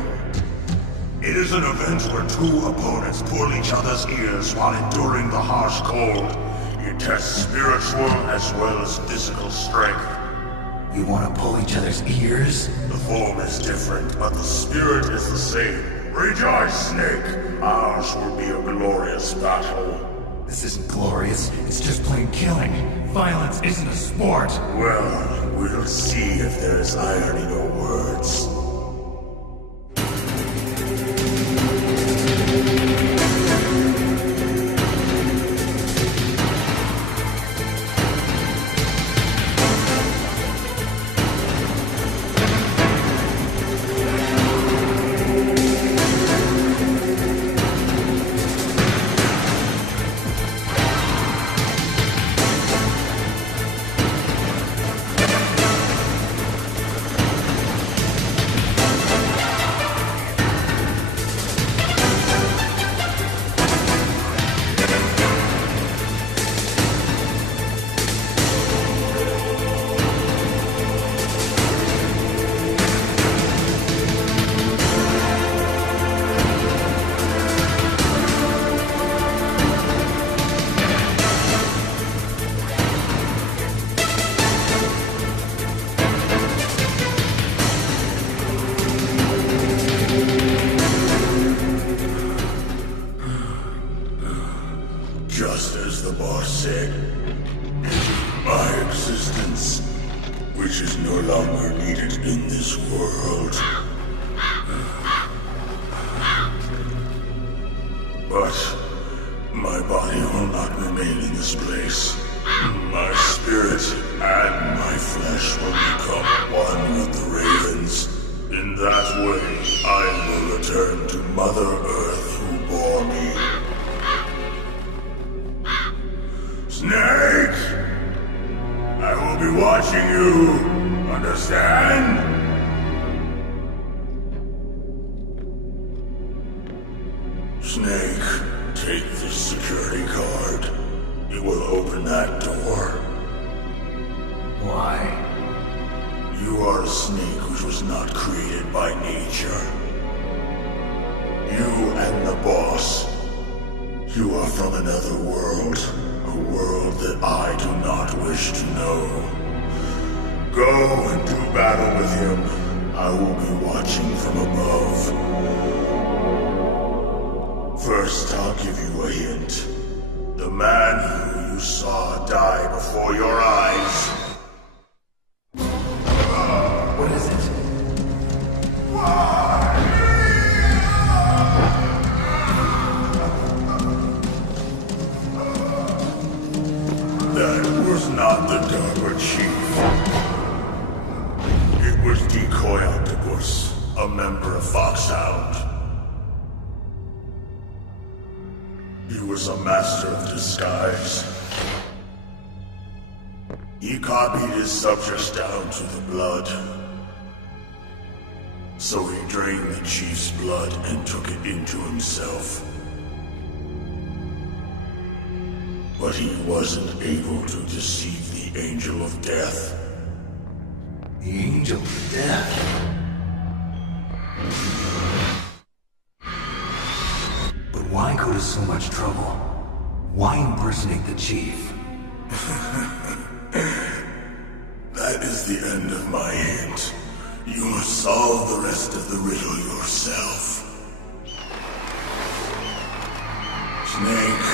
It is an event where two opponents pull each other's ears while enduring the harsh cold. It tests spiritual as well as physical strength. You want to pull each other's ears? The form is different, but the spirit is the same. Rejoice, Snake! Ours will be a glorious battle. This isn't glorious, it's just plain killing. Violence isn't a sport. Well, we'll see if there's iron in your words. Just as the boss said, my existence, which is no longer needed in this world. But my body will not remain in this place. My spirit and my flesh will become one with the ravens. In that way, I will return to Mother Earth who bore me. Snake! I will be watching you. Understand? Snake, take this security card. It will open that door. Why? You are a snake which was not created by nature. You and the boss. You are from another world. A world that I do not wish to know. Go and do battle with him. I will be watching from above. First, I'll give you a hint. The man who you saw die before your eyes. What is it? That was not the DARPA chief. was Decoy Octopus, a member of FOXHOUND. He was a master of disguise. He copied his subjects down to the blood. So he drained the chief's blood and took it into himself. But he wasn't able to deceive the Angel of Death. The Angel of Death? But why go to so much trouble? Why impersonate the chief? That is the end of my hint. You must solve the rest of the riddle yourself. Snake,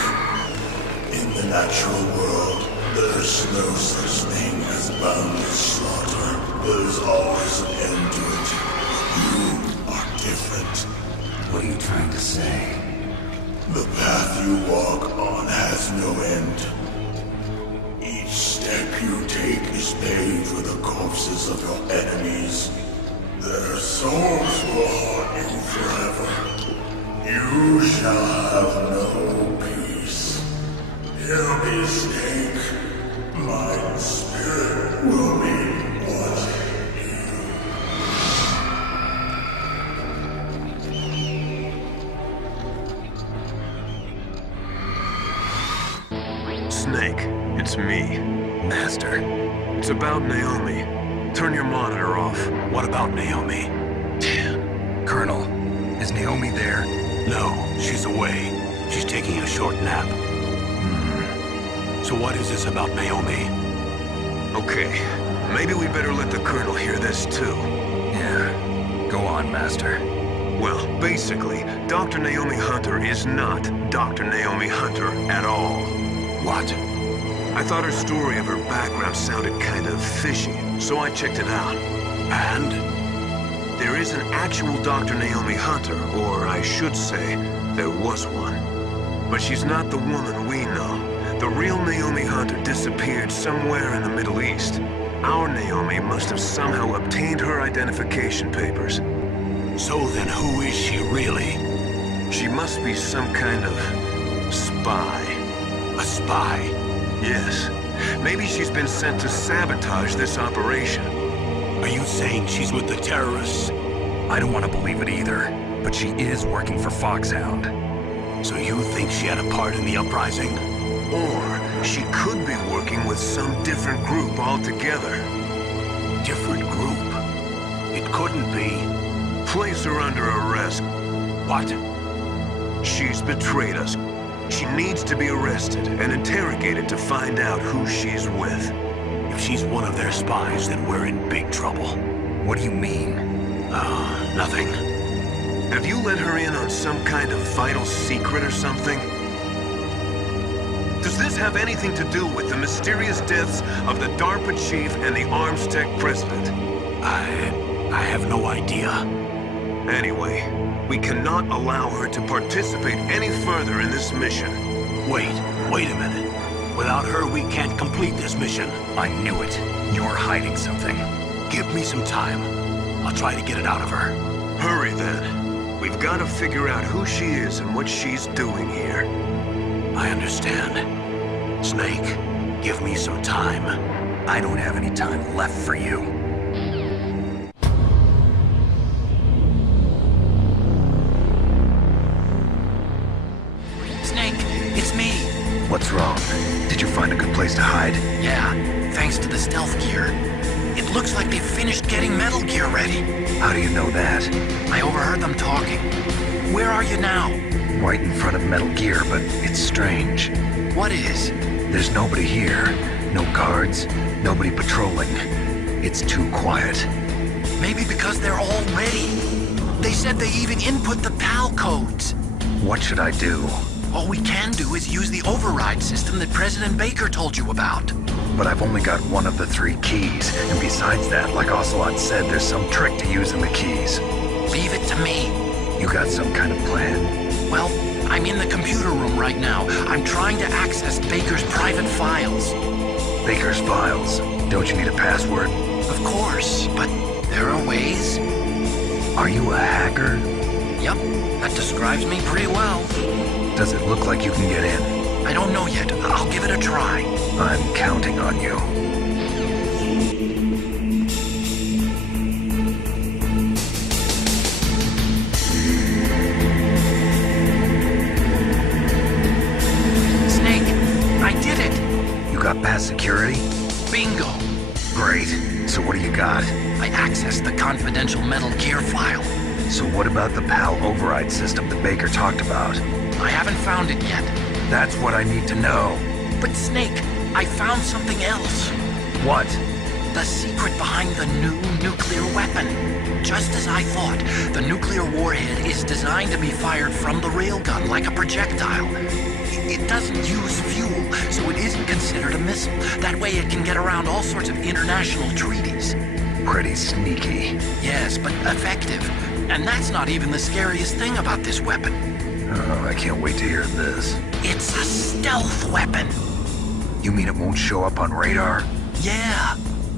in the natural world, there is no such thing as boundless slaughter. There is always an end to it. You are different. What are you trying to say? The path you walk on has no end. Each step you take is paid for the corpses of your enemies. Their souls will haunt you forever. You shall have no peace. Hear me, Snake. My spirit will be watching you. Snake, it's me. Master. It's about Naomi. Turn your monitor off. What about Naomi? Colonel, is Naomi there? No, she's away. She's taking a short nap. So what is this about Naomi? Okay, maybe we better let the Colonel hear this too. Yeah, go on, Master. Well, basically, Dr. Naomi Hunter is not Dr. Naomi Hunter at all. What? I thought her story of her background sounded kind of fishy, so I checked it out. And? There is an actual Dr. Naomi Hunter, or I should say, there was one. But she's not the woman we know. The real Naomi Hunter disappeared somewhere in the Middle East. Our Naomi must have somehow obtained her identification papers. So then who is she really? She must be some kind of spy. A spy? Yes. Maybe she's been sent to sabotage this operation. Are you saying she's with the terrorists? I don't want to believe it either, but she is working for FOXHOUND. So you think she had a part in the uprising? Or she could be working with some different group altogether. Different group? It couldn't be. Place her under arrest. What? She's betrayed us. She needs to be arrested and interrogated to find out who she's with. If she's one of their spies, then we're in big trouble. What do you mean? Nothing. Have you let her in on some kind of vital secret or something? Does this have anything to do with the mysterious deaths of the DARPA chief and the Arms Tech president? I have no idea. Anyway, we cannot allow her to participate any further in this mission. Wait a minute. Without her, we can't complete this mission. I knew it. You're hiding something. Give me some time. I'll try to get it out of her. Hurry then. We've got to figure out who she is and what she's doing here. I understand. Snake, give me some time. I don't have any time left for you. Snake, it's me. What's wrong? Did you find a good place to hide? Yeah, thanks to the stealth gear. It looks like they've finished getting Metal Gear ready. How do you know that? I overheard them talking. Where are you now? Right in front of Metal Gear, but it's strange. What is? There's nobody here. No guards, nobody patrolling. It's too quiet. Maybe because they're all ready. They said they even input the PAL codes. What should I do? All we can do is use the override system that President Baker told you about. But I've only got one of the 3 keys, and besides that, like Ocelot said, there's some trick to using the keys. Leave it to me. You got some kind of plan? Well, I'm in the computer room right now. I'm trying to access Baker's private files. Baker's files? Don't you need a password? Of course, but there Are you a hacker? Yep, that describes me pretty well. Does it look like you can get in? I don't know yet. I'll give it a try. I'm counting on you. Snake, I did it! You got past security? Bingo! Great. So what do you got? I accessed the confidential Metal Gear file. So what about the PAL override system that Baker talked about? I haven't found it yet. That's what I need to know. But Snake, I found something else. What? The secret behind the new nuclear weapon. Just as I thought, the nuclear warhead is designed to be fired from the railgun like a projectile. It doesn't use fuel, so it isn't considered a missile. That way it can get around all sorts of international treaties. Pretty sneaky. Yes, but effective. And that's not even the scariest thing about this weapon. Oh, I can't wait to hear this. It's a stealth weapon. You mean it won't show up on radar? Yeah.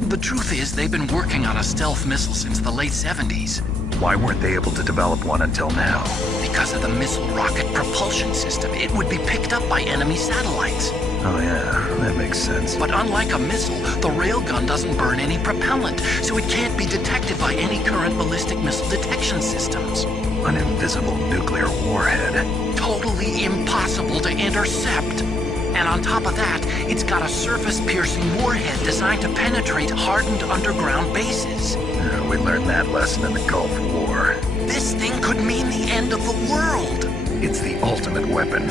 The truth is, they've been working on a stealth missile since the late 70s. Why weren't they able to develop one until now? Because of the missile rocket propulsion system. It would be picked up by enemy satellites. Oh yeah, that makes sense. But unlike a missile, the railgun doesn't burn any propellant, so it can't be detected by any current ballistic missile detection systems. An invisible nuclear warhead. Totally impossible to intercept. And on top of that, it's got a surface-piercing warhead designed to penetrate hardened underground bases. Yeah, we learned that lesson in the Gulf War. This thing could mean the end of the world. It's the ultimate weapon.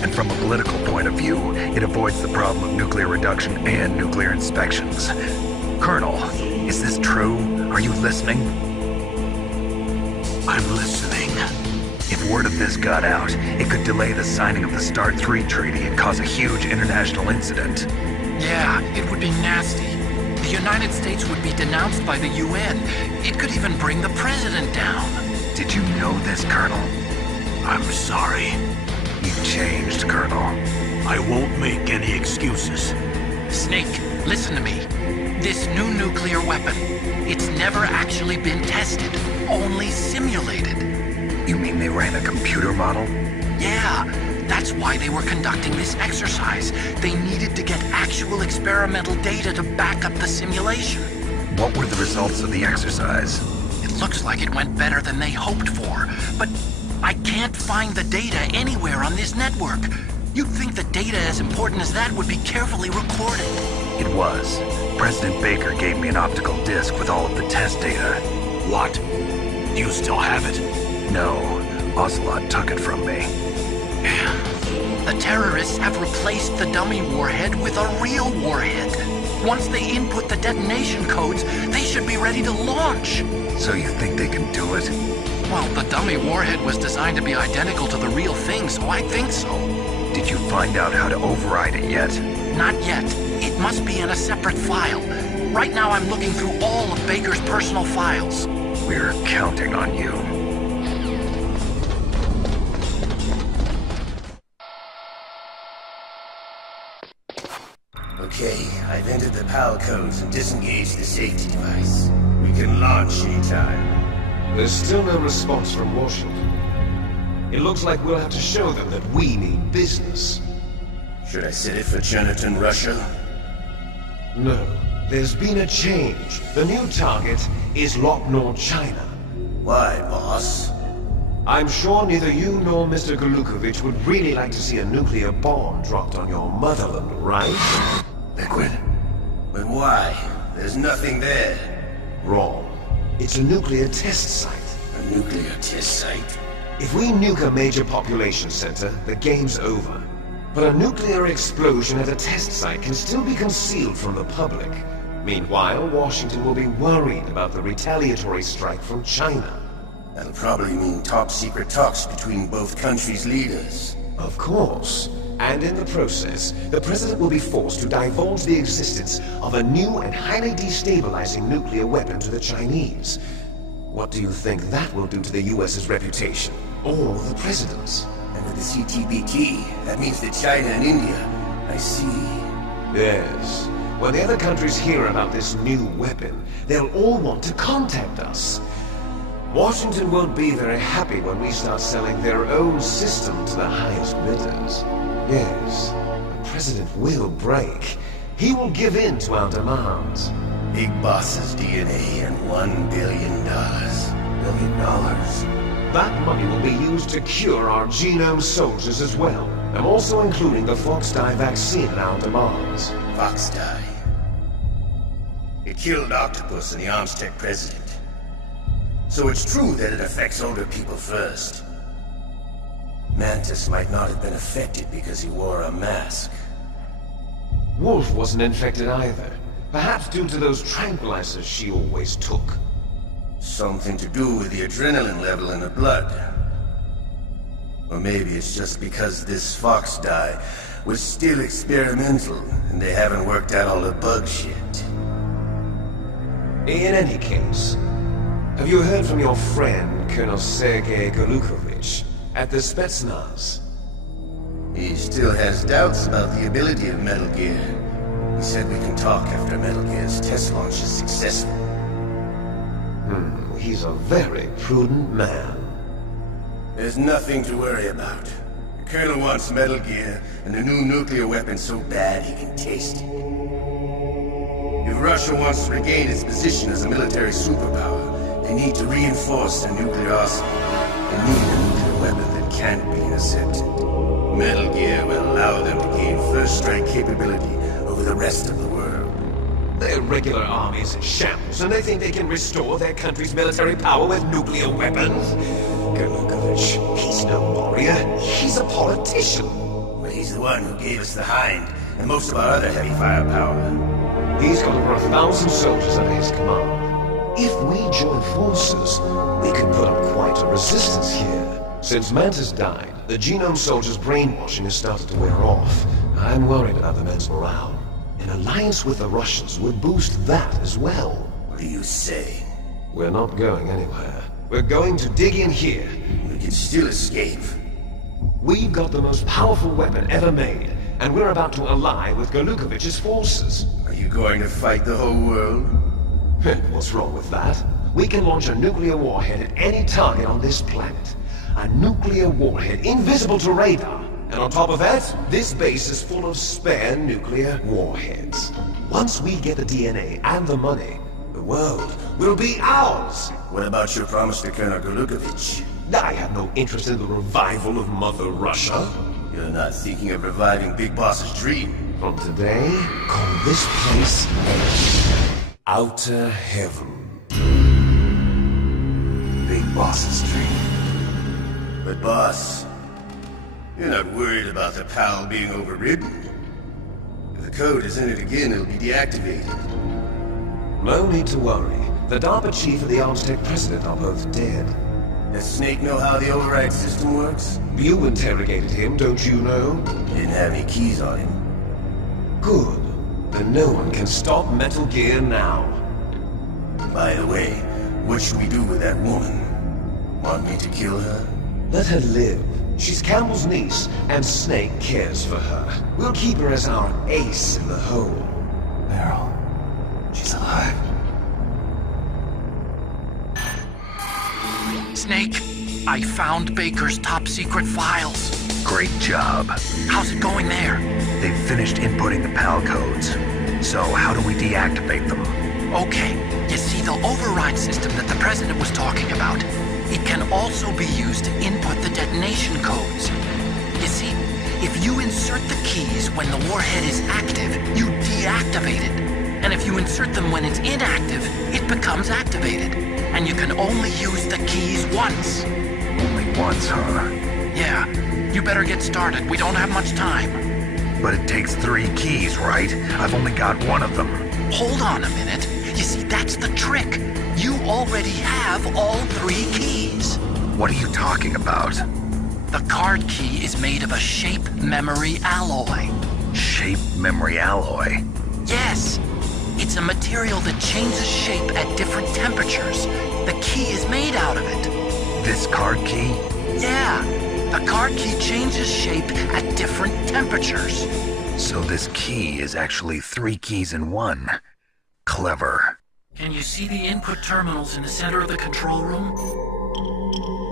And from a political point of view, it avoids the problem of nuclear reduction and nuclear inspections. Colonel, is this true? Are you listening? I'm listening. If word of this got out, it could delay the signing of the START 3 treaty and cause a huge international incident. Yeah, it would be nasty. The United States would be denounced by the UN. It could even bring the president down. Did you know this, Colonel? I'm sorry. You changed, Colonel. I won't make any excuses. Snake, listen to me. This new nuclear weapon, it's never actually been tested, only simulated. You mean they ran a computer model? Yeah, that's why they were conducting this exercise. They needed to get actual experimental data to back up the simulation. What were the results of the exercise? It looks like it went better than they hoped for, but I can't find the data anywhere on this network. You'd think the data as important as that would be carefully recorded. It was. President Baker gave me an optical disc with all of the test data. What? Do you still have it? No. Ocelot took it from me. The terrorists have replaced the dummy warhead with a real warhead. Once they input the detonation codes, they should be ready to launch. So you think they can do it? Well, the dummy warhead was designed to be identical to the real thing, so I think so. Did you find out how to override it yet? Not yet. It must be in a separate file. Right now I'm looking through all of Baker's personal files. We're counting on you. Okay, I've entered the PAL codes and disengaged the safety device. We can launch anytime. There's still no response from Washington. It looks like we'll have to show them that we mean business. Should I set it for Jonathan, Russia? No. There's been a change. The new target is Lopnor, China. Why, boss? I'm sure neither you nor Mr. Golukovich would really like to see a nuclear bomb dropped on your motherland, right? Liquid? But why? There's nothing there. Wrong. It's a nuclear test site. A nuclear test site? If we nuke a major population center, the game's over. But a nuclear explosion at a test site can still be concealed from the public. Meanwhile, Washington will be worried about the retaliatory strike from China. That'll probably mean top-secret talks between both countries' leaders. Of course. And in the process, the President will be forced to divulge the existence of a new and highly destabilizing nuclear weapon to the Chinese. What do you think that will do to the US's reputation? Or the President's? And with the CTBT, that means that China and India. I see. Yes. When the other countries hear about this new weapon, they'll all want to contact us. Washington won't be very happy when we start selling their own system to the highest bidders. Yes, the President will break. He will give in to our demands. Big Boss's DNA and $1 billion. $1 billion? That money will be used to cure our genome soldiers as well. I'm also including the FOXHOUND vaccine in our demands. FOXHOUND. It killed Octopus and the ArmsTech president. So it's true that it affects older people first. Mantis might not have been affected because he wore a mask. Wolf wasn't infected either. Perhaps due to those tranquilizers she always took. Something to do with the adrenaline level in her blood. Or maybe it's just because this FOXHOUND was still experimental and they haven't worked out all the bugs yet. In any case, have you heard from your friend, Colonel Sergei Golukovich, at the Spetsnaz? He still has doubts about the ability of Metal Gear. He said we can talk after Metal Gear's test launch is successful. He's a very prudent man. There's nothing to worry about. The Colonel wants Metal Gear and a new nuclear weapon so bad he can taste it. If Russia wants to regain its position as a military superpower, they need to reinforce their nuclear arsenal. They need a nuclear weapon that can't be intercepted. Metal Gear will allow them to gain first strike capability over the rest of the world. Their regular army is in shambles, and they think they can restore their country's military power with nuclear weapons? Golukovich, he's no warrior. He's a politician. But he's the one who gave us the Hind and most of our other heavy firepower. He's got over 1,000 soldiers under his command. If we join forces, we could put up quite a resistance here. Since Mantis died, the genome soldiers' brainwashing has started to wear off. I'm worried about the men's morale. An alliance with the Russians would boost that as well. What are you saying? We're not going anywhere. We're going to dig in here. We can still escape. We've got the most powerful weapon ever made, and we're about to ally with Golukovich's forces. Are you going to fight the whole world? What's wrong with that? We can launch a nuclear warhead at any target on this planet. A nuclear warhead invisible to radar. And on top of that, this base is full of spare nuclear warheads. Once we get the DNA and the money, the world will be ours! What about your promise to Colonel Golukovich? I have no interest in the revival of Mother Russia. You're not thinking of reviving Big Boss's dream. From today, call this place Outer Heaven. Big Boss's dream. But boss, you're not worried about the PAL being overridden. If the code is in it again, it'll be deactivated. No need to worry. The DARPA chief and the ArmsTech president are both dead. Does Snake know how the override system works? You interrogated him, don't you know? Didn't have any keys on him. Good. Then no one can stop Metal Gear now. By the way, what should we do with that woman? Want me to kill her? Let her live. She's Campbell's niece, and Snake cares for her. We'll keep her as our ace in the hole. Meryl, she's alive. Snake, I found Baker's top-secret files. Great job. How's it going there? They've finished inputting the PAL codes. So how do we deactivate them? Okay, you see the override system that the President was talking about. It can also be used to input the detonation codes. You see, if you insert the keys when the warhead is active, you deactivate it. And if you insert them when it's inactive, it becomes activated. And you can only use the keys once. Only once, huh? Yeah, you better get started. We don't have much time. But it takes 3 keys, right? I've only got 1 of them. Hold on a minute. You see, that's the trick. You already have all 3 keys. What are you talking about? The card key is made of a shape memory alloy. Shape memory alloy? Yes. It's a material that changes shape at different temperatures. The key is made out of it. This card key? Yeah. The card key changes shape at different temperatures. So this key is actually 3 keys in 1. Clever. Can you see the input terminals in the center of the control room?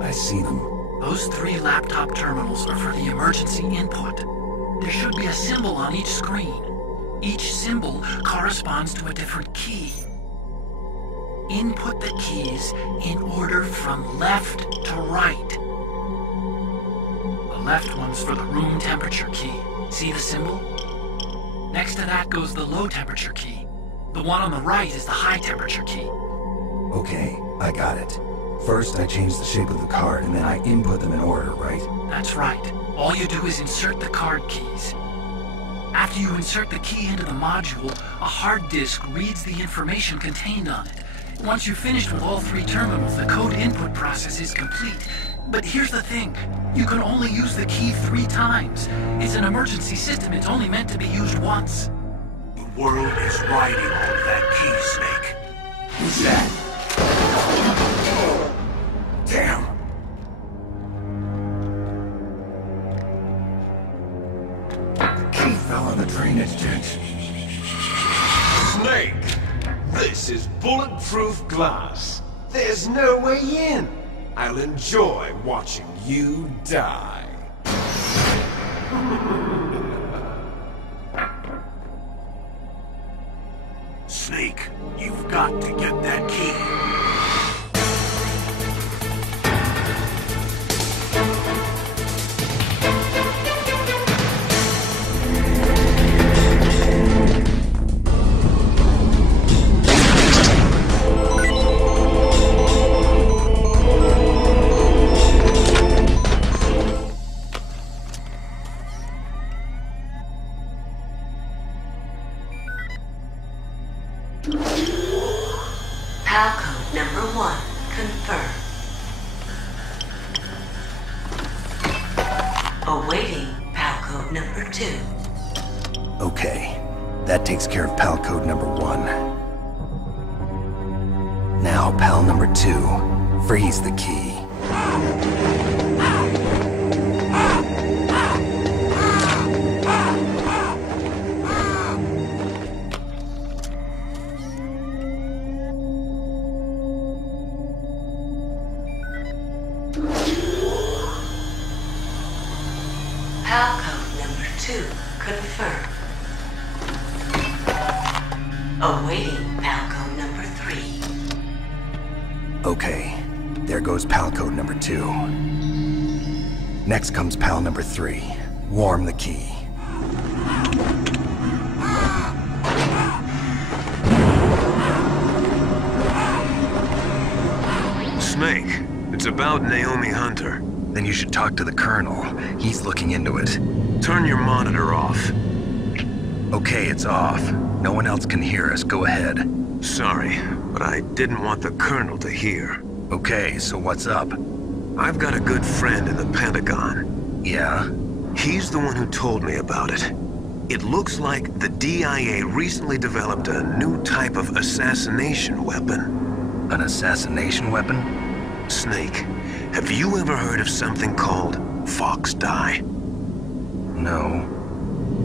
I see them. Those 3 laptop terminals are for the emergency input. There should be a symbol on each screen. Each symbol corresponds to a different key. Input the keys in order from left to right. The left one's for the room temperature key. See the symbol? Next to that goes the low temperature key. The one on the right is the high temperature key. Okay, I got it. First, I change the shape of the card, and then I input them in order, right? That's right. All you do is insert the card keys. After you insert the key into the module, a hard disk reads the information contained on it. Once you're finished with all 3 terminals, the code input process is complete. But here's the thing. You can only use the key 3 times. It's an emergency system. It's only meant to be used once. The world is riding on that key, Snake. Who's that? Damn! The key fell on the drainage ditch. Snake! This is bulletproof glass. There's no way in. I'll enjoy watching you die. Snake, you've got to get that key. PAL code number 1, confirmed. Awaiting PAL code number 2. Okay, that takes care of PAL code number 1. Now PAL number 2. Freeze the key. PAL code number 2, confirmed. Awaiting PAL code number 3. Okay, there goes PAL code number 2. Next comes PAL number 3. Warm the key. Snake, it's about Naomi Hunter. Then you should talk to the Colonel. He's looking into it. Turn your monitor off. Okay, it's off. No one else can hear us. Go ahead. Sorry, but I didn't want the Colonel to hear. Okay, so what's up? I've got a good friend in the Pentagon. Yeah? He's the one who told me about it. It looks like the DIA recently developed a new type of assassination weapon. An assassination weapon? Snake, have you ever heard of something called Fox Dye? No.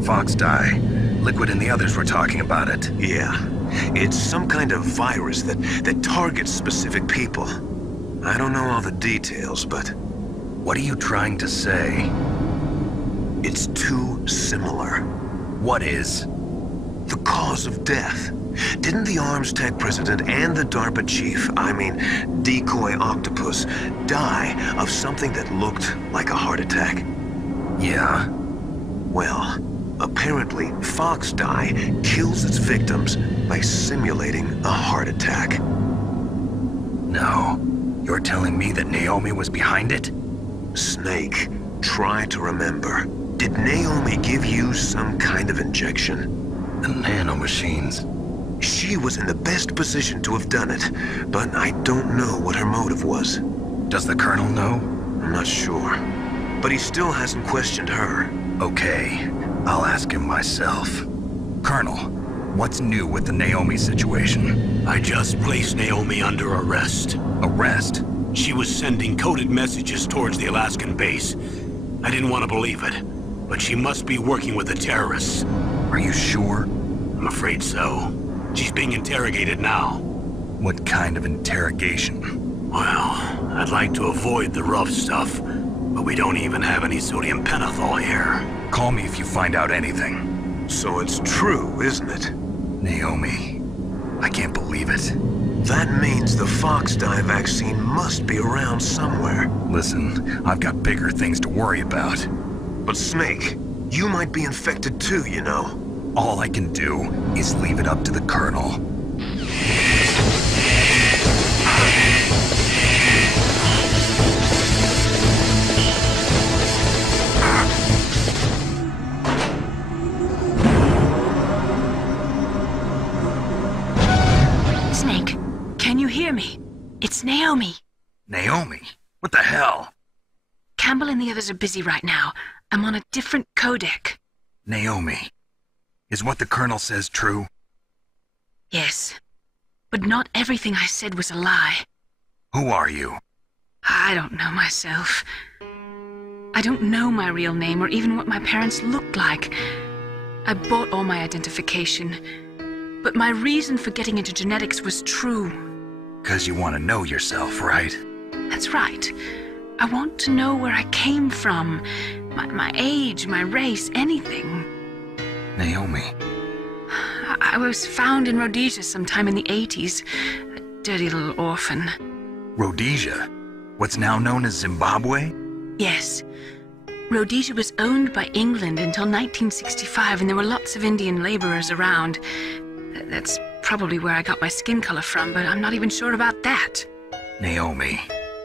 Fox Dye. Liquid and the others were talking about it. Yeah. It's some kind of virus that targets specific people. I don't know all the details, but... What are you trying to say? It's too similar. What is? The cause of death. Didn't the Arms Tech president and the DARPA chief, I mean, Decoy Octopus, die of something that looked like a heart attack? Yeah. Well, apparently Fox Dye kills its victims by simulating a heart attack. No. You're telling me that Naomi was behind it? Snake, try to remember. Did Naomi give you some kind of injection? The nanomachines. She was in the best position to have done it, but I don't know what her motive was. Does the Colonel know? I'm not sure. But he still hasn't questioned her. Okay, I'll ask him myself. Colonel, what's new with the Naomi situation? I just placed Naomi under arrest. Arrest? She was sending coded messages towards the Alaskan base. I didn't want to believe it, but she must be working with the terrorists. Are you sure? I'm afraid so. She's being interrogated now. What kind of interrogation? Well, I'd like to avoid the rough stuff, but we don't even have any sodium pentothal here. Call me if you find out anything. So it's true, isn't it? Naomi, I can't believe it. That means the FOXDIE vaccine must be around somewhere. Listen, I've got bigger things to worry about. But Snake, you might be infected too, you know. All I can do is leave it up to the Colonel. Snake, can you hear me? It's Naomi. Naomi? What the hell? Campbell and the others are busy right now. I'm on a different codec. Naomi, is what the Colonel says true? Yes, but not everything I said was a lie. Who are you? I don't know myself. I don't know my real name or even what my parents looked like. I bought all my identification, but my reason for getting into genetics was true. 'Cause you want to know yourself, right? That's right. I want to know where I came from, my age, my race, anything. Naomi. I was found in Rhodesia sometime in the 80s. A dirty little orphan. Rhodesia? What's now known as Zimbabwe? Yes. Rhodesia was owned by England until 1965, and there were lots of Indian laborers around. That's probably where I got my skin color from, but I'm not even sure about that. Naomi,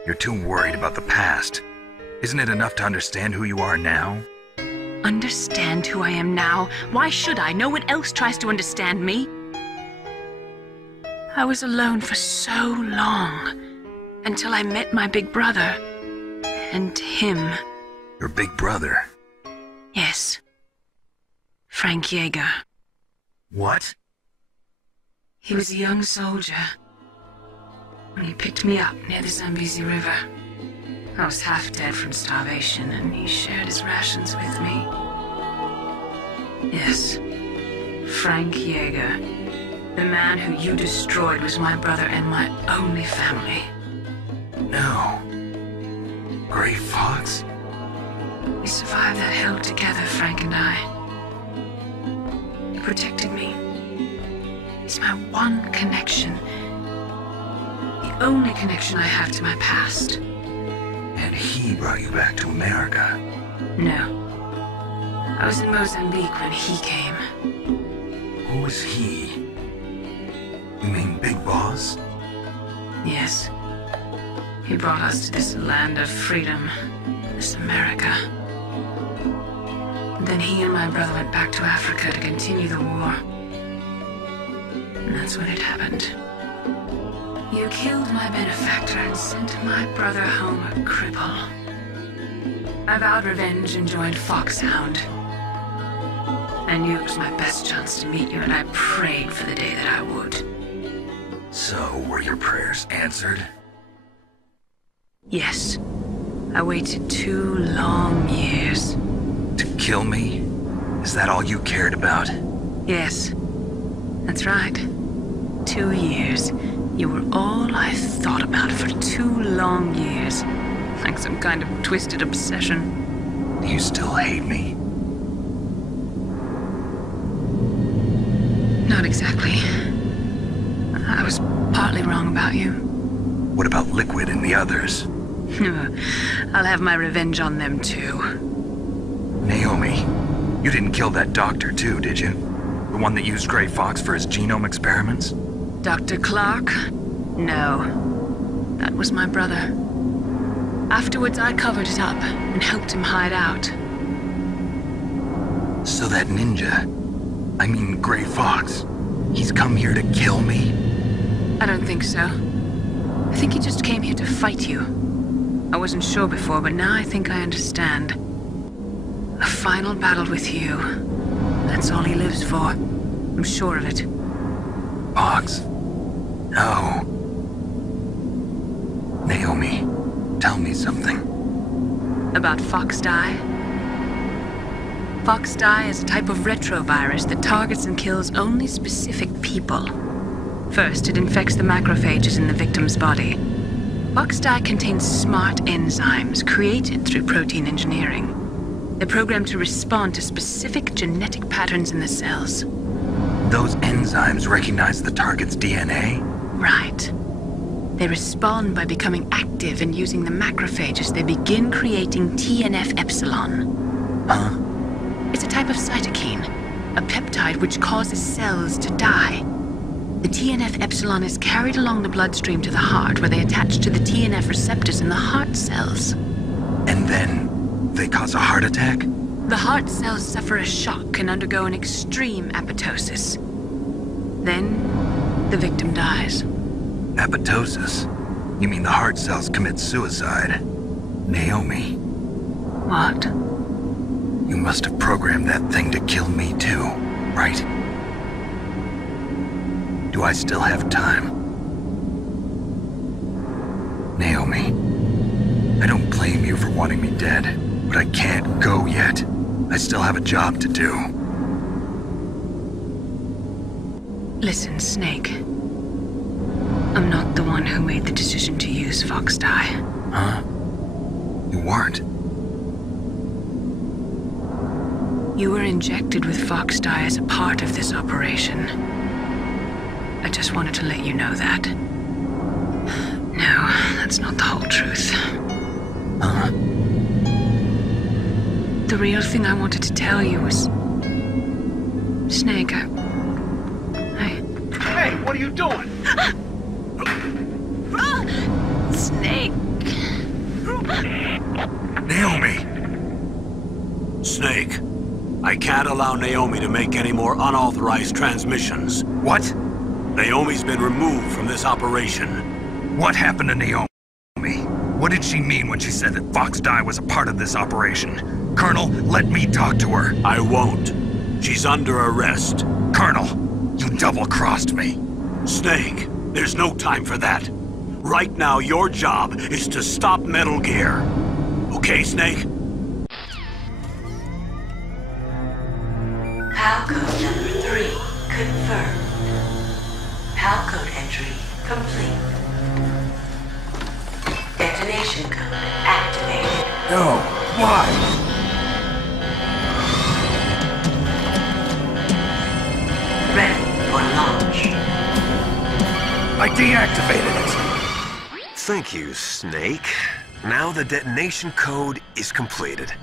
you're too worried about the past. Isn't it enough to understand who you are now? Understand who I am now? Why should I? No one else tries to understand me. I was alone for so long, until I met my big brother. And him. Your big brother? Yes. Frank Yeager. What? He was a young soldier when he picked me up near the Zambezi River. I was half dead from starvation, and he shared his rations with me. Yes, Frank Yeager. The man who you destroyed was my brother and my only family. No. Gray Fox? We survived that hell together, Frank and I. He protected me. He's my one connection. The only connection I have to my past. And he brought you back to America? No. I was in Mozambique when he came. Who was he? You mean Big Boss? Yes. He brought us to this land of freedom, this America. And then he and my brother went back to Africa to continue the war. And that's when it happened. You killed my benefactor and sent my brother home a cripple. I vowed revenge and joined FOXHOUND. I knew it was my best chance to meet you, and I prayed for the day that I would. So, were your prayers answered? Yes. I waited 2 long years. To kill me? Is that all you cared about? Yes. That's right. 2 years. You were all I thought about for 2 long years. Like some kind of twisted obsession. Do you still hate me? Not exactly. I was partly wrong about you. What about Liquid and the others? I'll have my revenge on them too. Naomi, you didn't kill that doctor too, did you? The one that used Gray Fox for his genome experiments? Dr. Clark? No. That was my brother. Afterwards, I covered it up and helped him hide out. So that ninja, I mean Gray Fox, he's come here to kill me? I don't think so. I think he just came here to fight you. I wasn't sure before, but now I think I understand. A final battle with you. That's all he lives for. I'm sure of it. Fox? No. Naomi, tell me something. About FOXDIE? FOXDIE is a type of retrovirus that targets and kills only specific people. First, it infects the macrophages in the victim's body. FOXDIE contains smart enzymes created through protein engineering. They're programmed to respond to specific genetic patterns in the cells. Those enzymes recognize the target's DNA? Right. They respond by becoming active and using the macrophages. They begin creating TNF-epsilon. Huh? It's a type of cytokine, a peptide which causes cells to die. The TNF-epsilon is carried along the bloodstream to the heart, where they attach to the TNF receptors in the heart cells. And then they cause a heart attack? The heart cells suffer a shock and undergo an extreme apoptosis. Then, the victim dies. Apoptosis? You mean the heart cells commit suicide? Naomi. What? You must have programmed that thing to kill me too, right? Do I still have time? Naomi, I don't blame you for wanting me dead, but I can't go yet. I still have a job to do. Listen, Snake. I'm not the one who made the decision to use FOXDIE. Huh? You weren't? You were injected with FOXDIE as a part of this operation. I just wanted to let you know that. No, that's not the whole truth. Huh? The real thing I wanted to tell you was... Snake, Hey, what are you doing? Snake. Naomi! Snake, I can't allow Naomi to make any more unauthorized transmissions. What? Naomi's been removed from this operation. What happened to Naomi? What did she mean when she said that FOXDIE was a part of this operation? Colonel, let me talk to her. I won't. She's under arrest. Colonel, you double-crossed me. Snake, there's no time for that. Right now, your job is to stop Metal Gear. Okay, Snake? PAL code number 3 confirmed. PAL code entry complete. Detonation code activated. No, why? Ready for launch. I deactivated it. Thank you, Snake. Now the detonation code is completed.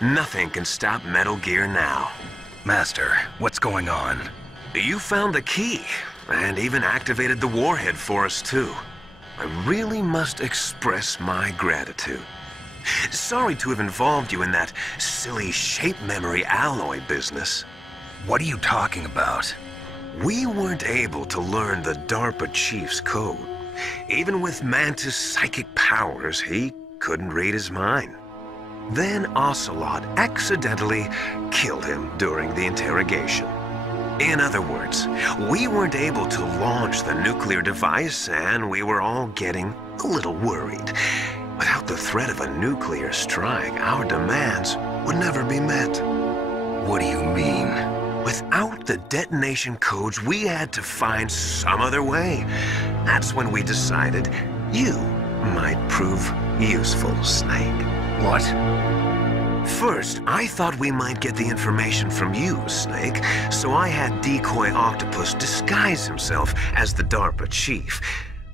Nothing can stop Metal Gear now. Master, what's going on? You found the key, and even activated the warhead for us, too. I really must express my gratitude. Sorry to have involved you in that silly shape memory alloy business. What are you talking about? We weren't able to learn the DARPA chief's code. Even with Mantis' psychic powers, he couldn't read his mind. Then Ocelot accidentally killed him during the interrogation. In other words, we weren't able to launch the nuclear device, and we were all getting a little worried. Without the threat of a nuclear strike, our demands would never be met. What do you mean? Without the detonation codes, we had to find some other way. That's when we decided you might prove useful, Snake. What? First, I thought we might get the information from you, Snake, so I had Decoy Octopus disguise himself as the DARPA chief.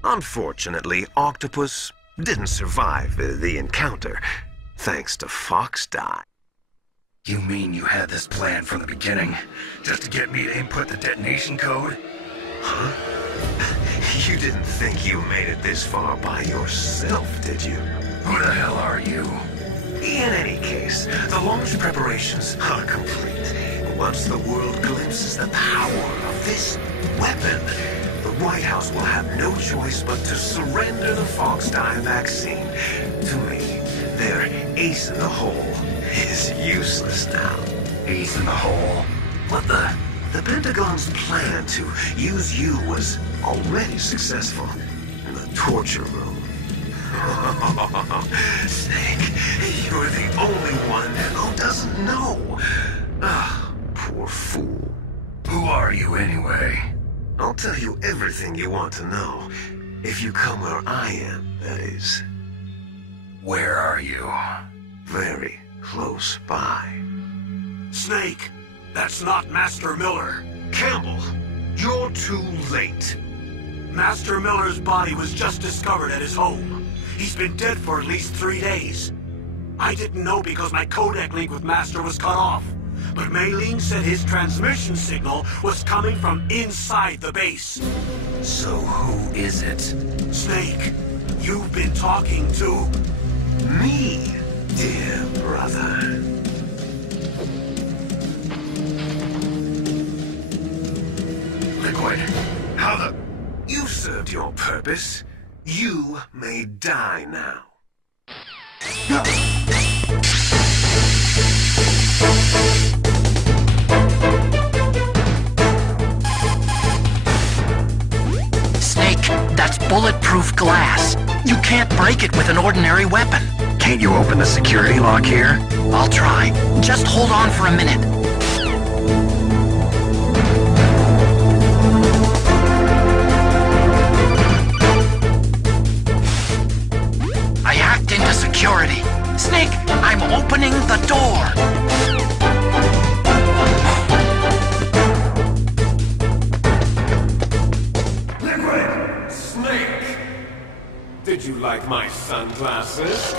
Unfortunately, Octopus didn't survive the encounter, thanks to FOXDIE. You mean you had this plan from the beginning, just to get me to input the detonation code? Huh? You didn't think you made it this far by yourself, did you? Who the hell are you? In any case, the launch preparations are complete. Once the world glimpses the power of this weapon, the White House will have no choice but to surrender the FOXDIE vaccine to me. Their ace in the hole is useless now. Ace in the hole? But the Pentagon's plan to use you was already successful in the torture room. Snake, you're the only one who doesn't know. Ah, poor fool. Who are you anyway? I'll tell you everything you want to know. If you come where I am, that is. Where are you? Very close by. Snake, that's not Master Miller. Campbell, you're too late. Master Miller's body was just discovered at his home. He's been dead for at least 3 days. I didn't know because my codec link with Master was cut off. But Mei Ling said his transmission signal was coming from inside the base. So who is it? Snake, you've been talking to... me, dear brother. Liquid, how the... You served your purpose. You may die now. Snake, that's bulletproof glass. You can't break it with an ordinary weapon. Can't you open the security lock here? I'll try. Just hold on for a minute. I hacked into security. Snake, I'm opening the door. Did you like my sunglasses?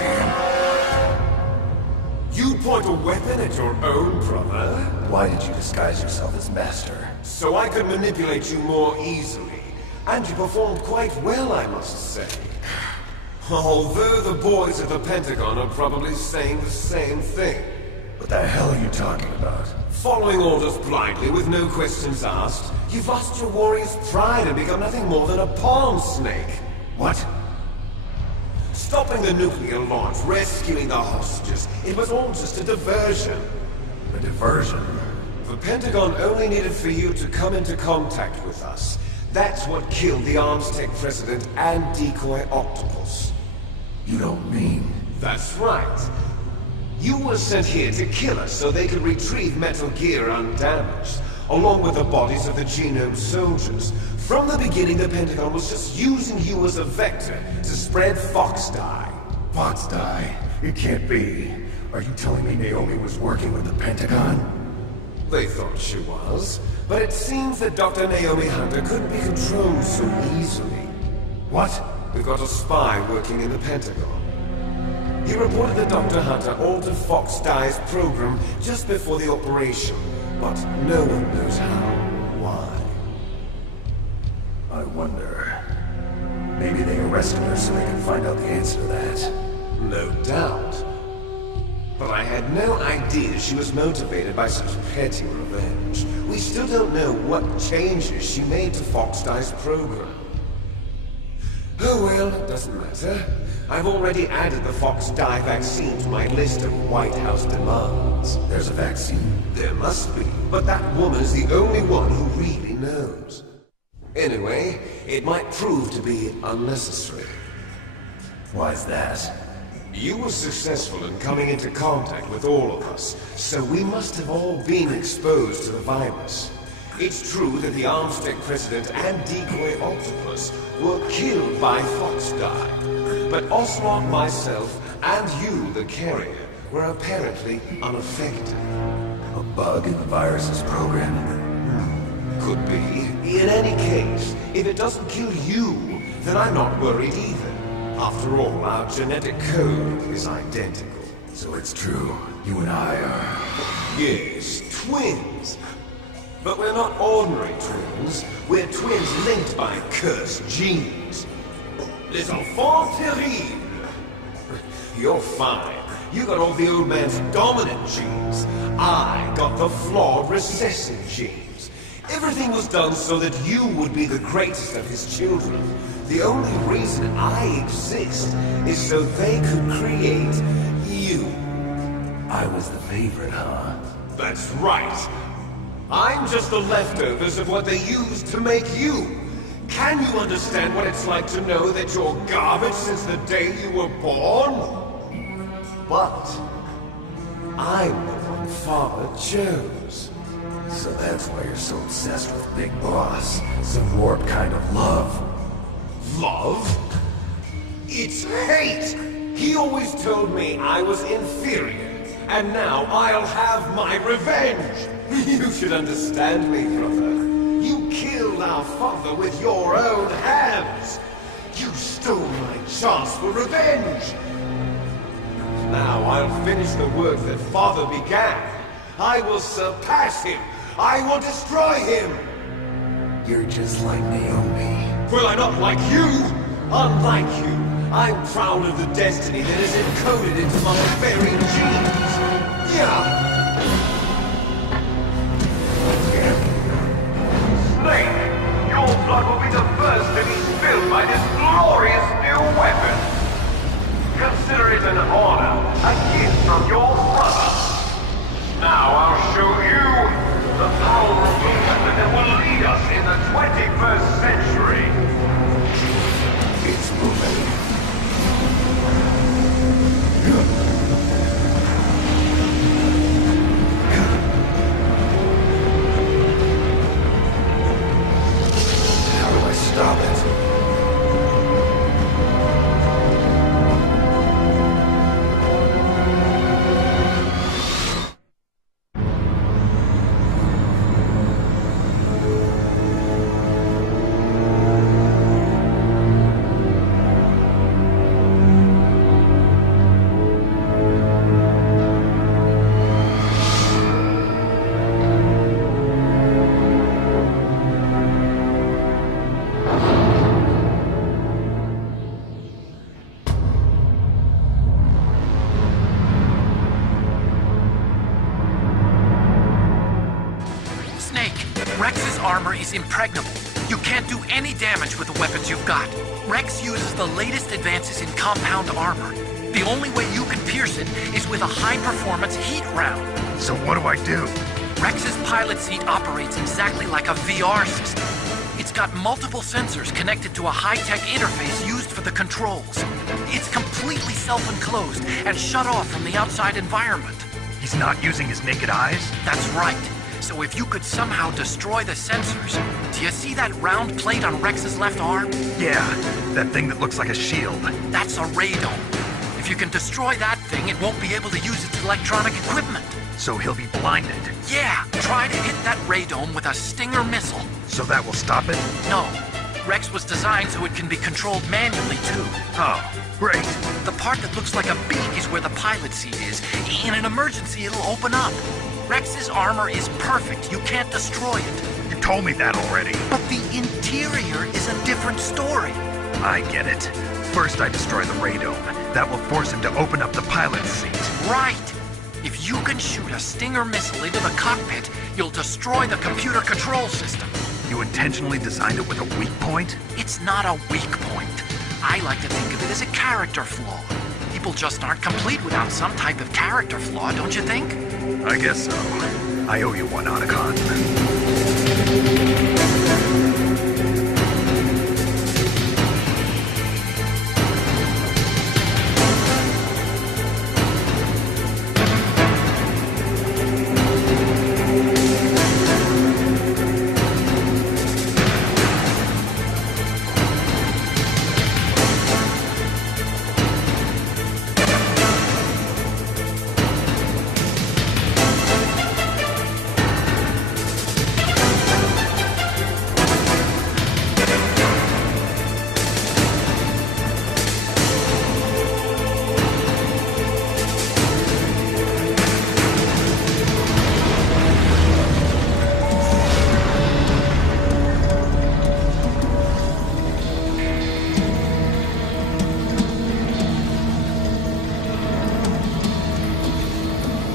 You point a weapon at your own brother? Why did you disguise yourself as Master? So I could manipulate you more easily. And you performed quite well, I must say. Although the boys at the Pentagon are probably saying the same thing. What the hell are you talking about? Following orders blindly with no questions asked, you've lost your warrior's pride and become nothing more than a pawn, Snake. What? Stopping the nuclear launch, rescuing the hostages, it was all just a diversion. A diversion? The Pentagon only needed for you to come into contact with us. That's what killed the Armstech president and decoy octopus. You don't mean... That's right. You were sent here to kill us so they could retrieve Metal Gear undamaged, along with the bodies of the Genome soldiers. From the beginning, the Pentagon was just using you as a vector to spread FOXDIE. FOXDIE? It can't be. Are you telling me Naomi was working with the Pentagon? They thought she was, but it seems that Dr. Naomi Hunter couldn't be controlled so easily. What? We've got a spy working in the Pentagon. He reported that Dr. Hunter altered FOXDIE's program just before the operation, but no one knows how or why. I wonder... Maybe they arrested her so they can find out the answer to that. No doubt. But I had no idea she was motivated by such petty revenge. We still don't know what changes she made to FOXDIE's program. Oh well, it doesn't matter. I've already added the FOXDIE vaccine to my list of White House demands. There's a vaccine? There must be, but that woman's the only one who really knows. Anyway, it might prove to be unnecessary. Why's that? You were successful in coming into contact with all of us, so we must have all been exposed to the virus. It's true that the Armstech president and decoy octopus were killed by FOXDIE, but Ocelot, myself, and you, the carrier, were apparently unaffected. A bug in the virus's program? Could be. In any case, if it doesn't kill you, then I'm not worried either. After all, our genetic code is identical. So it's true, you and I are... Yes, twins. But we're not ordinary twins. We're twins linked by cursed genes. Les enfants terribles. You're fine. You got all the old man's dominant genes. I got the flawed recessive genes. Everything was done so that you would be the greatest of his children. The only reason I exist is so they could create you. I was the favorite, huh? That's right. I'm just the leftovers of what they used to make you. Can you understand what it's like to know that you're garbage since the day you were born? But I'm the one Father chose. So that's why you're so obsessed with Big Boss. It's a warped kind of love. Love? It's hate! He always told me I was inferior, and now I'll have my revenge! You should understand me, brother. You killed our father with your own hands! You stole my chance for revenge! Now I'll finish the work that father began. I will surpass him! I will destroy him! You're just like Naomi. Well, I'm not like you! Unlike you, I'm proud of the destiny that is encoded into my very genes! Yeah! Snake, your blood will be the first to be spilled by this glorious new weapon! Consider it an honor, a gift from your brother! Now I'll show you the power of the weapon that will lead us in the 21st century! It's moving. How do I stop it? Is impregnable. You can't do any damage with the weapons you've got. Rex uses the latest advances in compound armor. The only way you can pierce it is with a high-performance heat round. So what do I do? Rex's pilot seat operates exactly like a VR system. It's got multiple sensors connected to a high-tech interface used for the controls. It's completely self-enclosed and shut off from the outside environment. He's not using his naked eyes? That's right. So if you could somehow destroy the sensors... Do you see that round plate on Rex's left arm? Yeah, that thing that looks like a shield. That's a radome. If you can destroy that thing, it won't be able to use its electronic equipment. So he'll be blinded? Yeah, try to hit that radome with a Stinger missile. So that will stop it? No. Rex was designed so it can be controlled manually, too. Oh, great. The part that looks like a beak is where the pilot seat is. In an emergency, it'll open up. Rex's armor is perfect. You can't destroy it. You told me that already. But the interior is a different story. I get it. First I destroy the radome. That will force him to open up the pilot's seat. Right. If you can shoot a Stinger missile into the cockpit, you'll destroy the computer control system. You intentionally designed it with a weak point? It's not a weak point. I like to think of it as a character flaw. People just aren't complete without some type of character flaw, don't you think? I guess so. I owe you one, Otacon.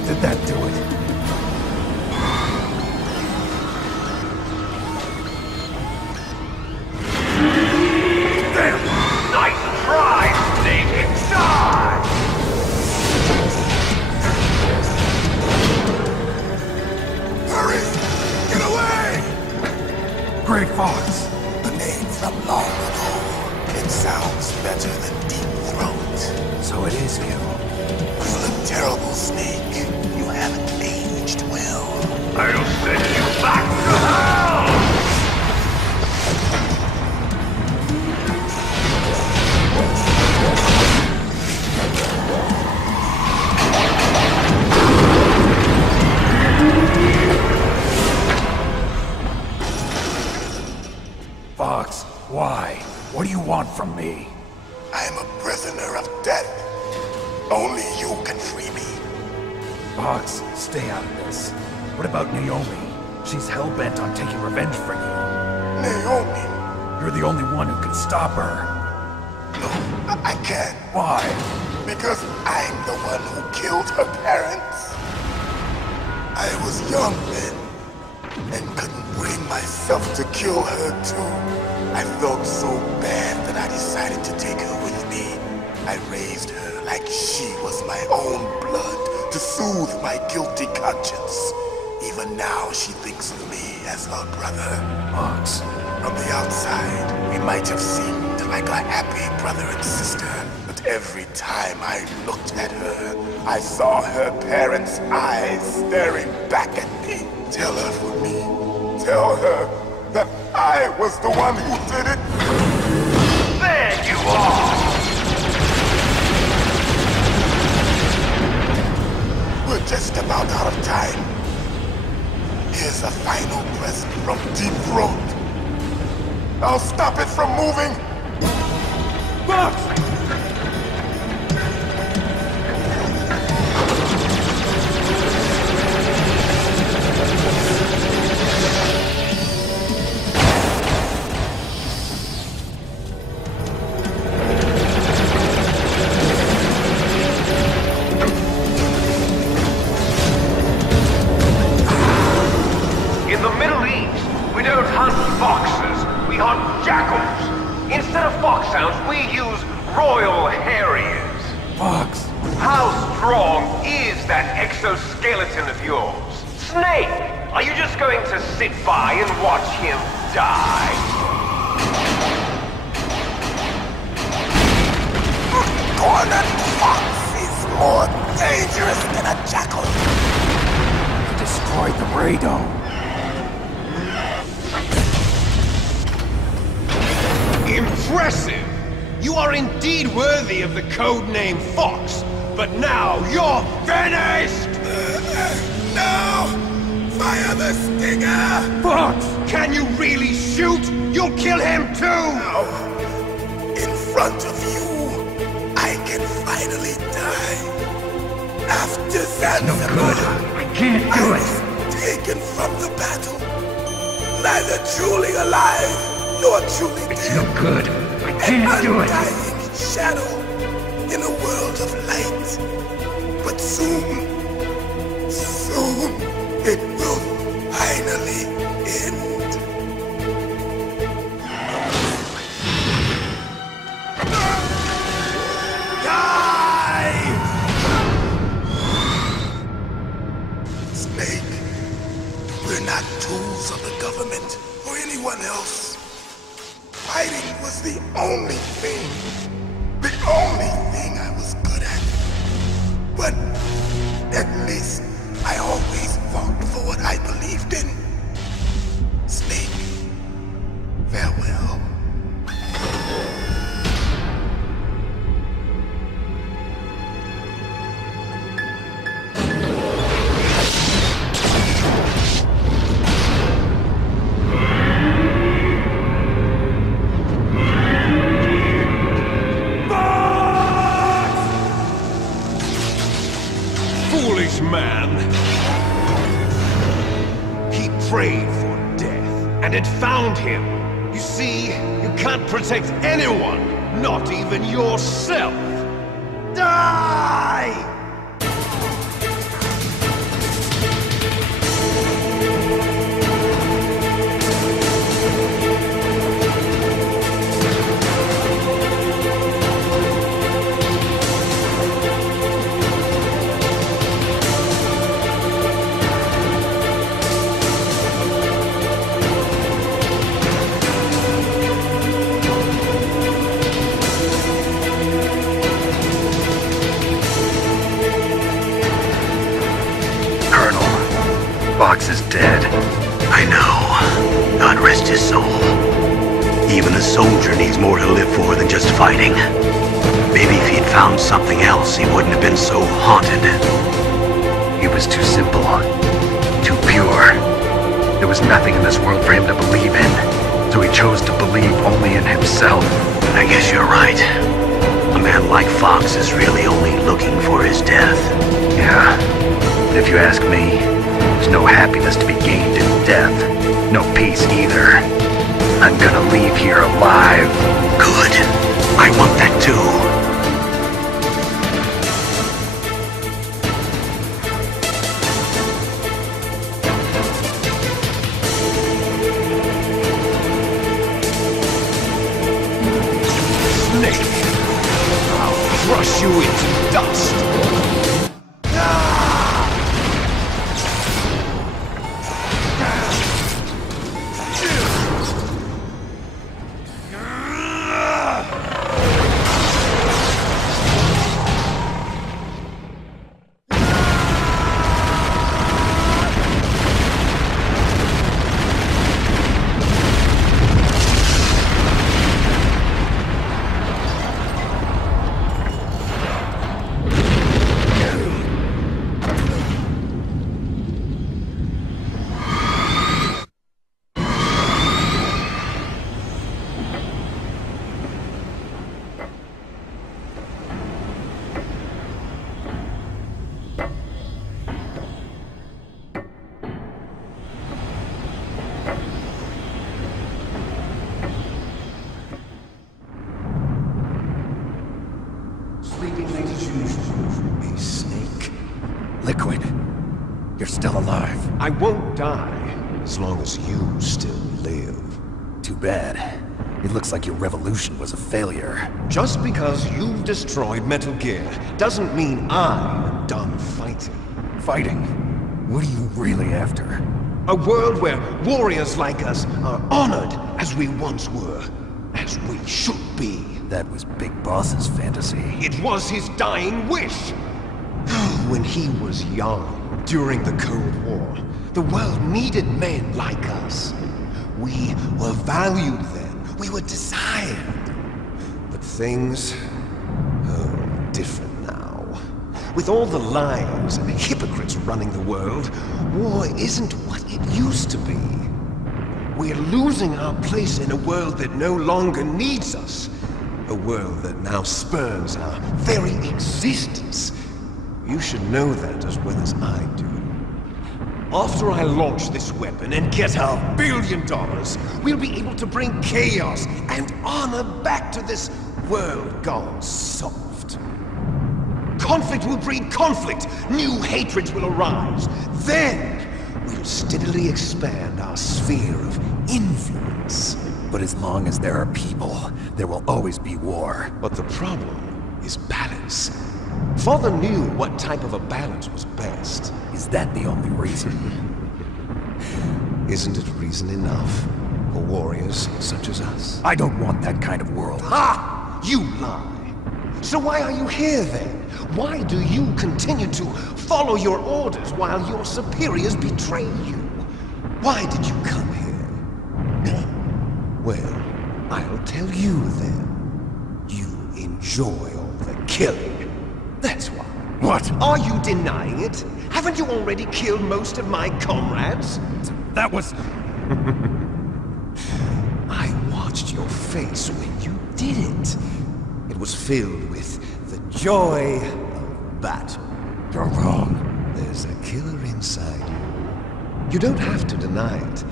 Did that do it? Damn! Nice try, Snake! Die! Hurry! Get away! Great Fox! The name from long ago. It sounds better than Deep Throat. So it is you. You look terrible, Snake. You haven't aged well. I'll set from me? I am a prisoner of death. Only you can free me. Fox, stay out of this. What about Naomi? She's hell-bent on taking revenge for you. Naomi? You're the only one who can stop her. No, I can't. Why? Because I'm the one who killed her parents. I was young then, and couldn't bring myself to kill her too. I felt so bad that I decided to take her with me. I raised her like she was my own blood to soothe my guilty conscience. Even now she thinks of me as her brother. Fox. From the outside, we might have seemed like a happy brother and sister, but every time I looked at her, I saw her parents' eyes staring back at me. Tell her for me. Tell her that I was the one who did it. There you are! We're just about out of time. Here's a final present from Deep Throat. I'll stop it from moving! Fox! In the Middle East, we don't hunt foxes, we hunt jackals. Instead of foxhounds, we use royal harriers. Fox! How strong is that exoskeleton of yours? Snake, are you just going to sit by and watch him die? Cornered fox is more dangerous than a jackal. You destroyed the radome. Impressive! You are indeed worthy of the codename Fox, but now you're finished! No! Fire the stinger! Fox! Can you really shoot? You'll kill him too! No. In front of you, I can finally die. After Zanzibar, I can't do it. Taken from the battle. Neither truly alive, nor truly It's dead. no good. I can't do it. Undying shadow in a world of light. But soon, it will finally end. Die! Snake, we're not tools of the government or anyone else. Fighting was the only thing I was good at. But at least I always fought for what I believed in. Snake, farewell. Foolish man. He prayed for death, and it found him. You see, you can't protect anyone, not even yourself. Die! Fox is dead. I know. God rest his soul. Even the soldier needs more to live for than just fighting. Maybe if he'd found something else, he wouldn't have been so haunted. He was too simple. Too pure. There was nothing in this world for him to believe in. So he chose to believe only in himself. I guess you're right. A man like Fox is really only looking for his death. Yeah, but if you ask me, there's no happiness to be gained in death. No peace either. I'm gonna leave here alive. Good. I want that too. Crush you into dust! A snake? Liquid, you're still alive. I won't die as long as you still live. Too bad. It looks like your revolution was a failure. Just because you've destroyed Metal Gear doesn't mean I'm done fighting. Fighting? What are you really after? A world where warriors like us are honored as we once were. As we should be. That was Big Boss's fantasy. It was his dying wish! When he was young, during the Cold War, the world needed men like us. We were valued then. We were desired. But things are different now. With all the lies and hypocrites running the world, war isn't what it used to be. We're losing our place in a world that no longer needs us. A world that now spurns our very existence. You should know that as well as I do. After I launch this weapon and get $1 billion, we'll be able to bring chaos and honor back to this world gone soft. Conflict will breed conflict. New hatreds will arise. Then we'll steadily expand our sphere of influence. But as long as there are people, there will always be war. But the problem is balance. Father knew what type of a balance was best. Is that the only reason? Isn't it reason enough for warriors such as us? I don't want that kind of world. Ha! You lie! So why are you here then? Why do you continue to follow your orders while your superiors betray you? Why did you come here? Well, I'll tell you then. You enjoy all the killing. That's why. What? Are you denying it? Haven't you already killed most of my comrades? That was... I watched your face when you did it. It was filled with the joy of battle. You're wrong. There's a killer inside you. You don't have to deny it.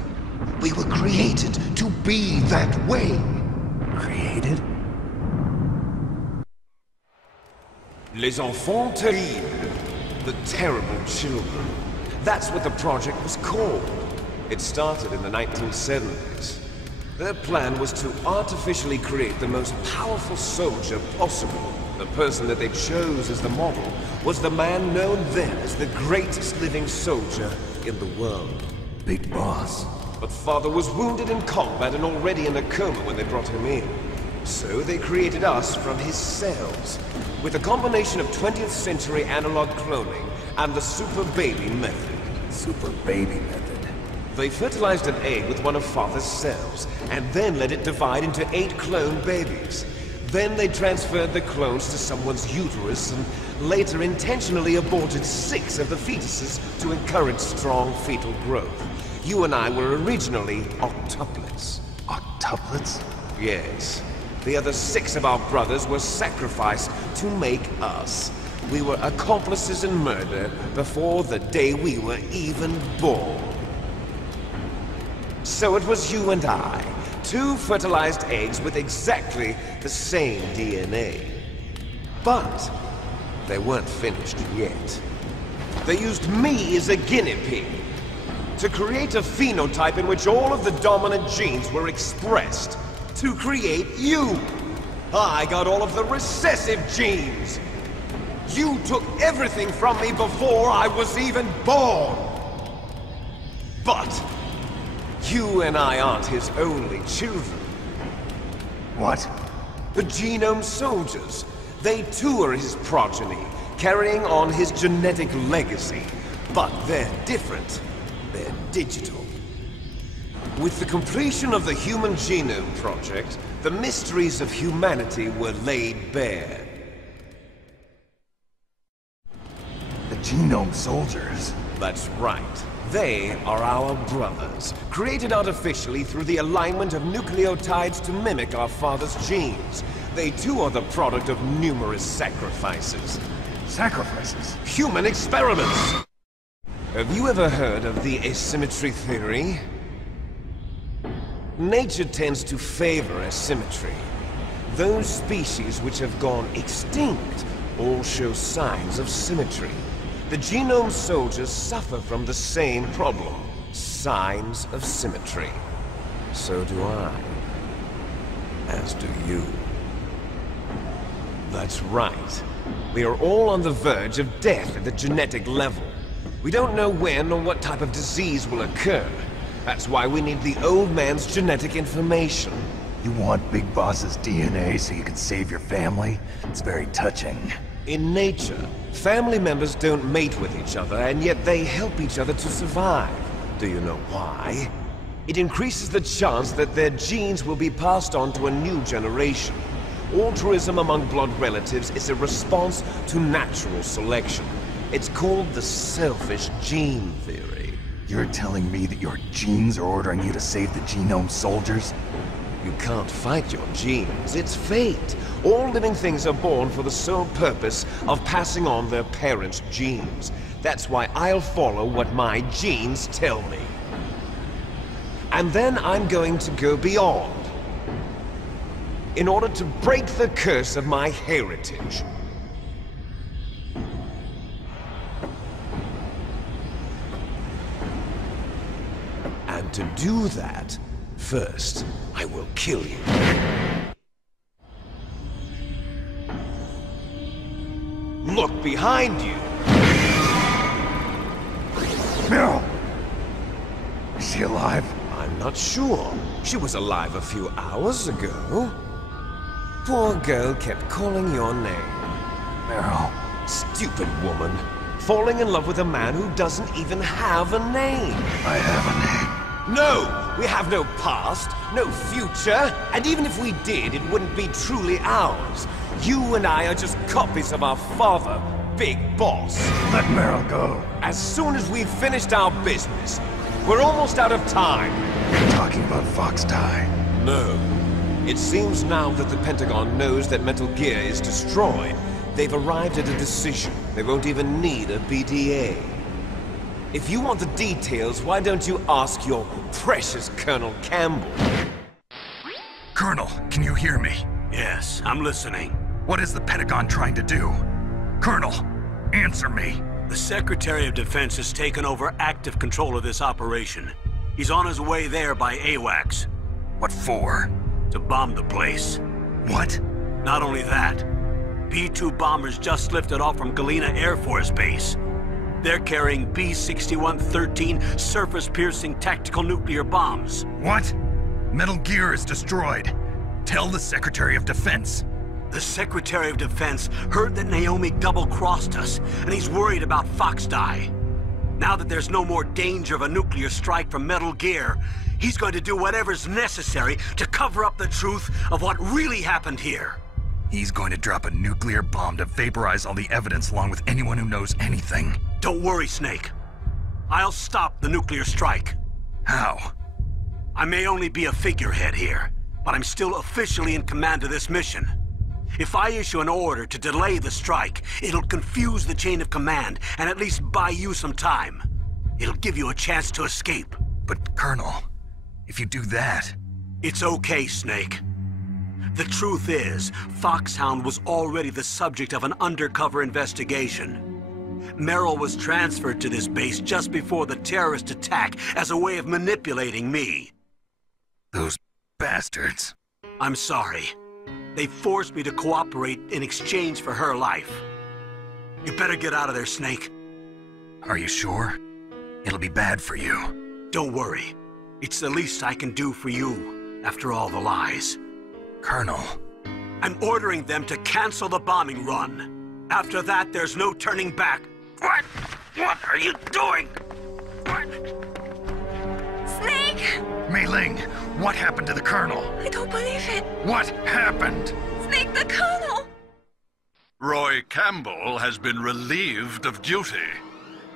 We were created to be that way. Created? Les enfants terribles. The terrible children. That's what the project was called. It started in the 1970s. Their plan was to artificially create the most powerful soldier possible. The person that they chose as the model was the man known then as the greatest living soldier in the world. Big Boss. But Father was wounded in combat and already in a coma when they brought him in. So they created us from his cells, with a combination of 20th century analog cloning and the super baby method. Super baby method? They fertilized an egg with one of Father's cells, and then let it divide into 8 clone babies. Then they transferred the clones to someone's uterus and later intentionally aborted 6 of the fetuses to encourage strong fetal growth. You and I were originally octuplets. Octuplets? Yes. The other 6 of our brothers were sacrificed to make us. We were accomplices in murder before the day we were even born. So it was you and I, 2 fertilized eggs with exactly the same DNA. But they weren't finished yet. They used me as a guinea pig to create a phenotype in which all of the dominant genes were expressed. To create you! I got all of the recessive genes! You took everything from me before I was even born! But you and I aren't his only children. What? The Genome Soldiers. They too are his progeny, carrying on his genetic legacy. But they're different. They're digital. With the completion of the Human Genome Project, the mysteries of humanity were laid bare. The Genome Soldiers? That's right. They are our brothers, created artificially through the alignment of nucleotides to mimic our father's genes. They too are the product of numerous sacrifices. Sacrifices? Human experiments! Have you ever heard of the asymmetry theory? Nature tends to favor asymmetry. Those species which have gone extinct all show signs of symmetry. The Genome Soldiers suffer from the same problem, signs of symmetry. So do I. As do you. That's right. We are all on the verge of death at the genetic level. We don't know when or what type of disease will occur. That's why we need the old man's genetic information. You want Big Boss's DNA so you can save your family? It's very touching. In nature, family members don't mate with each other, and yet they help each other to survive. Do you know why? It increases the chance that their genes will be passed on to a new generation. Altruism among blood relatives is a response to natural selection. It's called the selfish gene theory. You're telling me that your genes are ordering you to save the Genome Soldiers? You can't fight your genes. It's fate. All living things are born for the sole purpose of passing on their parents' genes. That's why I'll follow what my genes tell me. And then I'm going to go beyond. In order to break the curse of my heritage. And to do that, first, I will kill you. Look behind you! Meryl! Is she alive? I'm not sure. She was alive a few hours ago. Poor girl kept calling your name. Meryl. Stupid woman. Falling in love with a man who doesn't even have a name. I have a name. No! We have no past, no future, and even if we did, it wouldn't be truly ours. You and I are just copies of our father, Big Boss. Let Meryl go. As soon as we've finished our business. We're almost out of time. You're talking about FOXHOUND. No. It seems now that the Pentagon knows that Metal Gear is destroyed. They've arrived at a decision. They won't even need a BDA. If you want the details, why don't you ask your precious Colonel Campbell? Colonel, can you hear me? Yes, I'm listening. What is the Pentagon trying to do? Colonel, answer me. The Secretary of Defense has taken over active control of this operation. He's on his way there by AWACS. What for? To bomb the place. What? Not only that, B-2 bombers just lifted off from Galena Air Force Base. They're carrying B-6113 surface-piercing tactical nuclear bombs. What? Metal Gear is destroyed. Tell the Secretary of Defense. The Secretary of Defense heard that Naomi double-crossed us, and he's worried about FOXHOUND. Now that there's no more danger of a nuclear strike from Metal Gear, he's going to do whatever's necessary to cover up the truth of what really happened here. He's going to drop a nuclear bomb to vaporize all the evidence along with anyone who knows anything. Don't worry, Snake. I'll stop the nuclear strike. How? I may only be a figurehead here, but I'm still officially in command of this mission. If I issue an order to delay the strike, it'll confuse the chain of command and at least buy you some time. It'll give you a chance to escape. But, Colonel, if you do that... It's okay, Snake. The truth is, FOXHOUND was already the subject of an undercover investigation. Merrill was transferred to this base just before the terrorist attack as a way of manipulating me. Those bastards. I'm sorry. They forced me to cooperate in exchange for her life. You better get out of there, Snake. Are you sure? It'll be bad for you. Don't worry. It's the least I can do for you, after all the lies. Colonel. I'm ordering them to cancel the bombing run. After that, there's no turning back. What? What are you doing? What? Snake! Mei Ling, what happened to the Colonel? I don't believe it. What happened? Snake, the Colonel! Roy Campbell has been relieved of duty.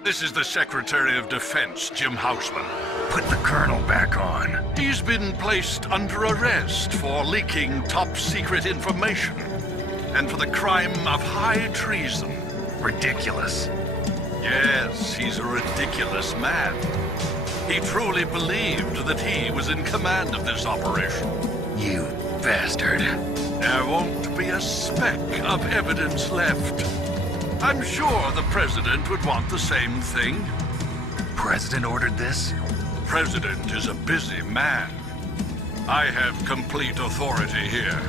This is the Secretary of Defense, Jim Houseman. Put the Colonel back on. He's been placed under arrest for leaking top-secret information and for the crime of high treason. Ridiculous. Yes, he's a ridiculous man. He truly believed that he was in command of this operation. You bastard. There won't be a speck of evidence left. I'm sure the President would want the same thing. President ordered this? President is a busy man. I have complete authority here.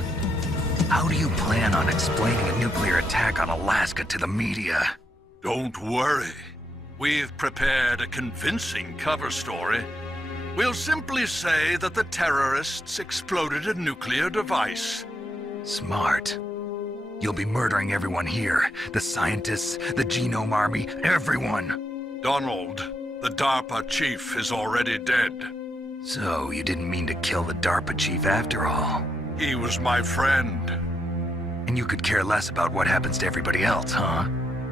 How do you plan on explaining a nuclear attack on Alaska to the media? Don't worry. We've prepared a convincing cover story. We'll simply say that the terrorists exploded a nuclear device. Smart. You'll be murdering everyone here. The scientists, the Genome Army, everyone. Donald, the DARPA chief, is already dead. So, you didn't mean to kill the DARPA chief after all? He was my friend. And you could care less about what happens to everybody else, huh?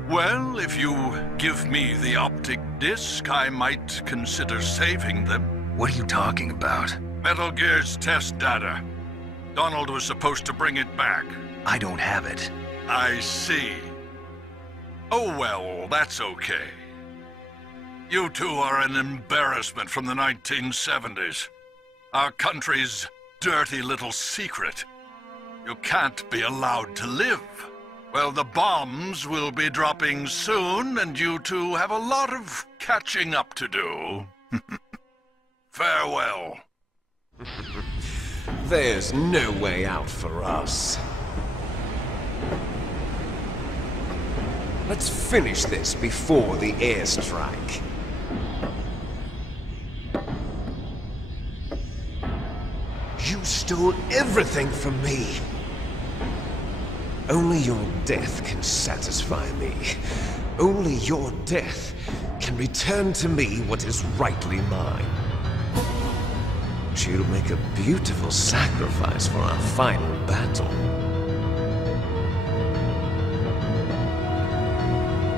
Well, if you give me the optic disc, I might consider saving them. What are you talking about? Metal Gear's test data. Donald was supposed to bring it back. I don't have it. I see. Oh well, that's okay. You two are an embarrassment from the 1970s. Our country's dirty little secret. You can't be allowed to live. Well, the bombs will be dropping soon, and you two have a lot of catching up to do. Farewell. There's no way out for us. Let's finish this before the airstrike. You stole everything from me. Only your death can satisfy me. Only your death can return to me what is rightly mine. You'll make a beautiful sacrifice for our final battle.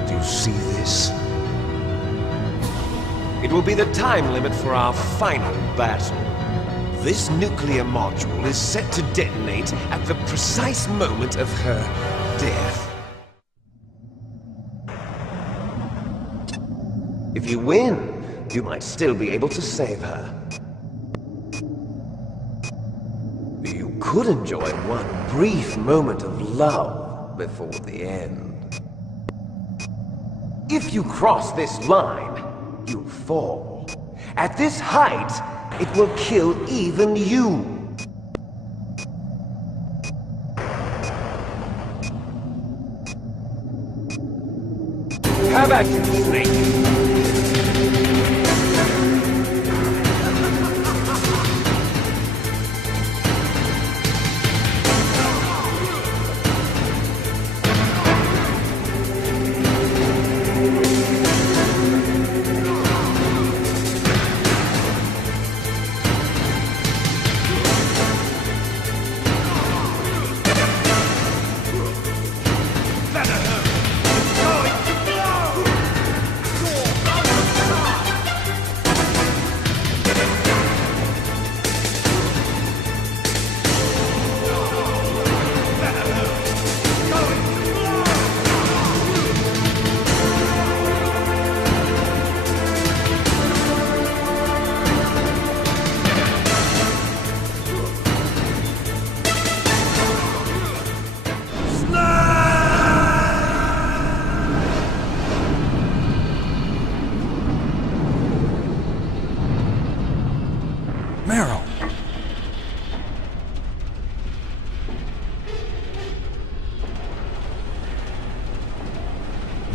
Do you see this? It will be the time limit for our final battle. This nuclear module is set to detonate at the precise moment of her death. If you win, you might still be able to save her. You could enjoy one brief moment of love before the end. If you cross this line, you'll fall. At this height, it will kill even you. How about you, Snake?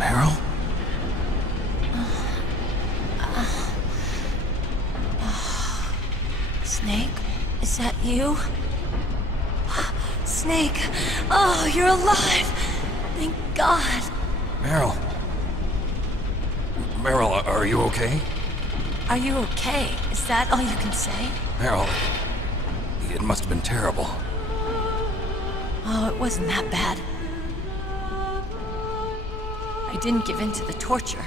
Meryl? Snake? Is that you? Snake! Oh, you're alive! Thank God! Meryl. Meryl, are you okay? Are you okay? Is that all you can say? Meryl, it must have been terrible. Oh, it wasn't that bad. I didn't give in to the torture.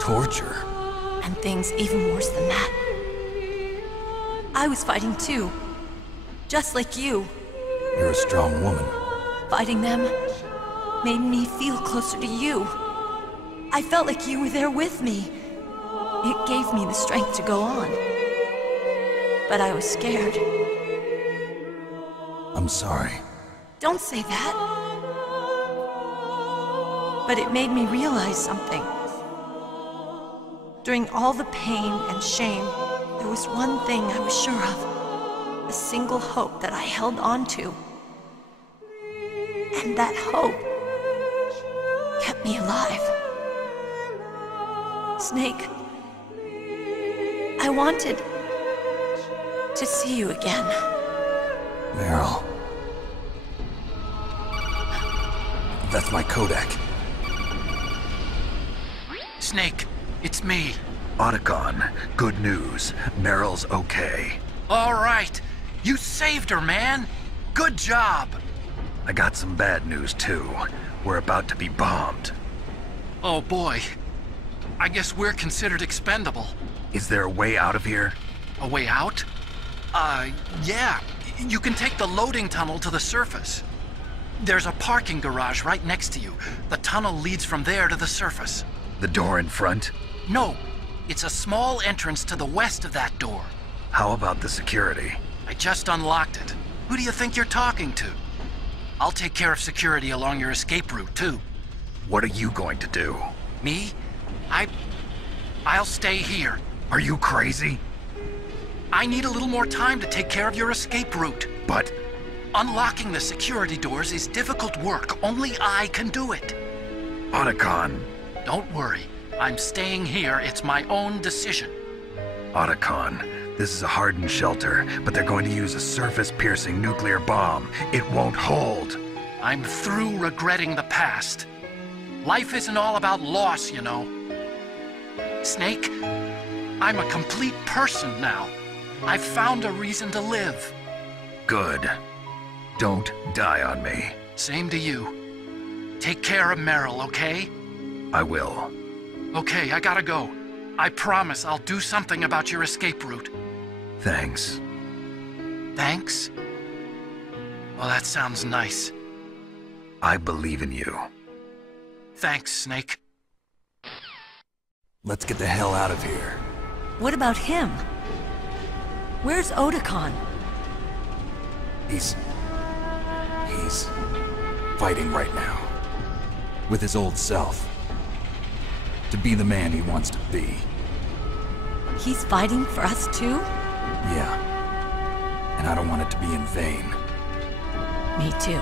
Torture? And things even worse than that. I was fighting too. Just like you. You're a strong woman. Fighting them made me feel closer to you. I felt like you were there with me. It gave me the strength to go on. But I was scared. I'm sorry. Don't say that. But it made me realize something. During all the pain and shame, there was one thing I was sure of. A single hope that I held on to. And that hope kept me alive. Snake, I wanted to see you again. Meryl. That's my Kodak. Snake, it's me. Otacon, good news. Meryl's okay. All right. You saved her, man. Good job. I got some bad news, too. We're about to be bombed. Oh, boy. I guess we're considered expendable. Is there a way out of here? A way out? Yeah. You can take the loading tunnel to the surface. There's a parking garage right next to you. The tunnel leads from there to the surface. The door in front? No. It's a small entrance to the west of that door. How about the security? I just unlocked it. Who do you think you're talking to? I'll take care of security along your escape route, too. What are you going to do? Me? I'll stay here. Are you crazy? I need a little more time to take care of your escape route. But... unlocking the security doors is difficult work. Only I can do it. Otacon. Don't worry. I'm staying here. It's my own decision. Otacon, this is a hardened shelter, but they're going to use a surface-piercing nuclear bomb. It won't hold. I'm through regretting the past. Life isn't all about loss, you know. Snake, I'm a complete person now. I've found a reason to live. Good. Don't die on me. Same to you. Take care of Meryl, okay? I will. Okay, I gotta go. I promise I'll do something about your escape route. Thanks. Thanks? Well, that sounds nice. I believe in you. Thanks, Snake. Let's get the hell out of here. What about him? Where's Otacon? He's fighting right now. With his old self. To be the man he wants to be. He's fighting for us too? Yeah. And I don't want it to be in vain. Me too.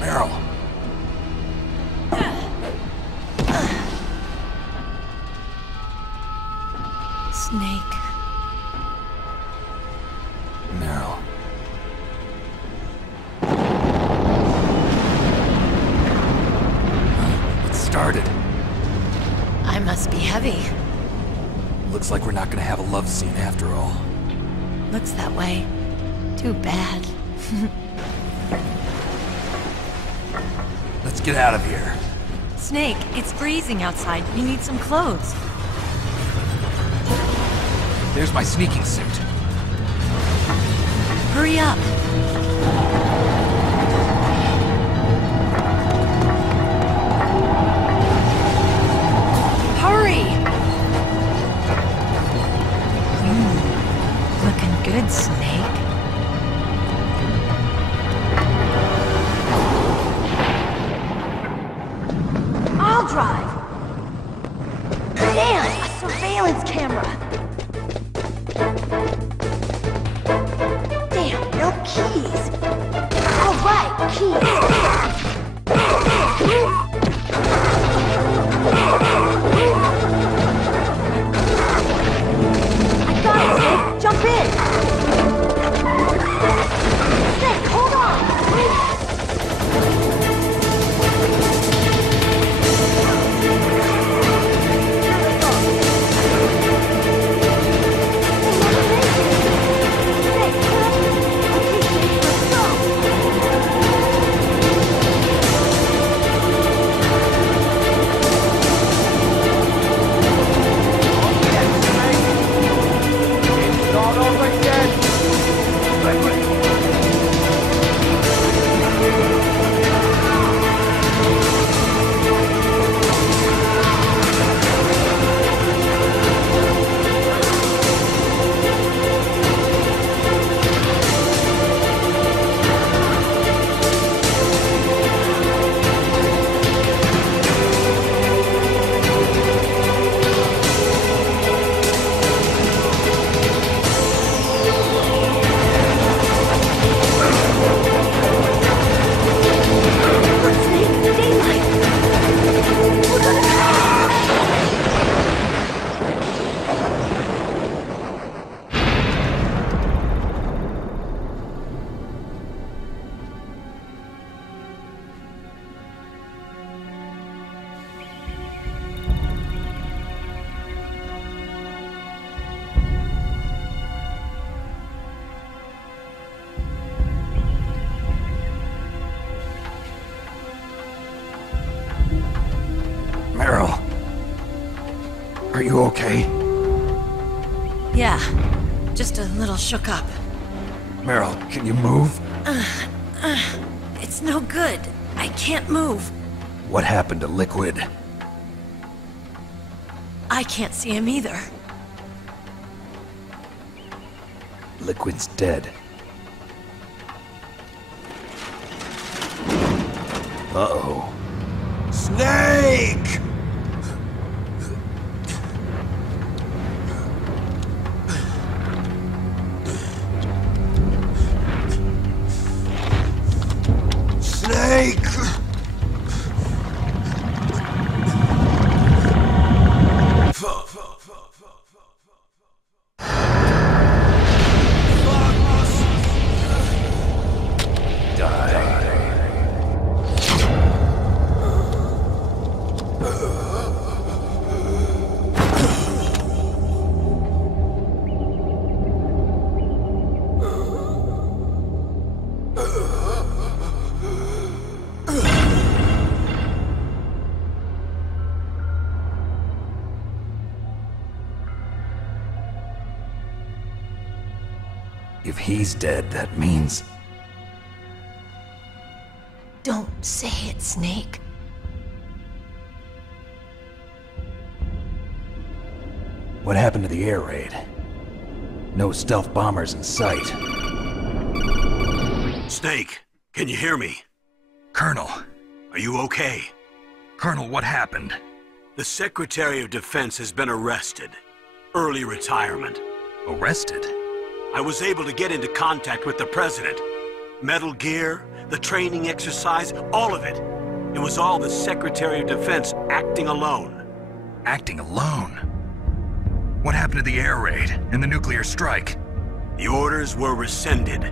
Meryl. Snake. Meryl. It started. I must be heavy. Looks like we're not gonna have a love scene after all. Looks that way. Too bad. Let's get out of here. Snake, it's freezing outside. You need some clothes. There's my sneaking suit. Hurry up. Hurry! Looking good, Snake. I'll drive. surveillance camera! Damn, no keys! Alright, keys! I got it, Snake! Jump in! Snake, hold on! Are you okay? Yeah, just a little shook up. Meryl, can you move? It's no good. I can't move. What happened to Liquid? I can't see him either. Liquid's dead. Uh-oh. Snake! Snake! If he's dead, that means... Don't say it, Snake. What happened to the air raid? No stealth bombers in sight. Snake, can you hear me? Colonel. Are you okay? Colonel, what happened? The Secretary of Defense has been arrested. Early retirement. Arrested? I was able to get into contact with the President. Metal Gear, the training exercise, all of it. It was all the Secretary of Defense acting alone. Acting alone? What happened to the air raid and the nuclear strike? The orders were rescinded.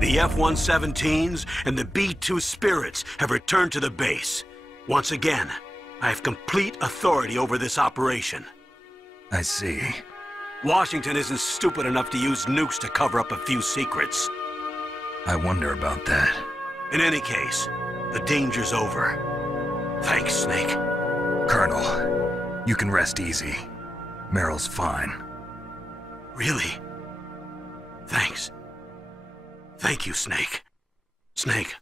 The F-117s and the B-2 Spirits have returned to the base. Once again, I have complete authority over this operation. I see. Washington isn't stupid enough to use nukes to cover up a few secrets. I wonder about that. In any case, the danger's over. Thanks, Snake. Colonel, you can rest easy. Meryl's fine. Really? Thanks. Thank you, Snake. Snake,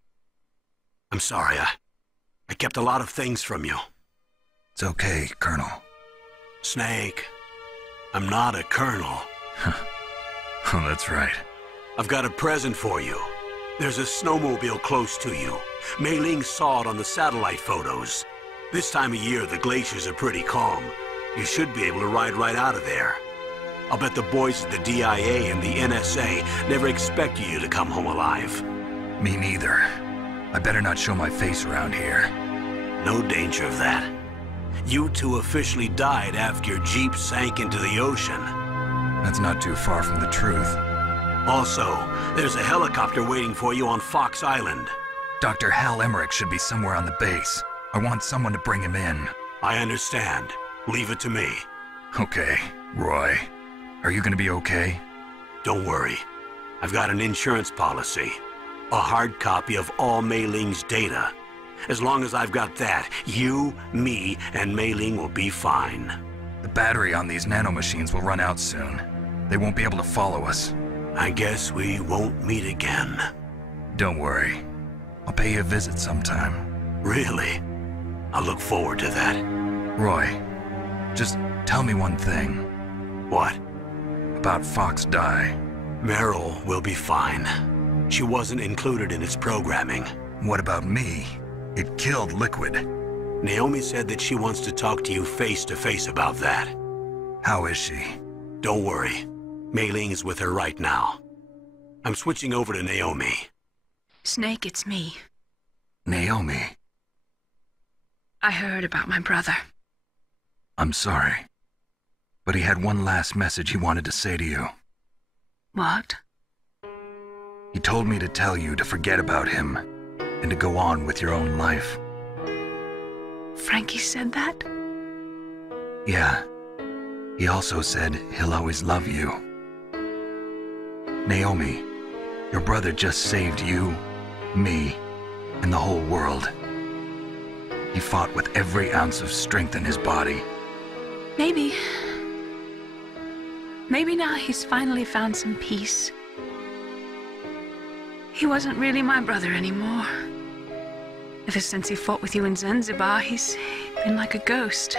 I'm sorry, I kept a lot of things from you. It's okay, Colonel. Snake, I'm not a colonel. Oh, that's right. I've got a present for you. There's a snowmobile close to you. Mei Ling saw it on the satellite photos. This time of year, the glaciers are pretty calm. You should be able to ride right out of there. I'll bet the boys at the DIA and the NSA never expected you to come home alive. Me neither. I better not show my face around here. No danger of that. You two officially died after your Jeep sank into the ocean. That's not too far from the truth. Also, there's a helicopter waiting for you on Fox Island. Dr. Hal Emmerich should be somewhere on the base. I want someone to bring him in. I understand. Leave it to me. Okay, Roy. Are you gonna be okay? Don't worry. I've got an insurance policy. A hard copy of all Mei Ling's data. As long as I've got that, you, me, and Mei Ling will be fine. The battery on these nanomachines will run out soon. They won't be able to follow us. I guess we won't meet again. Don't worry. I'll pay you a visit sometime. Really? I look forward to that. Roy, just tell me one thing. What? About Fox Die. Meryl will be fine. She wasn't included in its programming. What about me? It killed Liquid. Naomi said that she wants to talk to you face to face about that. How is she? Don't worry. Mei Ling is with her right now. I'm switching over to Naomi. Snake, it's me. Naomi. I heard about my brother. I'm sorry. But he had one last message he wanted to say to you. What? He told me to tell you to forget about him and to go on with your own life. Frankie said that? Yeah. He also said he'll always love you. Naomi, your brother just saved you, me, and the whole world. He fought with every ounce of strength in his body. Maybe now he's finally found some peace. He wasn't really my brother anymore. Ever since he fought with you in Zanzibar, he's been like a ghost.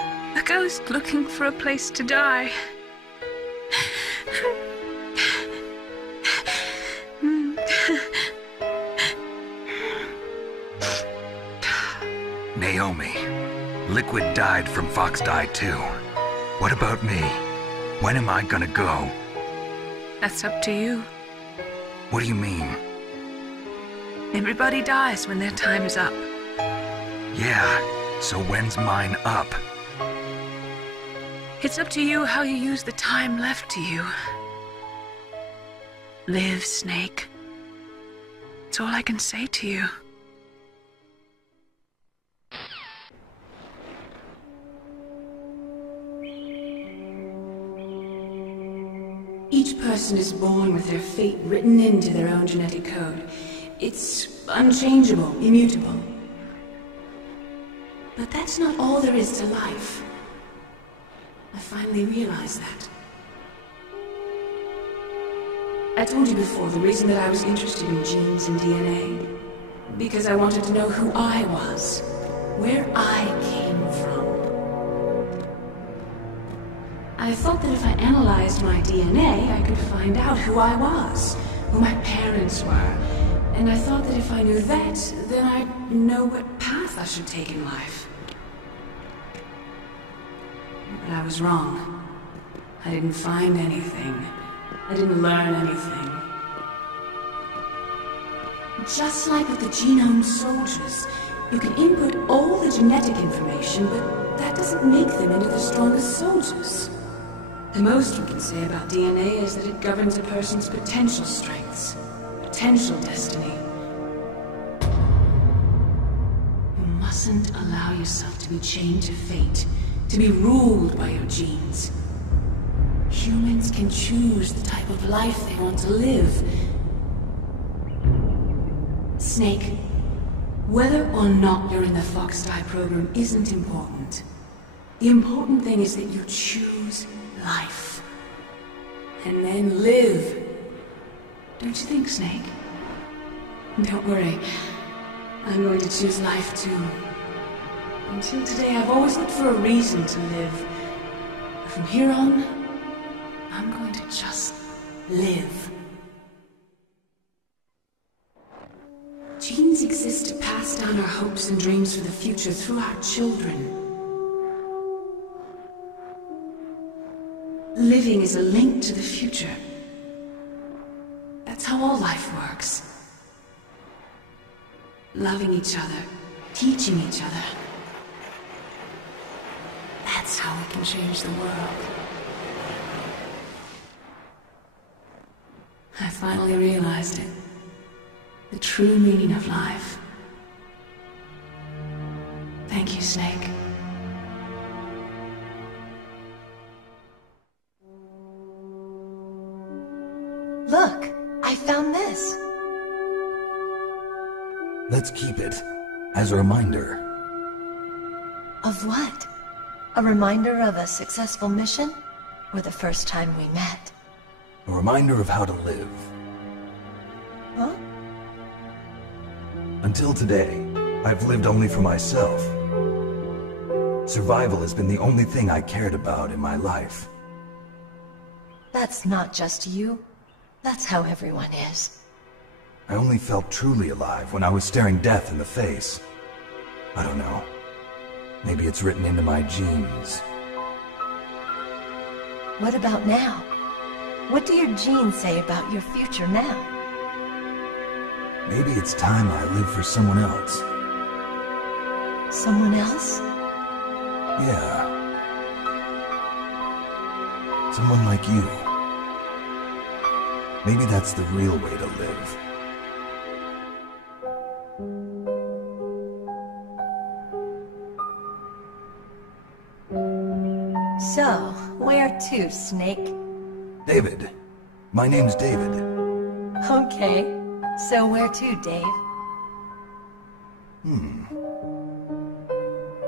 A ghost looking for a place to die. Naomi, Liquid died from Fox Die too. What about me? When am I gonna go? That's up to you. What do you mean? Everybody dies when their time is up. Yeah, so when's mine up? It's up to you how you use the time left to you. Live, Snake. It's all I can say to you. Each person is born with their fate written into their own genetic code. It's unchangeable, immutable. But that's not all there is to life. I finally realized that. I told you before the reason that I was interested in genes and DNA. Because I wanted to know who I was, where I came from. I thought that if I analyzed my DNA, I could find out who I was, who my parents were. And I thought that if I knew that, then I'd know what path I should take in life. But I was wrong. I didn't find anything. I didn't learn anything. Just like with the genome soldiers, you can input all the genetic information, but that doesn't make them into the strongest soldiers. The most we can say about DNA is that it governs a person's potential strengths, potential destiny. You mustn't allow yourself to be chained to fate, to be ruled by your genes. Humans can choose the type of life they want to live. Snake, whether or not you're in the Fox Die program isn't important. The important thing is that you choose life. And then live. Don't you think, Snake? Don't worry. I'm going to choose life too. Until today, I've always looked for a reason to live. From here on, I'm going to just live. Genes exist to pass down our hopes and dreams for the future through our children. Living is a link to the future. That's how all life works. Loving each other, teaching each other. That's how we can change the world. I finally realized it. The true meaning of life. Thank you, Snake. Look, I found this. Let's keep it as a reminder. Of what? A reminder of a successful mission? Or the first time we met? A reminder of how to live. Huh? Until today, I've lived only for myself. Survival has been the only thing I cared about in my life. That's not just you. That's how everyone is. I only felt truly alive when I was staring death in the face. I don't know. Maybe it's written into my genes. What about now? What do your genes say about your future now? Maybe it's time I live for someone else. Someone else? Yeah. Someone like you. Maybe that's the real way to live. So, where to, Snake? David. My name's David. Okay. So where to, Dave?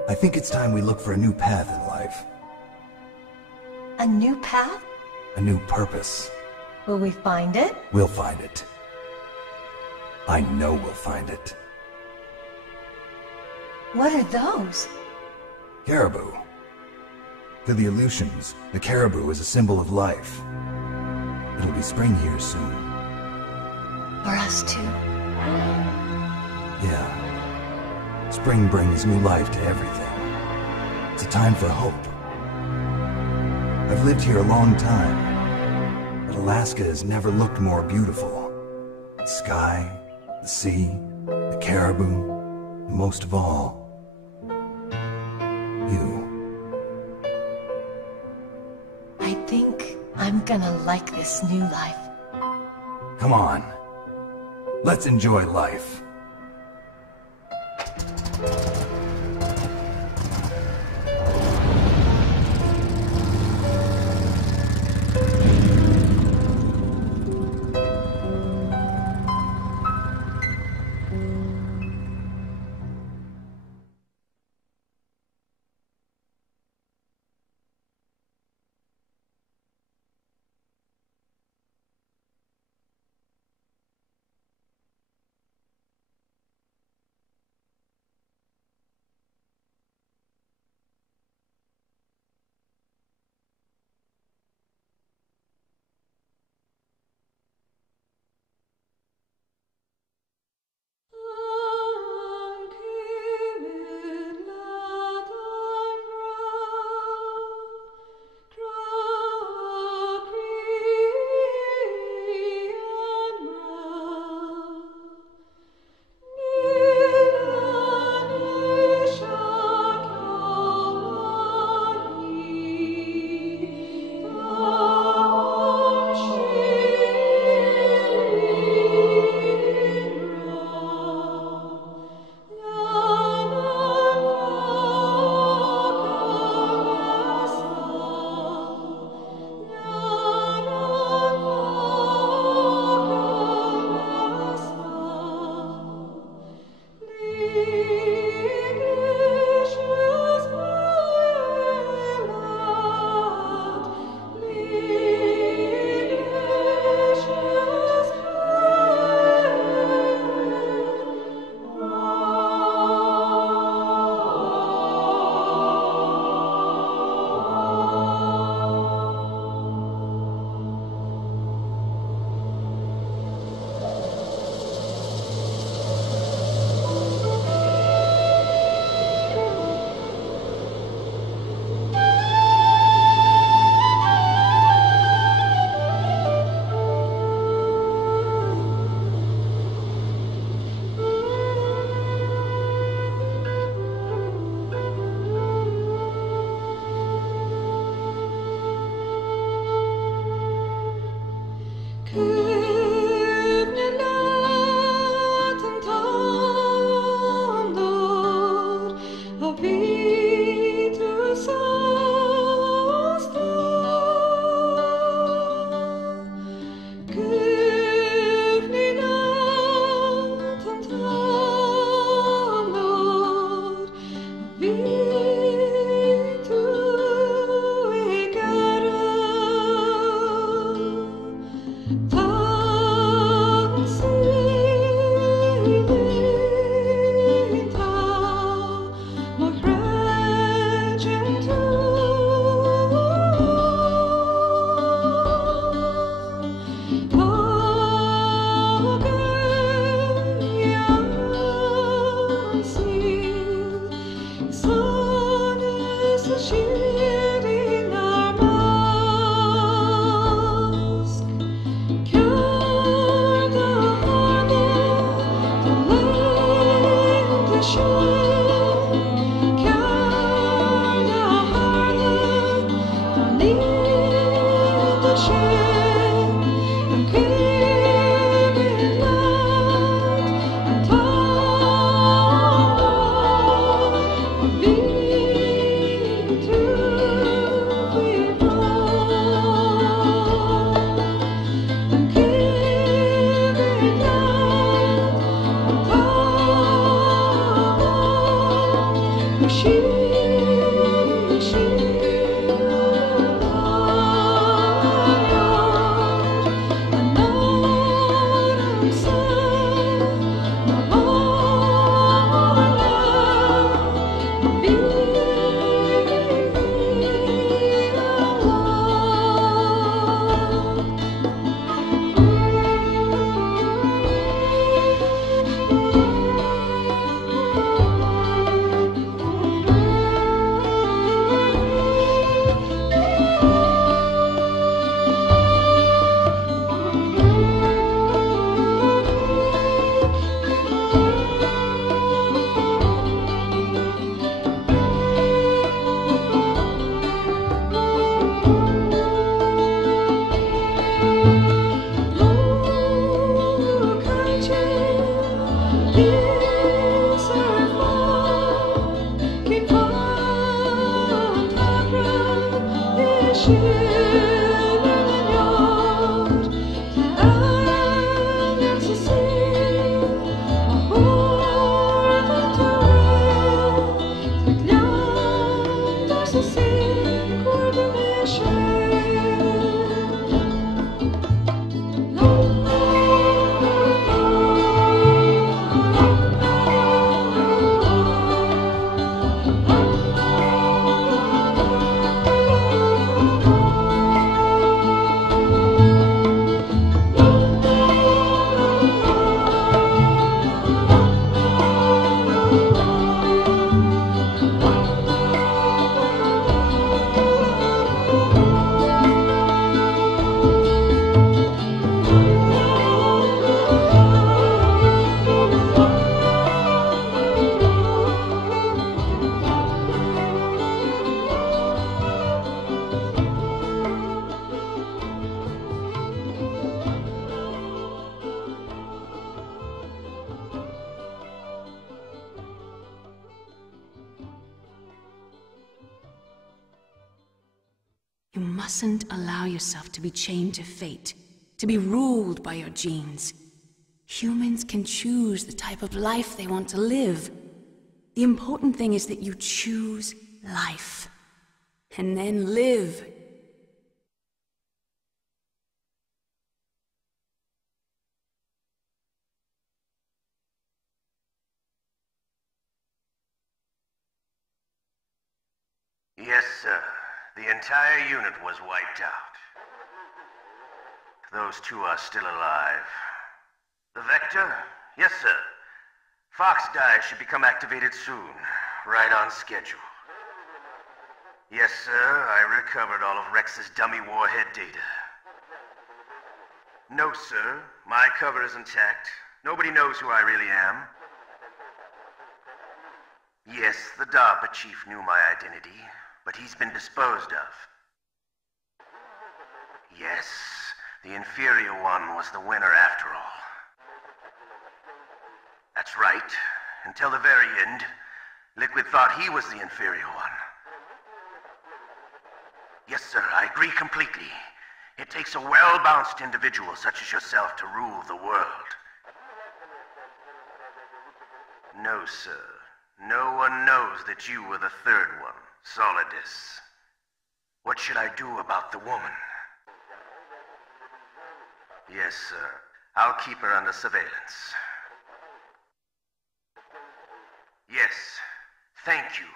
I think it's time we look for a new path in life. A new path? A new purpose. Will we find it? We'll find it. I know we'll find it. What are those? Caribou. To the Aleutians, the caribou is a symbol of life. It'll be spring here soon. For us too? Yeah. Spring brings new life to everything. It's a time for hope. I've lived here a long time, but Alaska has never looked more beautiful. The sky, the sea, the caribou, and most of all, you. I think I'm gonna like this new life. Come on. Let's enjoy life. You mustn't allow yourself to be chained to fate, to be ruled by your genes. Humans can choose the type of life they want to live. The important thing is that you choose life, and then live. Yes, sir. The entire unit was wiped out. Those two are still alive. The Vector? Yes, sir. Fox Dye should become activated soon. Right on schedule. Yes, sir. I recovered all of Rex's dummy warhead data. No, sir. My cover is intact. Nobody knows who I really am. Yes, the DARPA chief knew my identity, but he's been disposed of. Yes, the inferior one was the winner after all. That's right. Until the very end, Liquid thought he was the inferior one. Yes, sir, I agree completely. It takes a well-balanced individual such as yourself to rule the world. No, sir. No one knows that you were the third one, Solidus. What should I do about the woman? Yes, sir. I'll keep her under surveillance. Yes. Thank you.